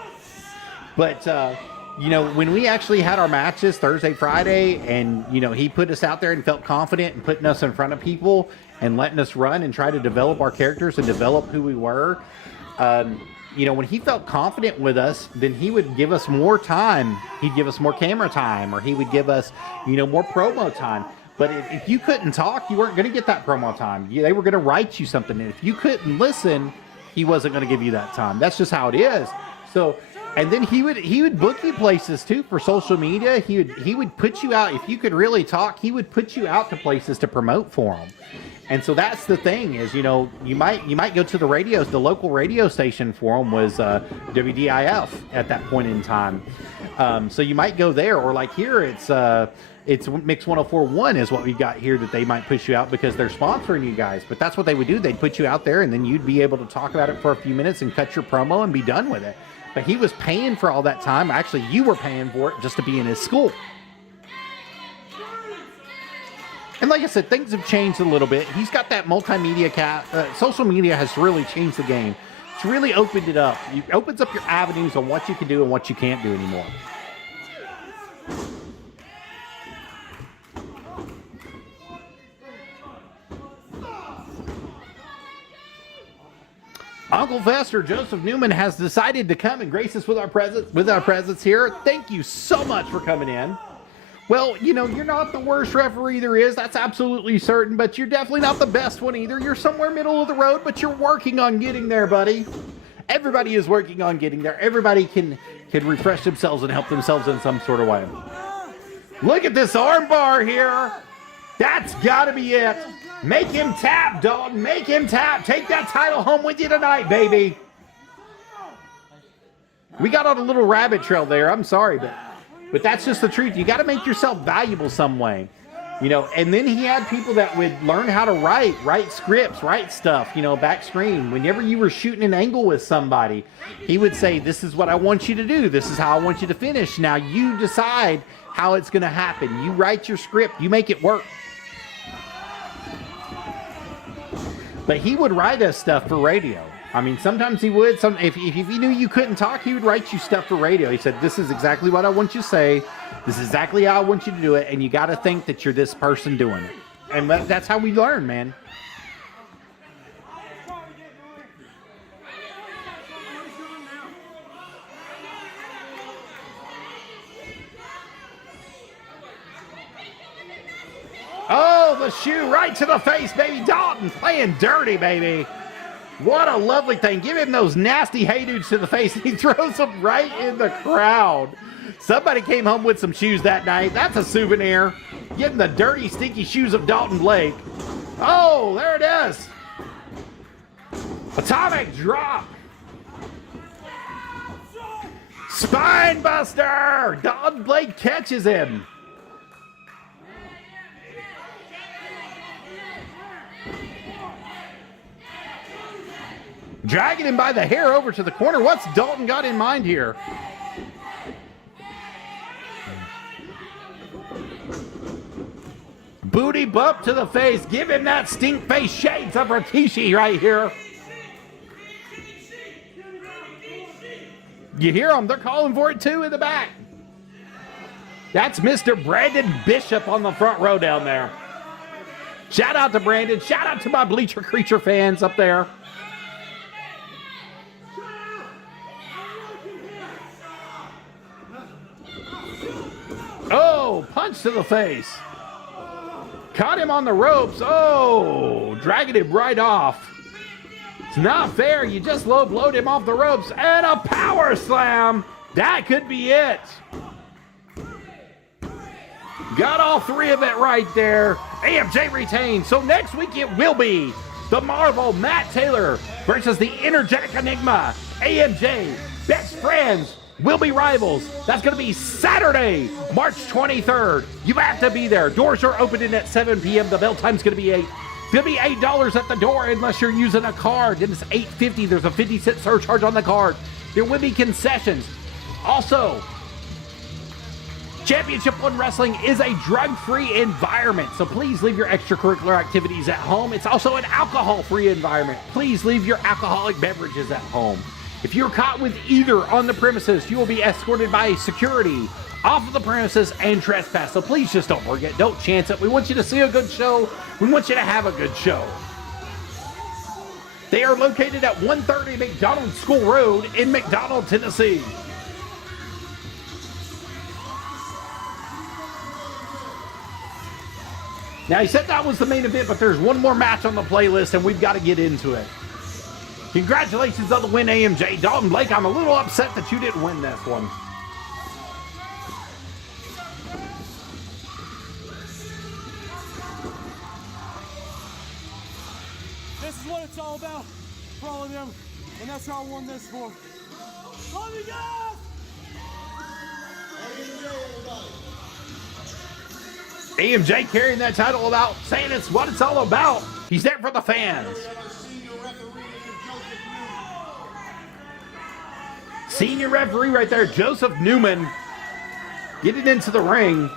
But, you know, when we actually had our matches Thursday, Friday, and, you know, he put us out there and felt confident in putting us in front of people and letting us run and try to develop our characters and develop who we were. You know, when he felt confident with us, then he would give us more time. He'd give us more camera time, or he would give us, you know, more promo time. But if you couldn't talk, you weren't going to get that promo time. They were going to write you something. And if you couldn't listen, he wasn't going to give you that time. That's just how it is. So, and then he would book you places too for social media. He would put you out. If you could really talk, he would put you out to places to promote for him. And so that's the thing is, you know, you might go to the radios. The local radio station for them was WDIF at that point in time. So you might go there, or like here, it's Mix 104.1 is what we got here that they might push you out because they're sponsoring you guys. But that's what they would do. They'd put you out there, and then you'd be able to talk about it for a few minutes and cut your promo and be done with it. But he was paying for all that time. Actually, you were paying for it just to be in his school. And like I said, things have changed a little bit. He's got that multimedia social media has really changed the game. It's really opened it up. It opens up your avenues on what you can do and what you can't do anymore. Uncle Fester, Joseph Newman, has decided to come and grace us with our presence here. Thank you so much for coming in. Well, you know, you're not the worst referee there is. That's absolutely certain, but you're definitely not the best one either. You're somewhere middle of the road, but you're working on getting there, buddy. Everybody is working on getting there. Everybody can refresh themselves and help themselves in some sort of way. Look at this arm bar here. That's got to be it. Make him tap, Dalton. Make him tap. Take that title home with you tonight, baby. We got on a little rabbit trail there. I'm sorry, but that's just the truth. You got to make yourself valuable some way, you know. And then he had people that would learn how to write scripts, write stuff, you know, back screen. Whenever you were shooting an angle with somebody, he would say, this is what I want you to do. This is how I want you to finish. Now you decide how it's going to happen. You write your script. You make it work. But he would write us stuff for radio. I mean, sometimes he would. If he knew you couldn't talk, he would write you stuff for radio. He said, this is exactly what I want you to say. This is exactly how I want you to do it. And you got to think that you're this person doing it. And that's how we learn, man. Oh, the shoe right to the face, baby. Dalton playing dirty, baby. What a lovely thing. Give him those nasty hey dudes to the face, and he throws them right in the crowd. Somebody came home with some shoes that night. That's a souvenir. Getting the dirty, stinky shoes of Dalton Blake. Oh, there it is. Atomic drop. Spine buster. Dalton Blake catches him. Dragging him by the hair over to the corner. What's Dalton got in mind here? Booty bump to the face. Give him that stink face shades of Rikishi right here. You hear them? They're calling for it too in the back. That's Mr. Brandon Bishop on the front row down there. Shout out to Brandon. Shout out to my Bleacher Creature fans up there. Oh, punch to the face. Caught him on the ropes. Oh, dragging him right off. It's not fair. You just low blowed him off the ropes. And a power slam. That could be it. Got all three of it right there. A.M.J. retains. So next week it will be the Marvel Matt Taylor versus the Energetic Enigma A.M.J. Best friends will be rivals. That's going to be Saturday, March 23rd. You have to be there. Doors are opening at 7 p.m. The bell time's going to be $8 at the door unless you're using a card. Then it's $8.50. There's a 50-cent surcharge on the card. There will be concessions. Also, Championship One Wrestling is a drug-free environment, so please leave your extracurricular activities at home. It's also an alcohol-free environment. Please leave your alcoholic beverages at home. If you're caught with either on the premises, you will be escorted by security off of the premises and trespass. So please just don't forget, don't chance it. We want you to see a good show. We want you to have a good show. They are located at 130 McDonald School Road in McDonald, Tennessee. Now, he said that was the main event, but there's one more match on the playlist, and we've got to get into it. Congratulations on the win, A.M.J. Dalton Blake, I'm a little upset that you didn't win this one. This is what it's all about for all of them, and that's what I won this for. Love you guys! A.M.J. carrying that title about saying it's what it's all about. He's there for the fans. Senior referee right there, Joseph Newman, getting into the ring.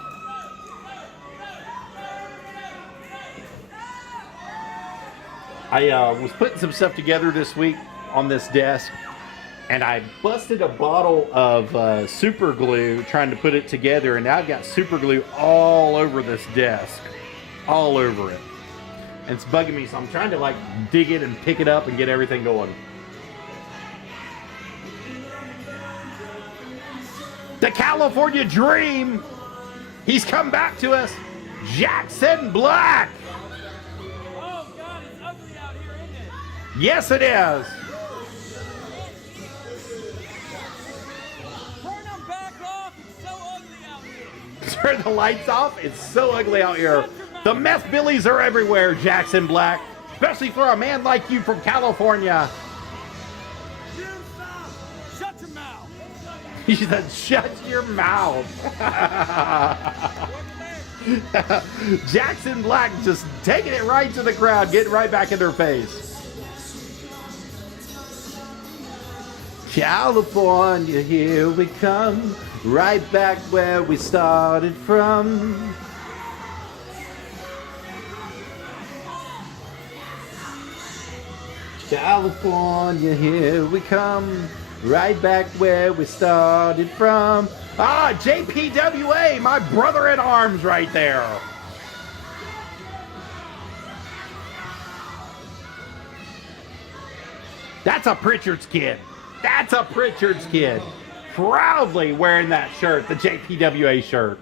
I was putting some stuff together this week on this desk, and I busted a bottle of super glue trying to put it together, and now I've got super glue all over this desk, all over it. And it's bugging me, so I'm trying to like dig it and pick it up and get everything going. The California Dream, he's come back to us, Jackson Black. Oh God, it's ugly out here, isn't it? Yes, it is. Turn them back off, it's so ugly out here. Turn the lights off, it's so ugly out here. The meth billies are everywhere, Jackson Black, especially for a man like you from California. Shut your mouth. He said, shut your mouth. Jackson Black just taking it right to the crowd, getting right back in their face. California, here we come, right back where we started from. California, here we come, right back where we started from. Ah, JPWA, my brother in arms right there. That's a Pritchard's kid. That's a Pritchard's kid. Proudly wearing that shirt, the JPWA shirt.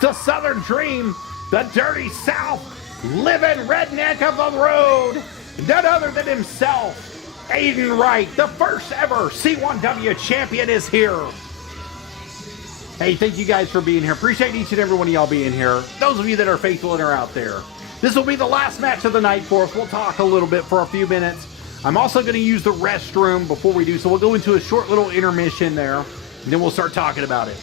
The Southern Dream, the Dirty South, living redneck of the road, none other than himself, Aiden Wright, the first ever C1W champion, is here. Hey, thank you guys for being here. Appreciate each and every one of y'all being here. Those of you that are faithful and are out there. This will be the last match of the night for us. We'll talk a little bit for a few minutes. I'm also going to use the restroom before we do, so we'll go into a short little intermission there, and then we'll start talking about it.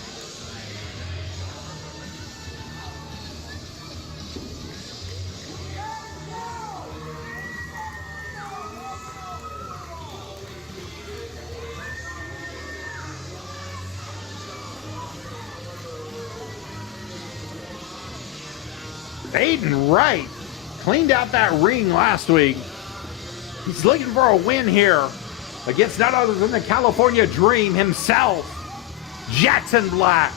Aiden Wright cleaned out that ring last week. He's looking for a win here against none other than the California Dream himself, Jackson Black.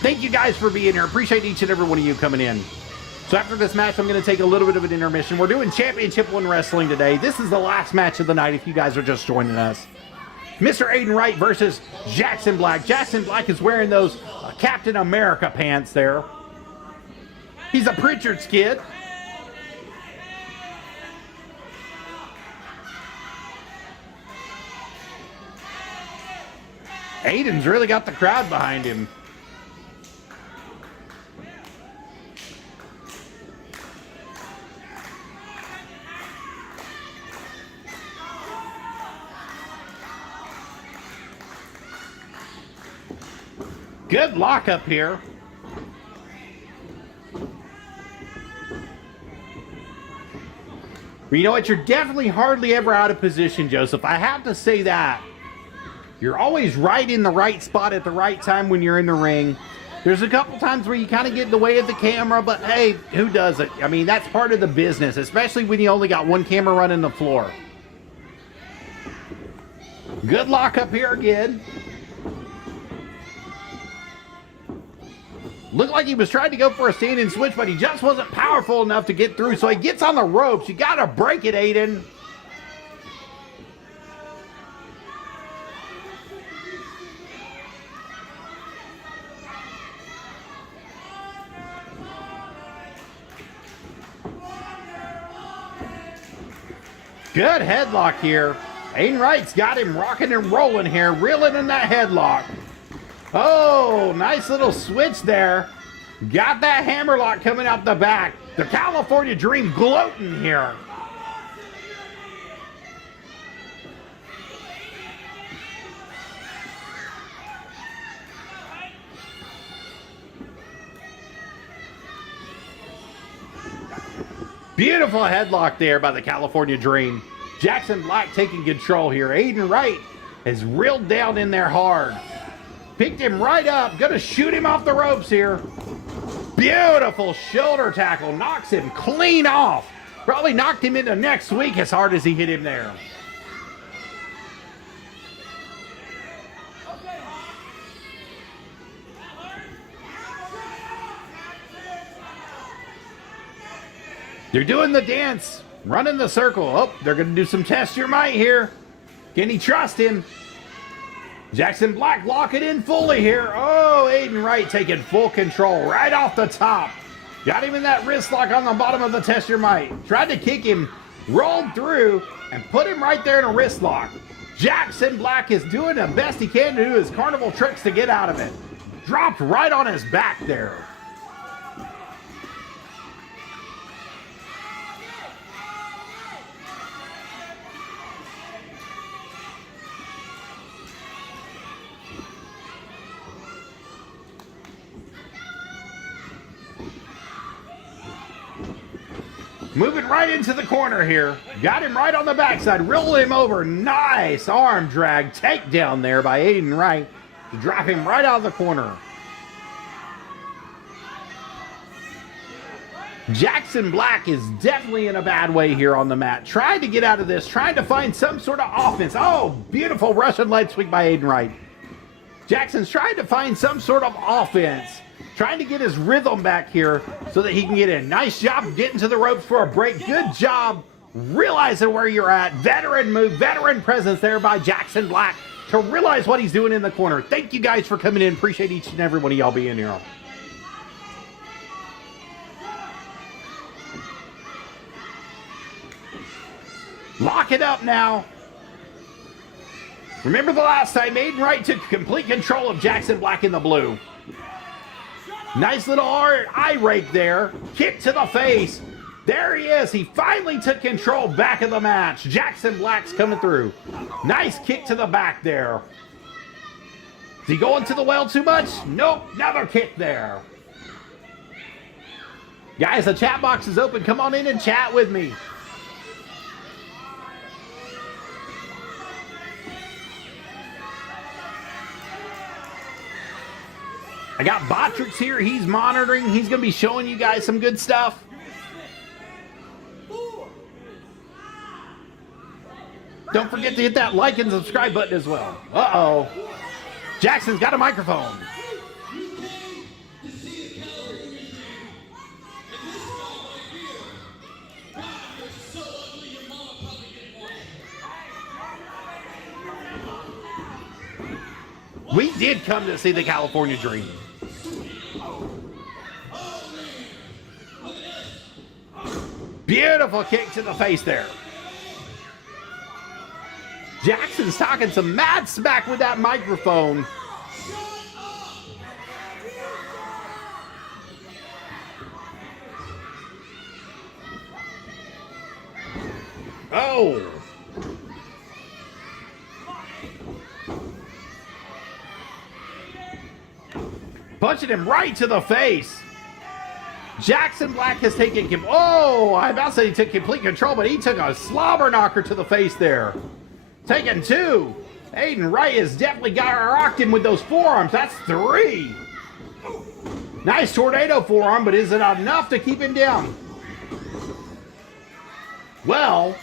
Thank you guys for being here. Appreciate each and every one of you coming in. So after this match, I'm going to take a little bit of an intermission. We're doing Championship 1 Wrestling today. This is the last match of the night if you guys are just joining us. Mr. Aiden Wright versus Jackson Black. Jackson Black is wearing those Captain America pants there. He's a Pritchard's kid. Aiden's really got the crowd behind him. Good lockup here. But you know what? You're definitely hardly ever out of position, Joseph. I have to say that. You're always right in the right spot at the right time when you're in the ring. There's a couple times where you kind of get in the way of the camera, but hey, who doesn't? I mean, that's part of the business, especially when you only got one camera running the floor. Good lockup here again. Looked like he was trying to go for a standing switch, but he just wasn't powerful enough to get through, so he gets on the ropes. You got to break it, Aiden. Good headlock here. Aiden Wright's got him rocking and rolling here, reeling in that headlock. Oh, nice little switch there. Got that hammerlock coming out the back. The California Dream gloating here. Beautiful headlock there by the California Dream. Jackson Black taking control here. Aiden Wright is reeled down in there hard. Picked him right up. Gonna shoot him off the ropes here. Beautiful shoulder tackle. Knocks him clean off. Probably knocked him into next week as hard as he hit him there. They're doing the dance. Running the circle. Oh, they're gonna do some test your might here. Can he trust him? Jackson Black locking in fully here. Oh, Aiden Wright taking full control right off the top. Got him in that wrist lock on the bottom of the test your might. Tried to kick him, rolled through, and put him right there in a wrist lock. Jackson Black is doing the best he can to do his carnival tricks to get out of it. Dropped right on his back there. Moving right into the corner here. Got him right on the backside. Rolled him over. Nice arm drag takedown there by Aiden Wright to drop him right out of the corner. Jackson Black is definitely in a bad way here on the mat. Trying to get out of this. Trying to find some sort of offense. Oh, beautiful Russian leg sweep by Aiden Wright. Jackson's trying to find some sort of offense. Trying to get his rhythm back here so that he can get in. Nice job getting to the ropes for a break. Good job realizing where you're at. Veteran move, veteran presence there by Jackson Black. to realize what he's doing in the corner. Thank you guys for coming in. Appreciate each and every one of y'all being here. Lock it up now. Remember the last time Aiden Wright took complete control of Jackson Black in the blue. Nice little eye rake there. Kick to the face. There he is. He finally took control back of the match. Jackson Black's coming through. Nice kick to the back there. Is he going to the well too much? Nope. Another kick there. Guys, the chat box is open. Come on in and chat with me. I got Botrix here. He's monitoring. He's going to be showing you guys some good stuff. Don't forget to hit that like and subscribe button as well. Uh-oh. Jackson's got a microphone. We did come to see the California Dream. Beautiful kick to the face there. Jackson's talking some mad smack with that microphone. Oh. Punching him right to the face. Jackson Black has taken, oh, I about to say he took complete control, but he took a slobber knocker to the face there. Taking two. Aiden Wright has definitely got rocked him with those forearms. That's three. Nice tornado forearm, but is it enough to keep him down? Well,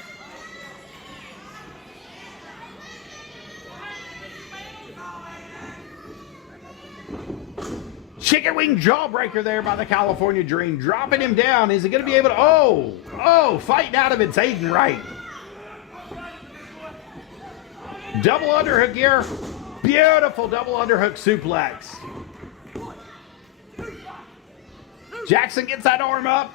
chicken wing jawbreaker there by the California Dream. Dropping him down. Is he going to be able to? Oh, fighting out of it's Aiden Wright. Double underhook here. Beautiful double underhook suplex. Jackson gets that arm up.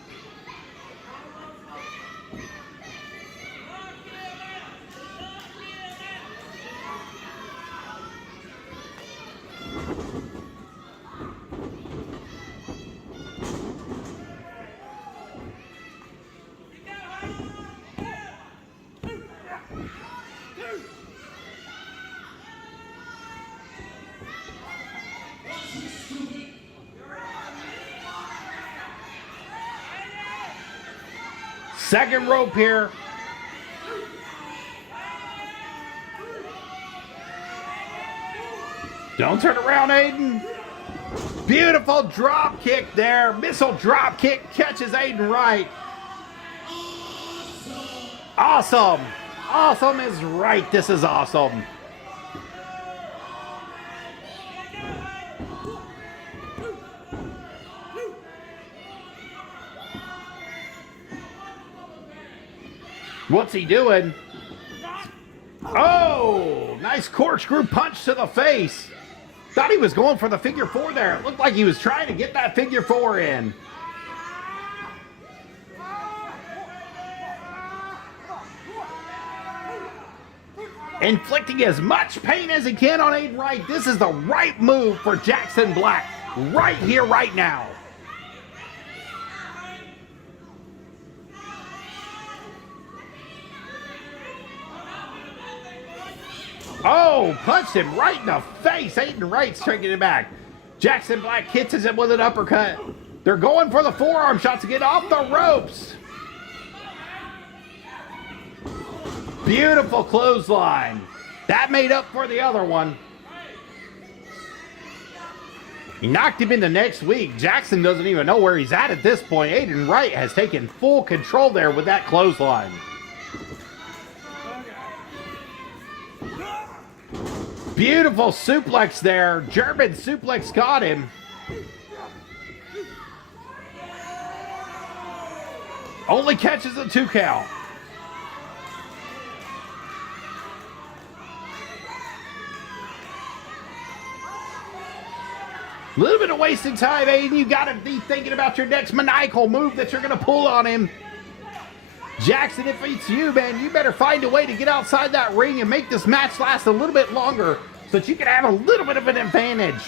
Second rope here. Don't turn around, Aiden. Beautiful drop kick there. Missile drop kick catches Aiden Wright. Awesome. Awesome is right. This is awesome. What's he doing? Oh, nice corkscrew punch to the face. Thought he was going for the figure four there. It looked like he was trying to get that figure four in. Inflicting as much pain as he can on Aiden Wright. This is the right move for Jackson Black right here, right now. Oh, punched him right in the face. Aiden Wright's taking it back. Jackson Black hits him with an uppercut. They're going for the forearm shot to get off the ropes. Beautiful clothesline. That made up for the other one. He knocked him into next week. Jackson doesn't even know where he's at this point. Aiden Wright has taken full control there with that clothesline. Beautiful suplex there. German suplex got him. Only catches a 2 count. A little bit of wasted time, Aiden. You got to be thinking about your next maniacal move that you're going to pull on him. Jackson, if it's you, man, you better find a way to get outside that ring and make this match last a little bit longer so that you can have a little bit of an advantage.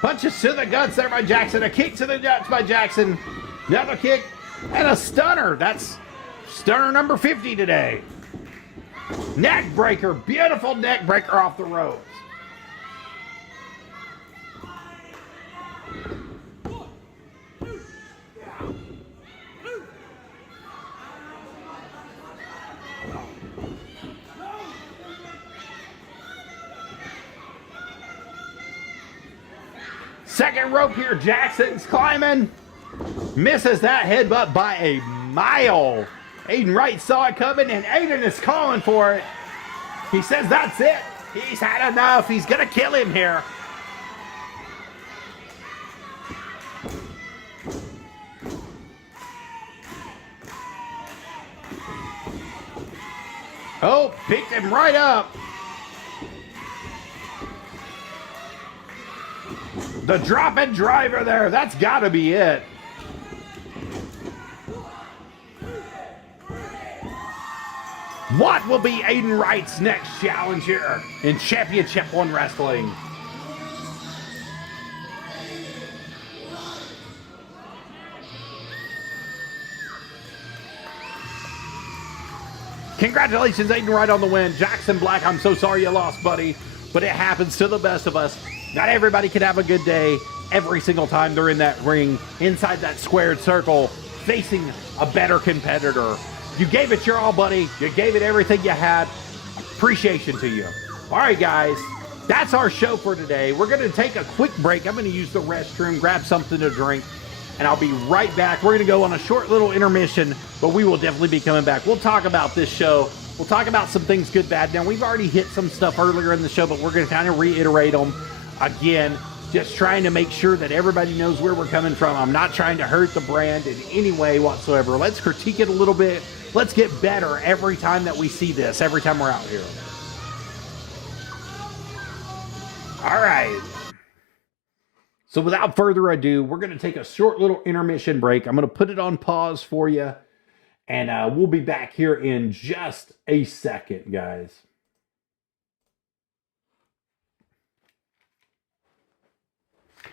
Punches to the guts there by Jackson. A kick to the guts by Jackson. Another kick and a stunner. That's stunner number 50 today. Neck breaker. Beautiful neck breaker off the ropes. Second rope here, Jackson's climbing. Misses that headbutt by a mile. Aiden Wright saw it coming, and Aiden is calling for it. He says that's it. He's had enough. He's going to kill him here. Oh, picked him right up. The drop-in driver there. That's got to be it. What will be Aiden Wright's next challenge here in Championship 1 Wrestling? Congratulations, Aiden Wright, on the win. Jackson Black, I'm so sorry you lost, buddy, but it happens to the best of us. Not everybody can have a good day every single time they're in that ring, inside that squared circle, facing a better competitor. You gave it your all, buddy. You gave it everything you had. Appreciation to you. All right, guys, that's our show for today. We're going to take a quick break. I'm going to use the restroom, grab something to drink, and I'll be right back. We're going to go on a short little intermission, but we will definitely be coming back. We'll talk about this show. We'll talk about some things good, bad. Now, we've already hit some stuff earlier in the show, but we're going to kind of reiterate them again, just trying to make sure that everybody knows where we're coming from. I'm not trying to hurt the brand in any way whatsoever. Let's critique it a little bit. Let's get better every time that we see this, every time we're out here. All right. So without further ado, we're going to take a short little intermission break. I'm going to put it on pause for you, and we'll be back here in just a second, guys.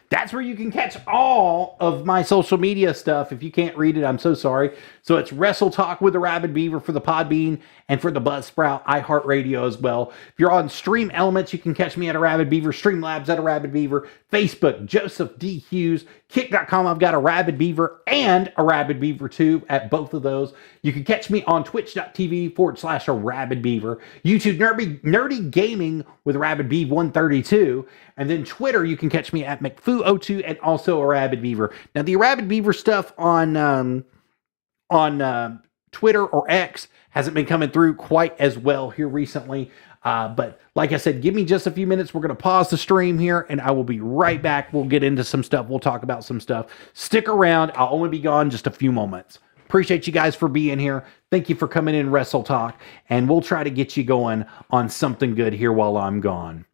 That's where you can catch all of my social media stuff. If you can't read it, I'm so sorry. So it's Wrestle Talk with the Rabbid Beaver for the Podbean and for the Buzzsprout iHeartRadio as well. If you're on Stream Elements, you can catch me at a Rabbid Beaver, Streamlabs at a Rabbid Beaver, Facebook, Joseph D. Hughes, Kick.com, I've got a Rabbid Beaver and a Rabbid Beaver 2 at both of those. You can catch me on twitch.tv/a Rabbid Beaver, YouTube Nerdy Gaming with Rabbid Beav 132, and then Twitter, you can catch me at McFoo02 and also a Rabbid Beaver. Now, the Rabbid Beaver stuff on Twitter or X hasn't been coming through quite as well here recently. But like I said, give me just a few minutes. We're going to pause the stream here, and I will be right back. We'll get into some stuff. We'll talk about some stuff. Stick around. I'll only be gone just a few moments. Appreciate you guys for being here. Thank you for coming in, Wrestle Talk, and we'll try to get you going on something good here while I'm gone.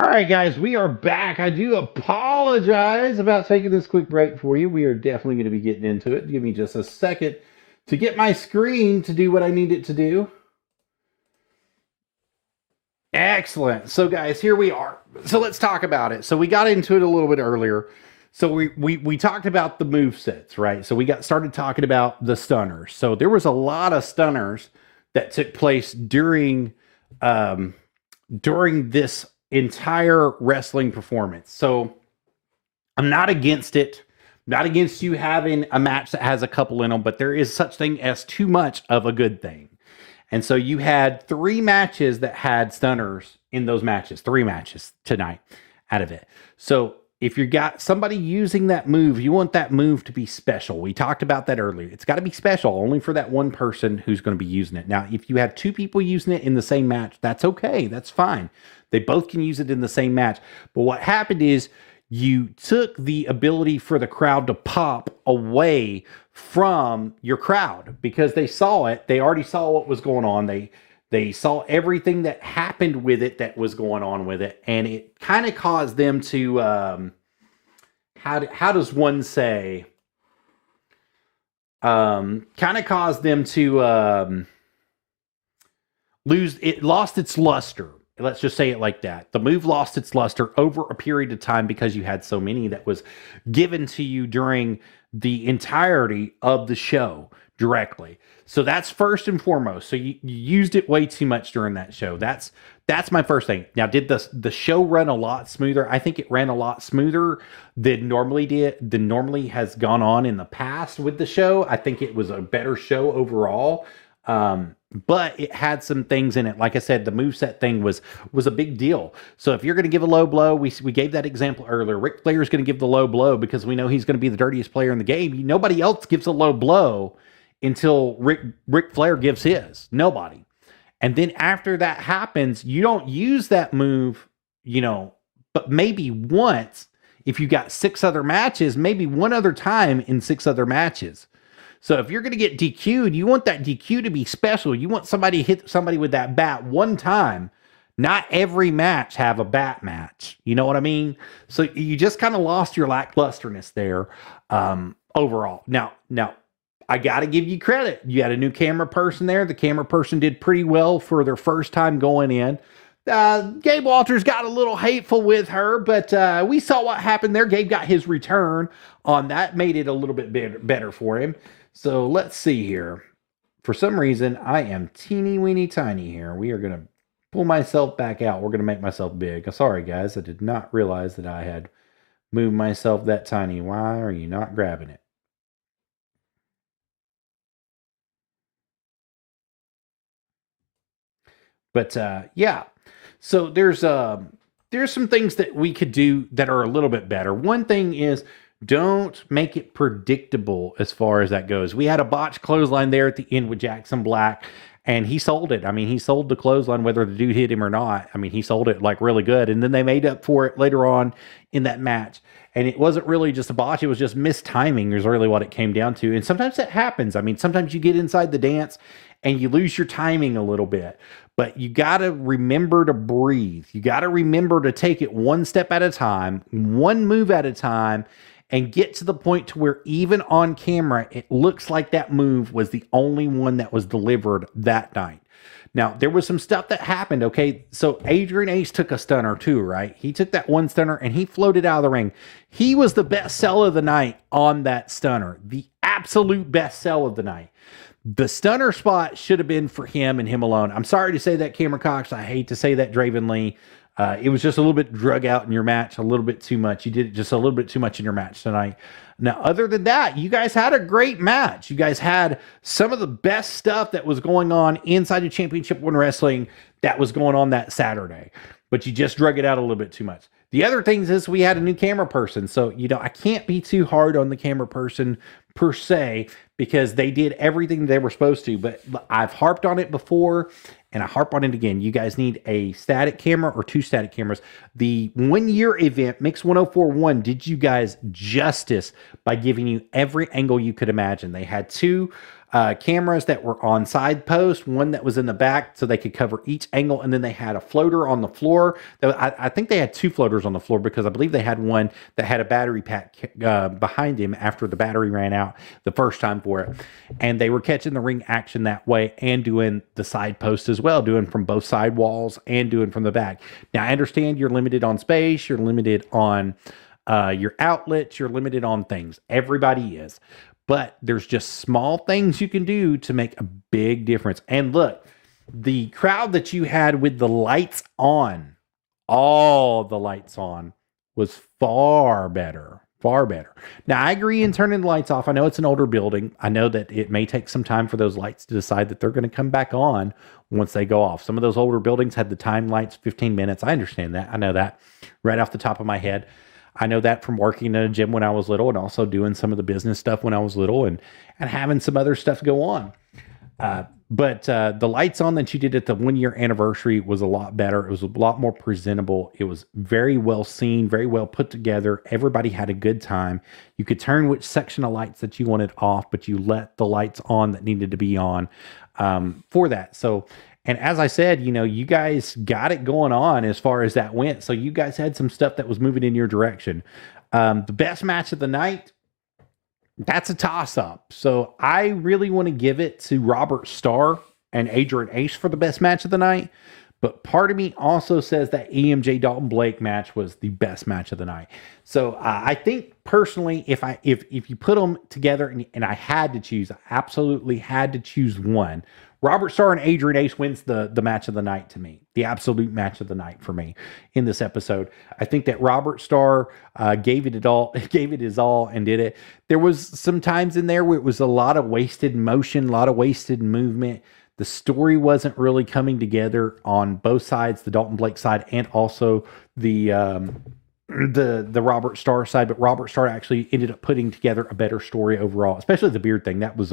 All right, guys, we are back. I do apologize about taking this quick break for you. We are definitely going to be getting into it. Give me just a second to get my screen to do what I need it to do. Excellent. So, guys, here we are. So let's talk about it. So we got into it a little bit earlier. So we talked about the move sets, right? So we got started talking about the stunners. So there was a lot of stunners that took place during this entire wrestling performance. So I'm not against it. Not against you having a match that has a couple in them, but there is such thing as too much of a good thing. And so you had 3 matches that had stunners in those matches, 3 matches tonight out of it. So if you got somebody using that move, you want that move to be special. We talked about that earlier. It's got to be special only for that one person who's going to be using it. Now, if you have 2 people using it in the same match, that's okay. That's fine. They both can use it in the same match. But what happened is you took the ability for the crowd to pop away from your crowd because they saw it. They already saw what was going on. They saw everything that happened with it that was going on with it. And it kind of caused them to, how does one say, kind of caused them to lost its luster. Let's just say it like that. The move lost its luster over a period of time because you had so many that was given to you during the entirety of the show directly. So that's first and foremost. So you used it way too much during that show. That's my first thing. Now, did the show run a lot smoother? I think it ran a lot smoother than normally has gone on in the past with the show. I think it was a better show overall. But it had some things in it. Like I said, the moveset thing was a big deal. So if you're going to give a low blow, we gave that example earlier. Ric Flair is going to give the low blow because we know he's going to be the dirtiest player in the game. Nobody else gives a low blow until Ric Flair gives his. Nobody. And then after that happens, you don't use that move, but maybe once. If you got 6 other matches, maybe one other time in 6 other matches. So if you're going to get DQ'd, you want that DQ to be special. You want somebody to hit somebody with that bat one time. Not every match have a bat match. You know what I mean? So you just kind of lost your lacklusterness there overall. Now, I got to give you credit. You had a new camera person there. The camera person did pretty well for their first time going in. Gabe Walters got a little hateful with her, but we saw what happened there. Gabe got his return on that, made it a little bit better for him. So let's see here. For some reason, I am teeny weeny tiny here. We are going to pull myself back out. We're going to make myself big. Sorry, guys. I did not realize that I had moved myself that tiny. Why are you not grabbing it? But yeah. So there's some things that we could do that are a little bit better. One thing is, don't make it predictable as far as that goes. We had a botched clothesline there at the end with Jackson Black, and he sold it. I mean, he sold the clothesline whether the dude hit him or not. I mean, he sold it like really good. And then they made up for it later on in that match. And it wasn't really just a botch. It was just mistiming is really what it came down to. And sometimes that happens. I mean, sometimes you get inside the dance and you lose your timing a little bit. But you got to remember to breathe. You got to remember to take it one step at a time, one move at a time, and get to the point to where even on camera, it looks like that move was the only one that was delivered that night. Now, there was some stuff that happened, okay? So Adrian Ace took a stunner too, right? He took that one stunner and he floated out of the ring. He was the best sell of the night on that stunner. The absolute best sell of the night. The stunner spot should have been for him and him alone. I'm sorry to say that, Cameron Coxx. I hate to say that, Draven Lee. It was just a little bit drug out in your match, a little bit too much. You did it just a little bit too much in your match tonight. Now, other than that, you guys had a great match. You guys had some of the best stuff that was going on inside of Championship One Wrestling that was going on that Saturday. But you just drug it out a little bit too much. The other things is we had a new camera person. So, I can't be too hard on the camera person per se because they did everything they were supposed to. But I've harped on it before. And I harp on it again. You guys need a static camera or 2 static cameras. The 1-year event, Mix 1041, did you guys justice by giving you every angle you could imagine. They had 2 cameras that were on side posts, one that was in the back so they could cover each angle, and then they had a floater on the floor. I think they had 2 floaters on the floor because I believe they had one that had a battery pack behind him after the battery ran out the first time for it. And they were catching the ring action that way and doing the side post as well, doing from both side walls and doing from the back. Now, I understand you're limited on space, you're limited on your outlets, you're limited on things. Everybody is. But there's just small things you can do to make a big difference. And look, the crowd that you had with the lights on, all the lights on, was far better. Far better. Now, I agree in turning the lights off. I know it's an older building. I know that it may take some time for those lights to decide that they're going to come back on once they go off. Some of those older buildings had the time lights 15 minutes. I understand that. I know that right off the top of my head. I know that from working in a gym when I was little and also doing some of the business stuff when I was little and having some other stuff go on. But the lights on that you did at the 1-year anniversary was a lot better. It was a lot more presentable. It was very well seen, very well put together. Everybody had a good time. You could turn which section of lights that you wanted off, but you let the lights on that needed to be on for that. So, and as I said, you know, you guys got it going on as far as that went. So you guys had some stuff that was moving in your direction. The best match of the night, that's a toss-up. So I really want to give it to Robert Starr and Adrian Ace for the best match of the night. But part of me also says that A.M.J. Dalton Blake match was the best match of the night. So I think personally, if you put them together and I had to choose, I absolutely had to choose one. Robert Starr and Adrian Ace wins the match of the night to me. The absolute match of the night for me in this episode. I think that Robert Starr gave it his all and did it. There was some times in there where it was a lot of wasted motion, a lot of wasted movement. The story wasn't really coming together on both sides, the Dalton Blake side and also the Robert Starr side, but Robert Starr actually ended up putting together a better story overall, especially the beard thing. That was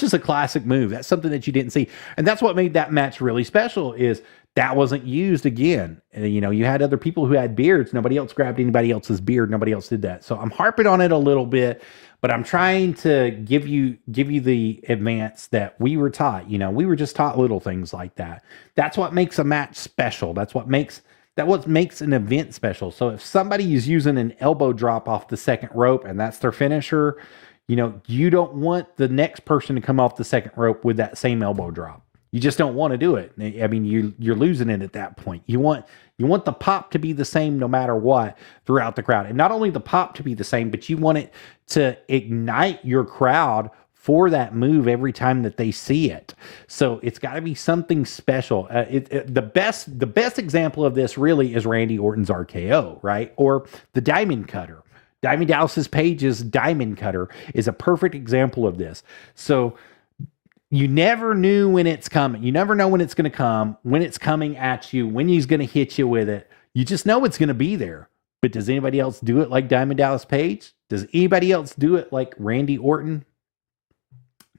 just a classic move. That's something that you didn't see. And that's what made that match really special is that wasn't used again. And, you know, you had other people who had beards. Nobody else grabbed anybody else's beard. Nobody else did that. So I'm harping on it a little bit, but I'm trying to give you the advance that we were taught. You know, we were just taught little things like that. That's what makes a match special. That's what makes an event special. So if somebody is using an elbow drop off the second rope and that's their finisher, you know, you don't want the next person to come off the second rope with that same elbow drop. You just don't want to do it. I mean, you're losing it at that point. You want the pop to be the same no matter what throughout the crowd. And not only the pop to be the same, but you want it to ignite your crowd for that move every time that they see it. So it's got to be something special. The best example of this really is Randy Orton's RKO, right? Or the Diamond Cutter. Diamond Dallas Page's Diamond Cutter is a perfect example of this. So you never knew when it's coming. You never know when it's going to come, when it's coming at you, when he's going to hit you with it. You just know it's going to be there. But does anybody else do it like Diamond Dallas Page? Does anybody else do it like Randy Orton?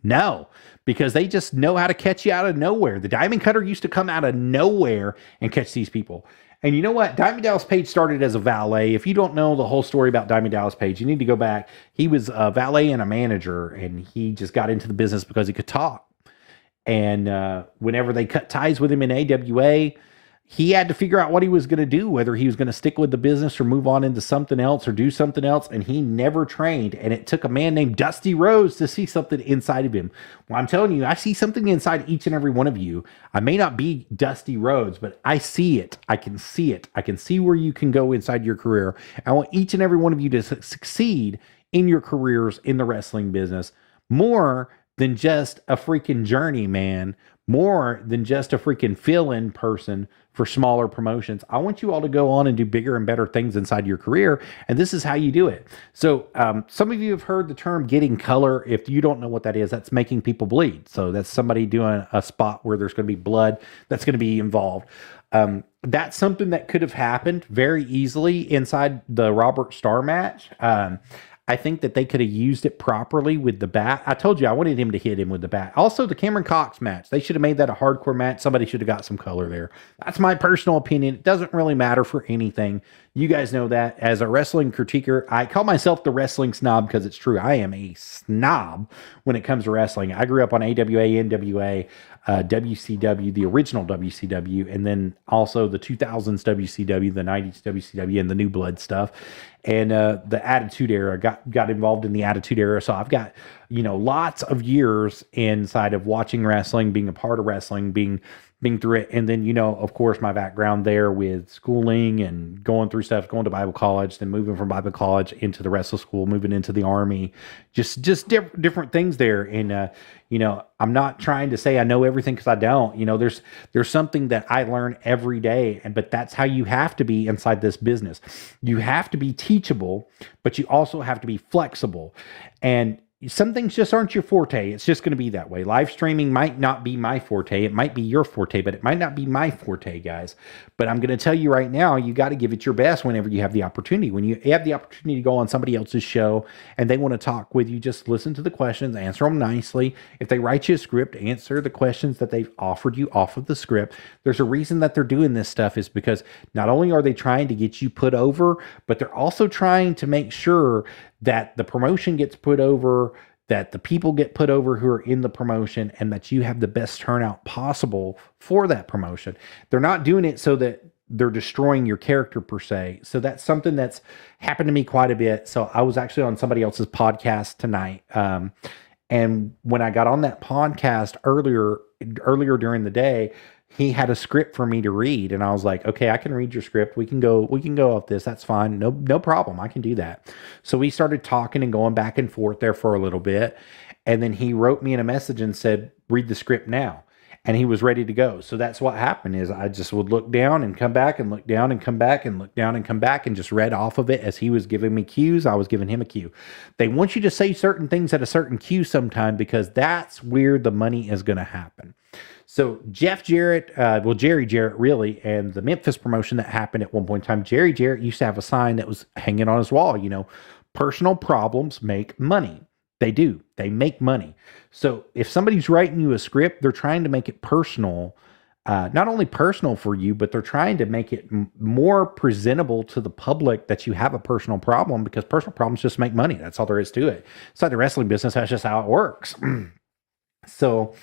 No, because they just know how to catch you out of nowhere. The Diamond Cutter used to come out of nowhere and catch these people. And you know what? Diamond Dallas Page started as a valet. If you don't know the whole story about Diamond Dallas Page, you need to go back. He was a valet and a manager, and he just got into the business because he could talk. And whenever they cut ties with him in AWA, he had to figure out what he was going to do, whether he was going to stick with the business or move on into something else or do something else. And he never trained. And it took a man named Dusty Rhodes to see something inside of him. Well, I'm telling you, I see something inside each and every one of you. I may not be Dusty Rhodes, but I see it. I can see it. I can see where you can go inside your career. I want each and every one of you to succeed in your careers in the wrestling business more than just a freaking journeyman, more than just a freaking fill-in person for smaller promotions. I want you all to go on and do bigger and better things inside your career. And this is how you do it. So some of you have heard the term getting color. If you don't know what that is, that's making people bleed. So that's somebody doing a spot where there's going to be blood that's going to be involved. That's something that could have happened very easily inside the Robert Starr match. I think that they could have used it properly with the bat. I told you I wanted him to hit him with the bat. Also, the Cameron Coxx match, they should have made that a hardcore match. Somebody should have got some color there. That's my personal opinion. It doesn't really matter for anything. You guys know that. As a wrestling critiquer, I call myself the wrestling snob because it's true. I am a snob when it comes to wrestling. I grew up on AWA, NWA, WCW, the original WCW, and then also the 2000s WCW, the 90s WCW, and the New Blood stuff. And the Attitude Era, got involved in the Attitude Era. So I've got, lots of years inside of watching wrestling, being a part of wrestling, being through it. And then, of course, my background there with schooling and going through stuff, going to Bible college, then moving from Bible college into the wrestle school, moving into the Army, just different things there. And, I'm not trying to say I know everything because I don't. There's something that I learn every day, but that's how you have to be inside this business. You have to be teachable, but you also have to be flexible. And some things just aren't your forte. It's just going to be that way. Live streaming might not be my forte. It might be your forte, but it might not be my forte, guys. But I'm going to tell you right now, you got to give it your best whenever you have the opportunity. When you have the opportunity to go on somebody else's show and they want to talk with you, just listen to the questions, answer them nicely. If they write you a script, answer the questions that they've offered you off of the script. There's a reason that they're doing this stuff, is because not only are they trying to get you put over, but they're also trying to make sure that the promotion gets put over, that the people get put over who are in the promotion, and that you have the best turnout possible for that promotion. They're not doing it so that they're destroying your character per se. So that's something that's happened to me quite a bit. So I was actually on somebody else's podcast tonight. And when I got on that podcast earlier during the day, he had a script for me to read, and I was like, okay, I can read your script. We can go off this. That's fine. No problem. I can do that. So we started talking and going back and forth there for a little bit. And then he wrote me in a message and said, read the script now. And he was ready to go. So that's what happened, is I just would look down and come back and look down and come back and look down and come back and just read off of it as he was giving me cues. I was giving him a cue. They want you to say certain things at a certain cue sometime, because that's where the money is going to happen. So Jeff Jarrett, Jerry Jarrett really, and the Memphis promotion that happened at one point in time, Jerry Jarrett used to have a sign that was hanging on his wall, personal problems make money. They do. They make money. So if somebody's writing you a script, they're trying to make it personal, not only personal for you, but they're trying to make it more presentable to the public that you have a personal problem, because personal problems just make money. That's all there is to it. It's like the wrestling business. That's just how it works. So,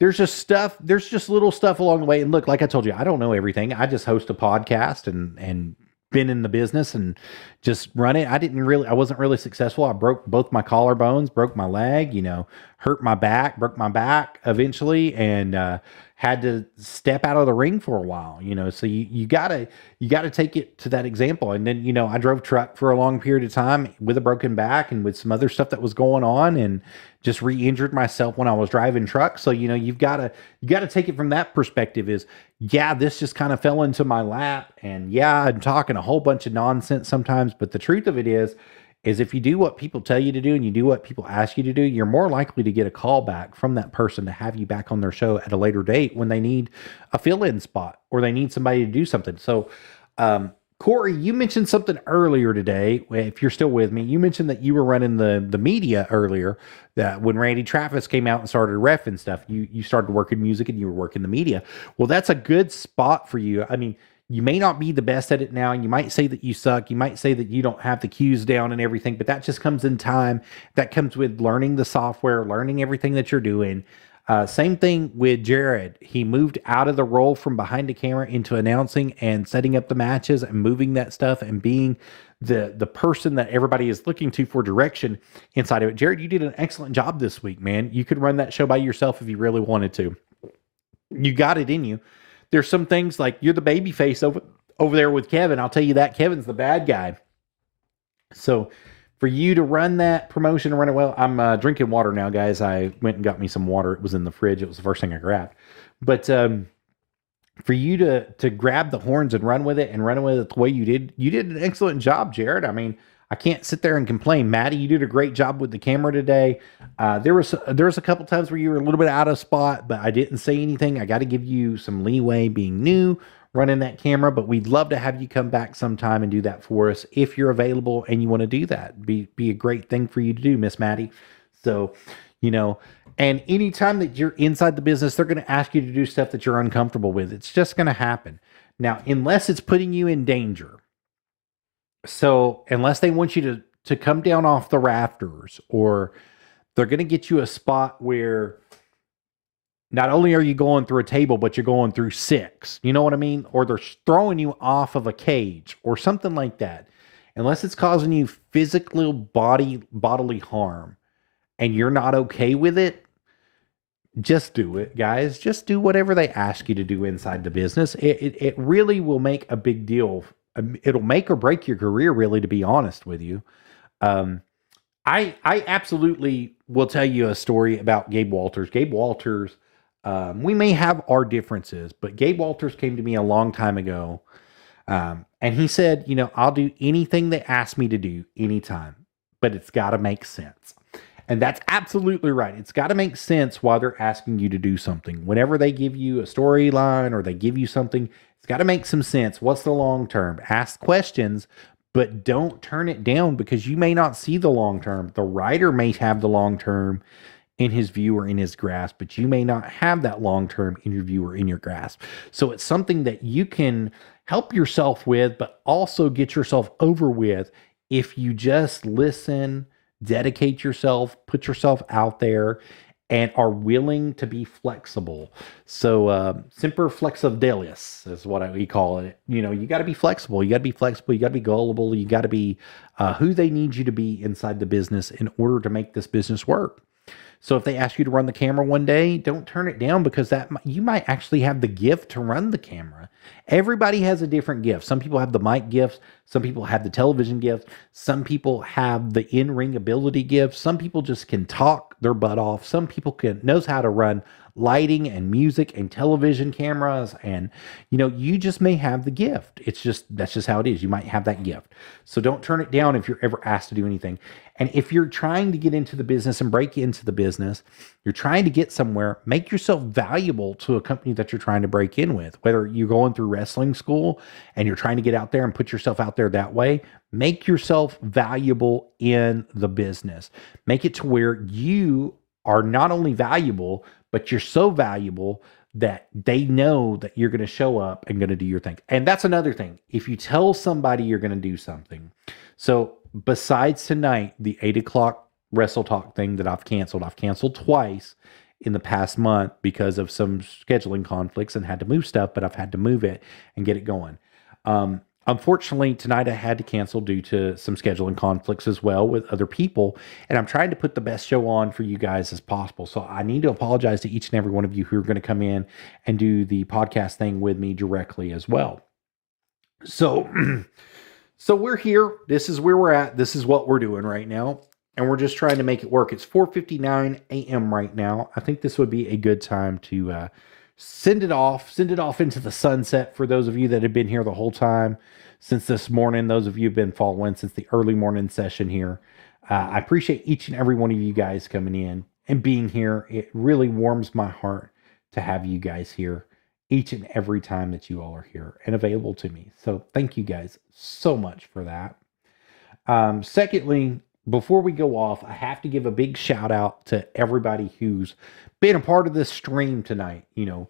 there's just little stuff along the way. And look, like I told you, I don't know everything. I just host a podcast and been in the business and just run it. I wasn't really successful. I broke both my collarbones, broke my leg, hurt my back, broke my back eventually, and had to step out of the ring for a while, so you gotta take it to that example. And then, I drove truck for a long period of time with a broken back and with some other stuff that was going on, and just re-injured myself when I was driving truck. So, you've got to take it from that perspective, is, yeah, this just kind of fell into my lap, and yeah, I'm talking a whole bunch of nonsense sometimes, but the truth of it is if you do what people tell you to do and you do what people ask you to do, you're more likely to get a call back from that person to have you back on their show at a later date when they need a fill-in spot or they need somebody to do something. So, Corey, you mentioned something earlier today. If you're still with me, you mentioned that you were running the media earlier, that when Randy Travis came out and started ref and stuff, you started working music and you were working the media. Well, that's a good spot for you. I mean, you may not be the best at it now. You might say that you suck. You might say that you don't have the cues down and everything, but that just comes in time. That comes with learning the software, learning everything that you're doing. Same thing with Jared. He moved out of the role from behind the camera into announcing and setting up the matches and moving that stuff and being the person that everybody is looking to for direction inside of it. Jared, you did an excellent job this week, man. You could run that show by yourself if you really wanted to. You got it in you. There's some things like you're the baby face over there with Kevin. I'll tell you that Kevin's the bad guy. So for you to run that promotion and run it well, I'm drinking water now, guys. I went and got me some water. It was in the fridge. It was the first thing I grabbed. But for you to grab the horns and run with it the way you did an excellent job, Jared. I mean, I can't sit there and complain. Maddie, you did a great job with the camera today. There was a couple times where you were a little bit out of spot, but I didn't say anything. I got to give you some leeway being new, running that camera, but we'd love to have you come back sometime and do that for us if you're available and you want to do that. Be a great thing for you to do, Miss Maddie. So, you know, and anytime that you're inside the business, they're going to ask you to do stuff that you're uncomfortable with. It's just going to happen. Now, unless it's putting you in danger. So, unless they want you to come down off the rafters, or they're going to get you a spot where not only are you going through a table, but you're going through 6. You know what I mean? Or they're throwing you off of a cage or something like that. Unless it's causing you physical bodily harm and you're not okay with it, just do it, guys. Just do whatever they ask you to do inside the business. It really will make a big deal. It'll make or break your career, really, to be honest with you. I absolutely will tell you a story about Gabe Walters. Gabe Walters, we may have our differences, but Gabe Walters came to me a long time ago. And he said, you know, I'll do anything they ask me to do anytime, but it's got to make sense. And that's absolutely right. It's got to make sense while they're asking you to do something. Whenever they give you a storyline or they give you something, it's got to make some sense. What's the long term? Ask questions, but don't turn it down because you may not see the long term. The writer may have the long term in his view or in his grasp, but you may not have that long term in your view or in your grasp. So it's something that you can help yourself with, but also get yourself over with if you just listen, dedicate yourself, put yourself out there, and are willing to be flexible. So semper flexibilis is what we call it. You know, you got to be flexible. You got to be flexible. You got to be gullible. You got to be who they need you to be inside the business in order to make this business work. So if they ask you to run the camera one day, don't turn it down because you might actually have the gift to run the camera. Everybody has a different gift. Some people have the mic gifts. Some people have the television gift. Some people have the in-ring ability gift. Some people just can talk their butt off. Some people knows how to run lighting and music and television cameras. And, you know, you just may have the gift. That's just how it is. You might have that gift. So don't turn it down if you're ever asked to do anything. And if you're trying to get into the business and break into the business, you're trying to get somewhere, make yourself valuable to a company that you're trying to break in with. Whether you're going through wrestling school and you're trying to get out there and put yourself out there that way, make yourself valuable in the business. Make it to where you are not only valuable, but you're so valuable that they know that you're going to show up and going to do your thing. And that's another thing. If you tell somebody you're going to do something, so besides tonight, the 8 o'clock Wrestle Talk thing that I've canceled twice in the past month because of some scheduling conflicts and had to move stuff, but I've had to move it and get it going. Unfortunately, tonight I had to cancel due to some scheduling conflicts as well with other people, and I'm trying to put the best show on for you guys as possible. So I need to apologize to each and every one of you who are going to come in and do the podcast thing with me directly as well. So, so we're here. This is where we're at. This is what we're doing right now, and we're just trying to make it work. It's 4:59 a.m. right now. I think this would be a good time to send it off into the sunset for those of you that have been here the whole time since this morning. Those of you have been following since the early morning session here. I appreciate each and every one of you guys coming in and being here. It really warms my heart to have you guys here each and every time that you all are here and available to me. So thank you guys so much for that. Secondly, before we go off, I have to give a big shout out to everybody who's been a part of this stream tonight. You know,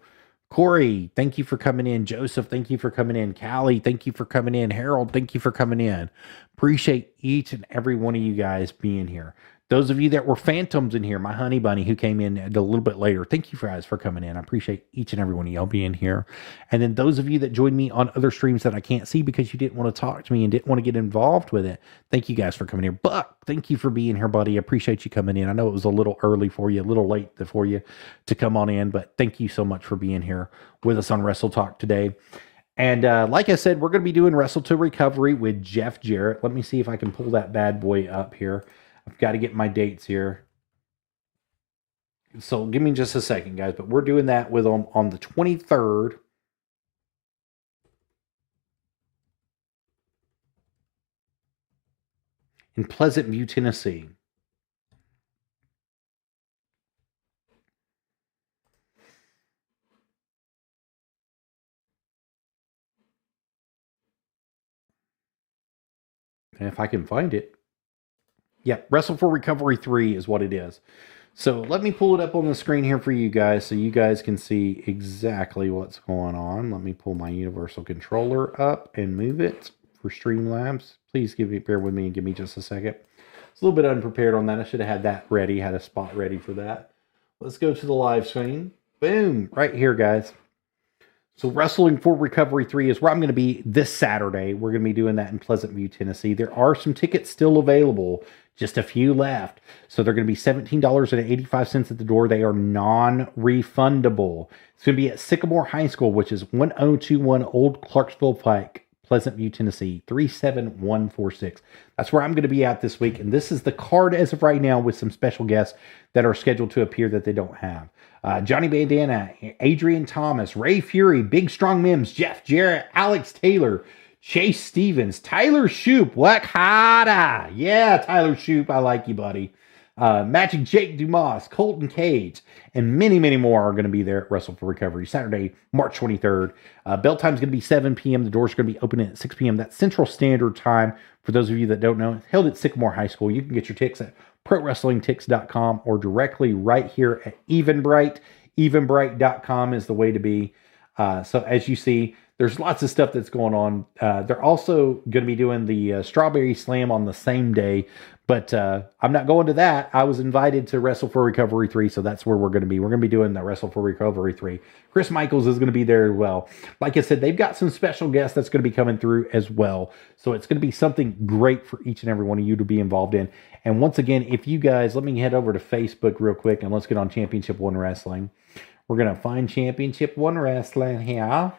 Corey, thank you for coming in. Joseph, thank you for coming in. Callie, thank you for coming in. Harold, thank you for coming in. Appreciate each and every one of you guys being here. Those of you that were phantoms in here, my honey bunny who came in a little bit later, thank you guys for coming in. I appreciate each and every one of y'all being here. And then those of you that joined me on other streams that I can't see because you didn't want to talk to me and didn't want to get involved with it, thank you guys for coming here. Buck, thank you for being here, buddy. I appreciate you coming in. I know it was a little early for you, a little late for you to come on in, but thank you so much for being here with us on Wrestle Talk today. And like I said, we're going to be doing Wrestle to Recovery with Jeff Jarrett. Let me see if I can pull that bad boy up here. I've got to get my dates here. So give me just a second, guys. But we're doing that with them on the 23rd. In Pleasant View, Tennessee. if I can find it. Yeah, Wrestle for Recovery 3 is what it is. So let me pull it up on the screen here for you guys so you guys can see exactly what's going on. Let me pull my universal controller up and move it for Streamlabs. Please bear with me and give me just a second. It's a little bit unprepared on that. I should have had that ready, had a spot ready for that. Let's go to the live screen. Boom, right here, guys. So Wrestling for Recovery 3 is where I'm going to be this Saturday. We're going to be doing that in Pleasant View, Tennessee. There are some tickets still available, just a few left. So they're going to be $17.85 at the door. They are non-refundable. It's going to be at Sycamore High School, which is 1021 Old Clarksville Pike, Pleasant View, Tennessee, 37146. That's where I'm going to be at this week. And this is the card as of right now with some special guests that are scheduled to appear that they don't have. Johnny Bandana, Adrian Thomas, Ray Fury, Big Strong Mims, Jeff Jarrett, Alex Taylor, Chase Stevens, Tyler Shoop, Wakada. Yeah, Tyler Shoop, I like you, buddy. Magic Jake Dumas, Colton Cage, and many, many more are going to be there at Wrestle for Recovery Saturday, March 23rd. Bell time's going to be 7 p.m. The doors are going to be opening at 6 p.m. That's Central Standard Time. For those of you that don't know, it's held at Sycamore High School. You can get your tickets at ProWrestlingTix.com or directly right here at Eventbrite. Eventbrite.com is the way to be. So as you see, there's lots of stuff that's going on. They're also going to be doing the Strawberry Slam on the same day, but I'm not going to that. I was invited to Wrestle for Recovery 3, so that's where we're going to be. We're going to be doing the Wrestle for Recovery 3. Chris Michaels is going to be there as well. Like I said, they've got some special guests that's going to be coming through as well. So it's going to be something great for each and every one of you to be involved in. And once again, if you guys, let me head over to Facebook real quick and let's get on Championship One Wrestling. We're going to find Championship One Wrestling here. All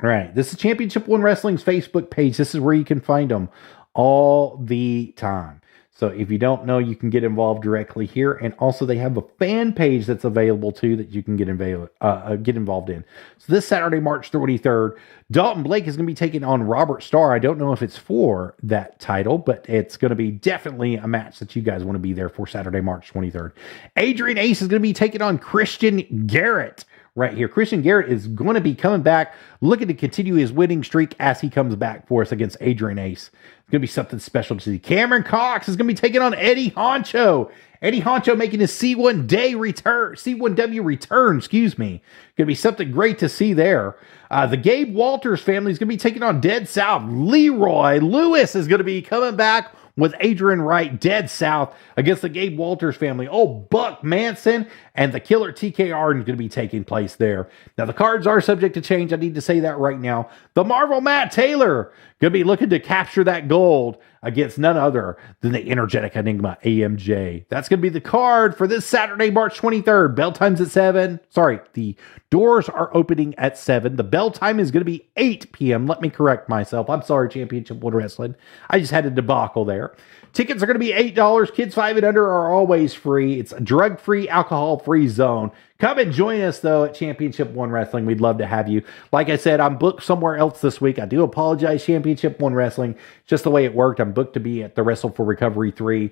right, this is Championship One Wrestling's Facebook page. This is where you can find them all the time. So if you don't know, you can get involved directly here. And also they have a fan page that's available too that you can get involved in. So this Saturday, March 23rd, Dalton Blake is going to be taking on Robert Starr. I don't know if it's for that title, but it's going to be definitely a match that you guys want to be there for Saturday, March 23rd. Adrian Ace is going to be taking on Christian Garrett right here. Christian Garrett is going to be coming back, looking to continue his winning streak as he comes back for us against Adrian Ace. It's going to be something special to see. Cameron Coxx is going to be taking on Eddie Honcho. Eddie Honcho making his C1W return, excuse me. Going to be something great to see there. The Gabe Walters family is going to be taking on Dead South. Leroy Lewis is going to be coming back with Adrian Wright, Dead South, against the Gabe Walters family. Oh, Buck Manson and the Killer T.K. Arden is going to be taking place there. Now, the cards are subject to change. I need to say that right now. The Marvel Matt Taylor going to be looking to capture that gold against none other than the Energetic Enigma A.M.J. That's going to be the card for this Saturday, March 23rd. Bell time's at 7. Sorry, the doors are opening at 7. The bell time is going to be 8 p.m. Let me correct myself. I'm sorry, Championship One Wrestling. I just had a debacle there. Tickets are going to be $8. Kids 5 and under are always free. It's a drug-free, alcohol-free zone. Come and join us, though, at Championship One Wrestling. We'd love to have you. Like I said, I'm booked somewhere else this week. I do apologize, Championship One Wrestling. Just the way it worked. I'm booked to be at the Wrestle for Recovery 3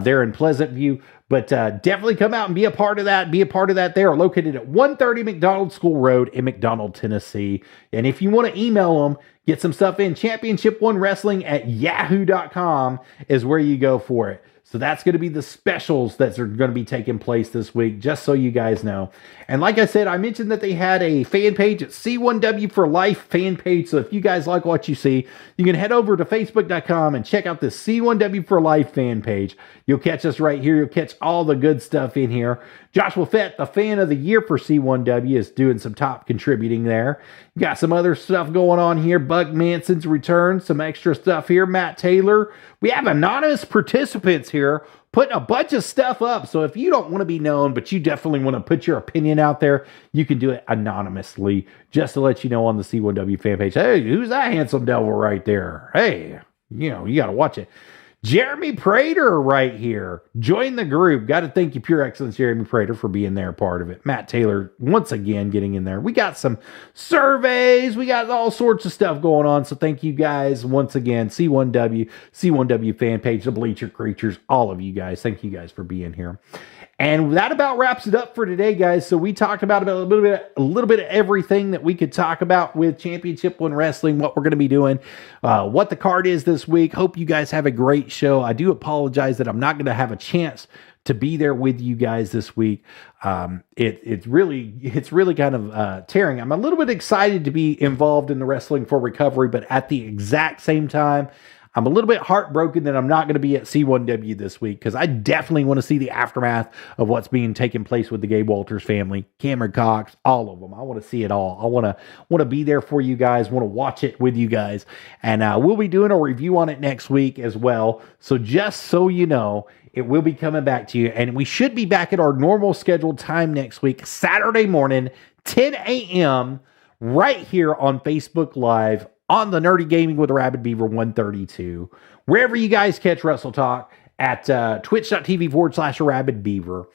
there in Pleasant View. But definitely come out and be a part of that. Be a part of that. They are located at 130 McDonald School Road in McDonald, Tennessee. And if you want to email them, get some stuff in, championship1wrestling@yahoo.com is where you go for it. So that's going to be the specials that are going to be taking place this week, just so you guys know. And like I said, I mentioned that they had a fan page at C1W for Life fan page. So if you guys like what you see, you can head over to Facebook.com and check out the C1W for Life fan page. You'll catch us right here. You'll catch all the good stuff in here. Joshua Fett, the fan of the year for C1W, is doing some top contributing there. Got some other stuff going on here. Buck Manson's return, some extra stuff here. Matt Taylor. We have anonymous participants here putting a bunch of stuff up. So if you don't want to be known, but you definitely want to put your opinion out there, you can do it anonymously, just to let you know on the C1W fan page. Hey, who's that handsome devil right there? Hey, you got to watch it. Jeremy Prater right here. Join the group. Got to thank you, Pure Excellence, Jeremy Prater, for being there, part of it. Matt Taylor, once again, getting in there. We got some surveys. We got all sorts of stuff going on. So thank you guys once again. C1W fan page, the Bleacher Creatures, all of you guys. Thank you guys for being here. And that about wraps it up for today, guys. So we talked about a little bit of everything that we could talk about with Championship One Wrestling, what we're going to be doing, what the card is this week. Hope you guys have a great show. I do apologize that I'm not going to have a chance to be there with you guys this week. It's really kind of tearing. I'm a little bit excited to be involved in the Wrestling for Recovery, but at the exact same time, I'm a little bit heartbroken that I'm not going to be at C1W this week, because I definitely want to see the aftermath of what's being taken place with the Gabe Walters family, Cameron Coxx, all of them. I want to see it all. I want to be there for you guys, want to watch it with you guys. And we'll be doing a review on it next week as well. So just so you know, it will be coming back to you. And we should be back at our normal scheduled time next week, Saturday morning, 10 a.m., right here on Facebook Live, on the Nerdy Gaming with Rabbid Beaver 132, wherever you guys catch Wrestle Talk, at twitch.tv/Rabbid Beaver,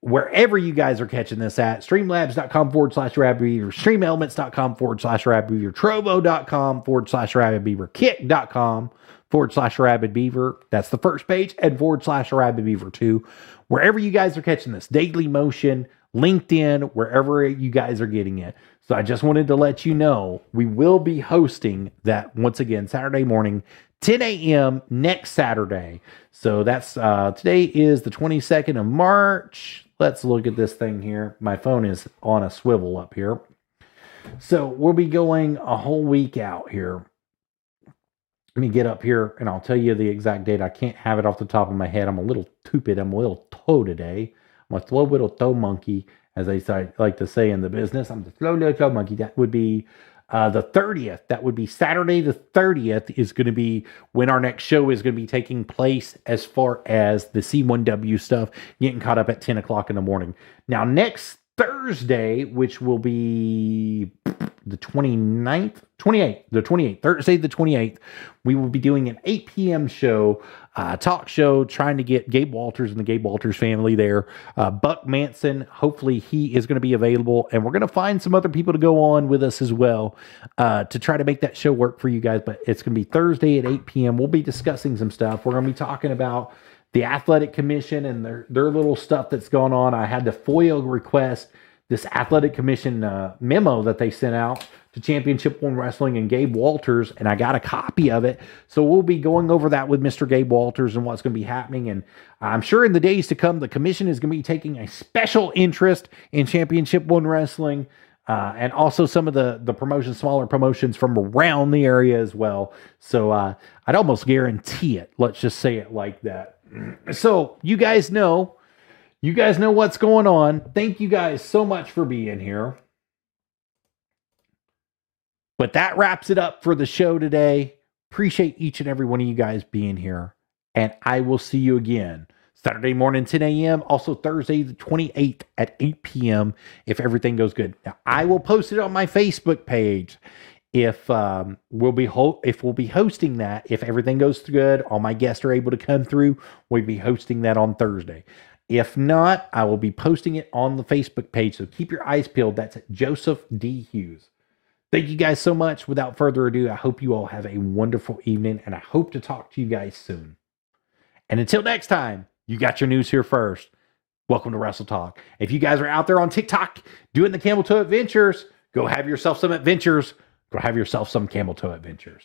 wherever you guys are catching this at, streamlabs.com/Rabbid Beaver, streamelements.com/Rabbid Beaver, trovo.com/Rabbid Beaver, kick.com/Rabbid Beaver. That's the first page, and /Rabbid Beaver 2. Wherever you guys are catching this, Daily Motion, LinkedIn, wherever you guys are getting it. So I just wanted to let you know we will be hosting that once again Saturday morning, 10 a.m. next Saturday. So that's today is the 22nd of March. Let's look at this thing here. My phone is on a swivel up here. So we'll be going a whole week out here. Let me get up here and I'll tell you the exact date. I can't have it off the top of my head. I'm a little stupid. I'm a little toe today. I'm a slow little toe monkey, as they like to say in the business. I'm the slow little toe monkey. That would be the 30th. That would be Saturday the 30th is going to be when our next show is going to be taking place, as far as the C1W stuff, getting caught up at 10 o'clock in the morning. Now, next Thursday, which will be the 28th, Thursday the 28th, we will be doing an 8 p.m. show, talk show, trying to get Gabe Walters and the Gabe Walters family there. Buck Manson, hopefully he is going to be available, and we're going to find some other people to go on with us as well to try to make that show work for you guys. But it's going to be Thursday at 8 p.m. We'll be discussing some stuff. We're going to be talking about the Athletic Commission and their little stuff that's going on. I had to FOIA request this Athletic Commission memo that they sent out to Championship One Wrestling and Gabe Walters, and I got a copy of it. So we'll be going over that with Mr. Gabe Walters and what's going to be happening. And I'm sure in the days to come, the commission is going to be taking a special interest in Championship One Wrestling, and also some of the promotions, smaller promotions from around the area as well. So I'd almost guarantee it. Let's just say it like that. So you guys know what's going on. Thank you guys so much for being here. But that wraps it up for the show today. Appreciate each and every one of you guys being here. And I will see you again Saturday morning, 10 a.m. Also Thursday, the 28th at 8 p.m. if everything goes good. Now, I will post it on my Facebook page if we'll be hosting that. If everything goes good, all my guests are able to come through, we'll be hosting that on Thursday. If not, I will be posting it on the Facebook page. So keep your eyes peeled. That's Joseph D. Hughes. Thank you guys so much. Without further ado, I hope you all have a wonderful evening, and I hope to talk to you guys soon. And until next time, you got your news here first. Welcome to Wrestle Talk. If you guys are out there on TikTok doing the camel toe adventures, go have yourself some adventures. Go have yourself some camel toe adventures.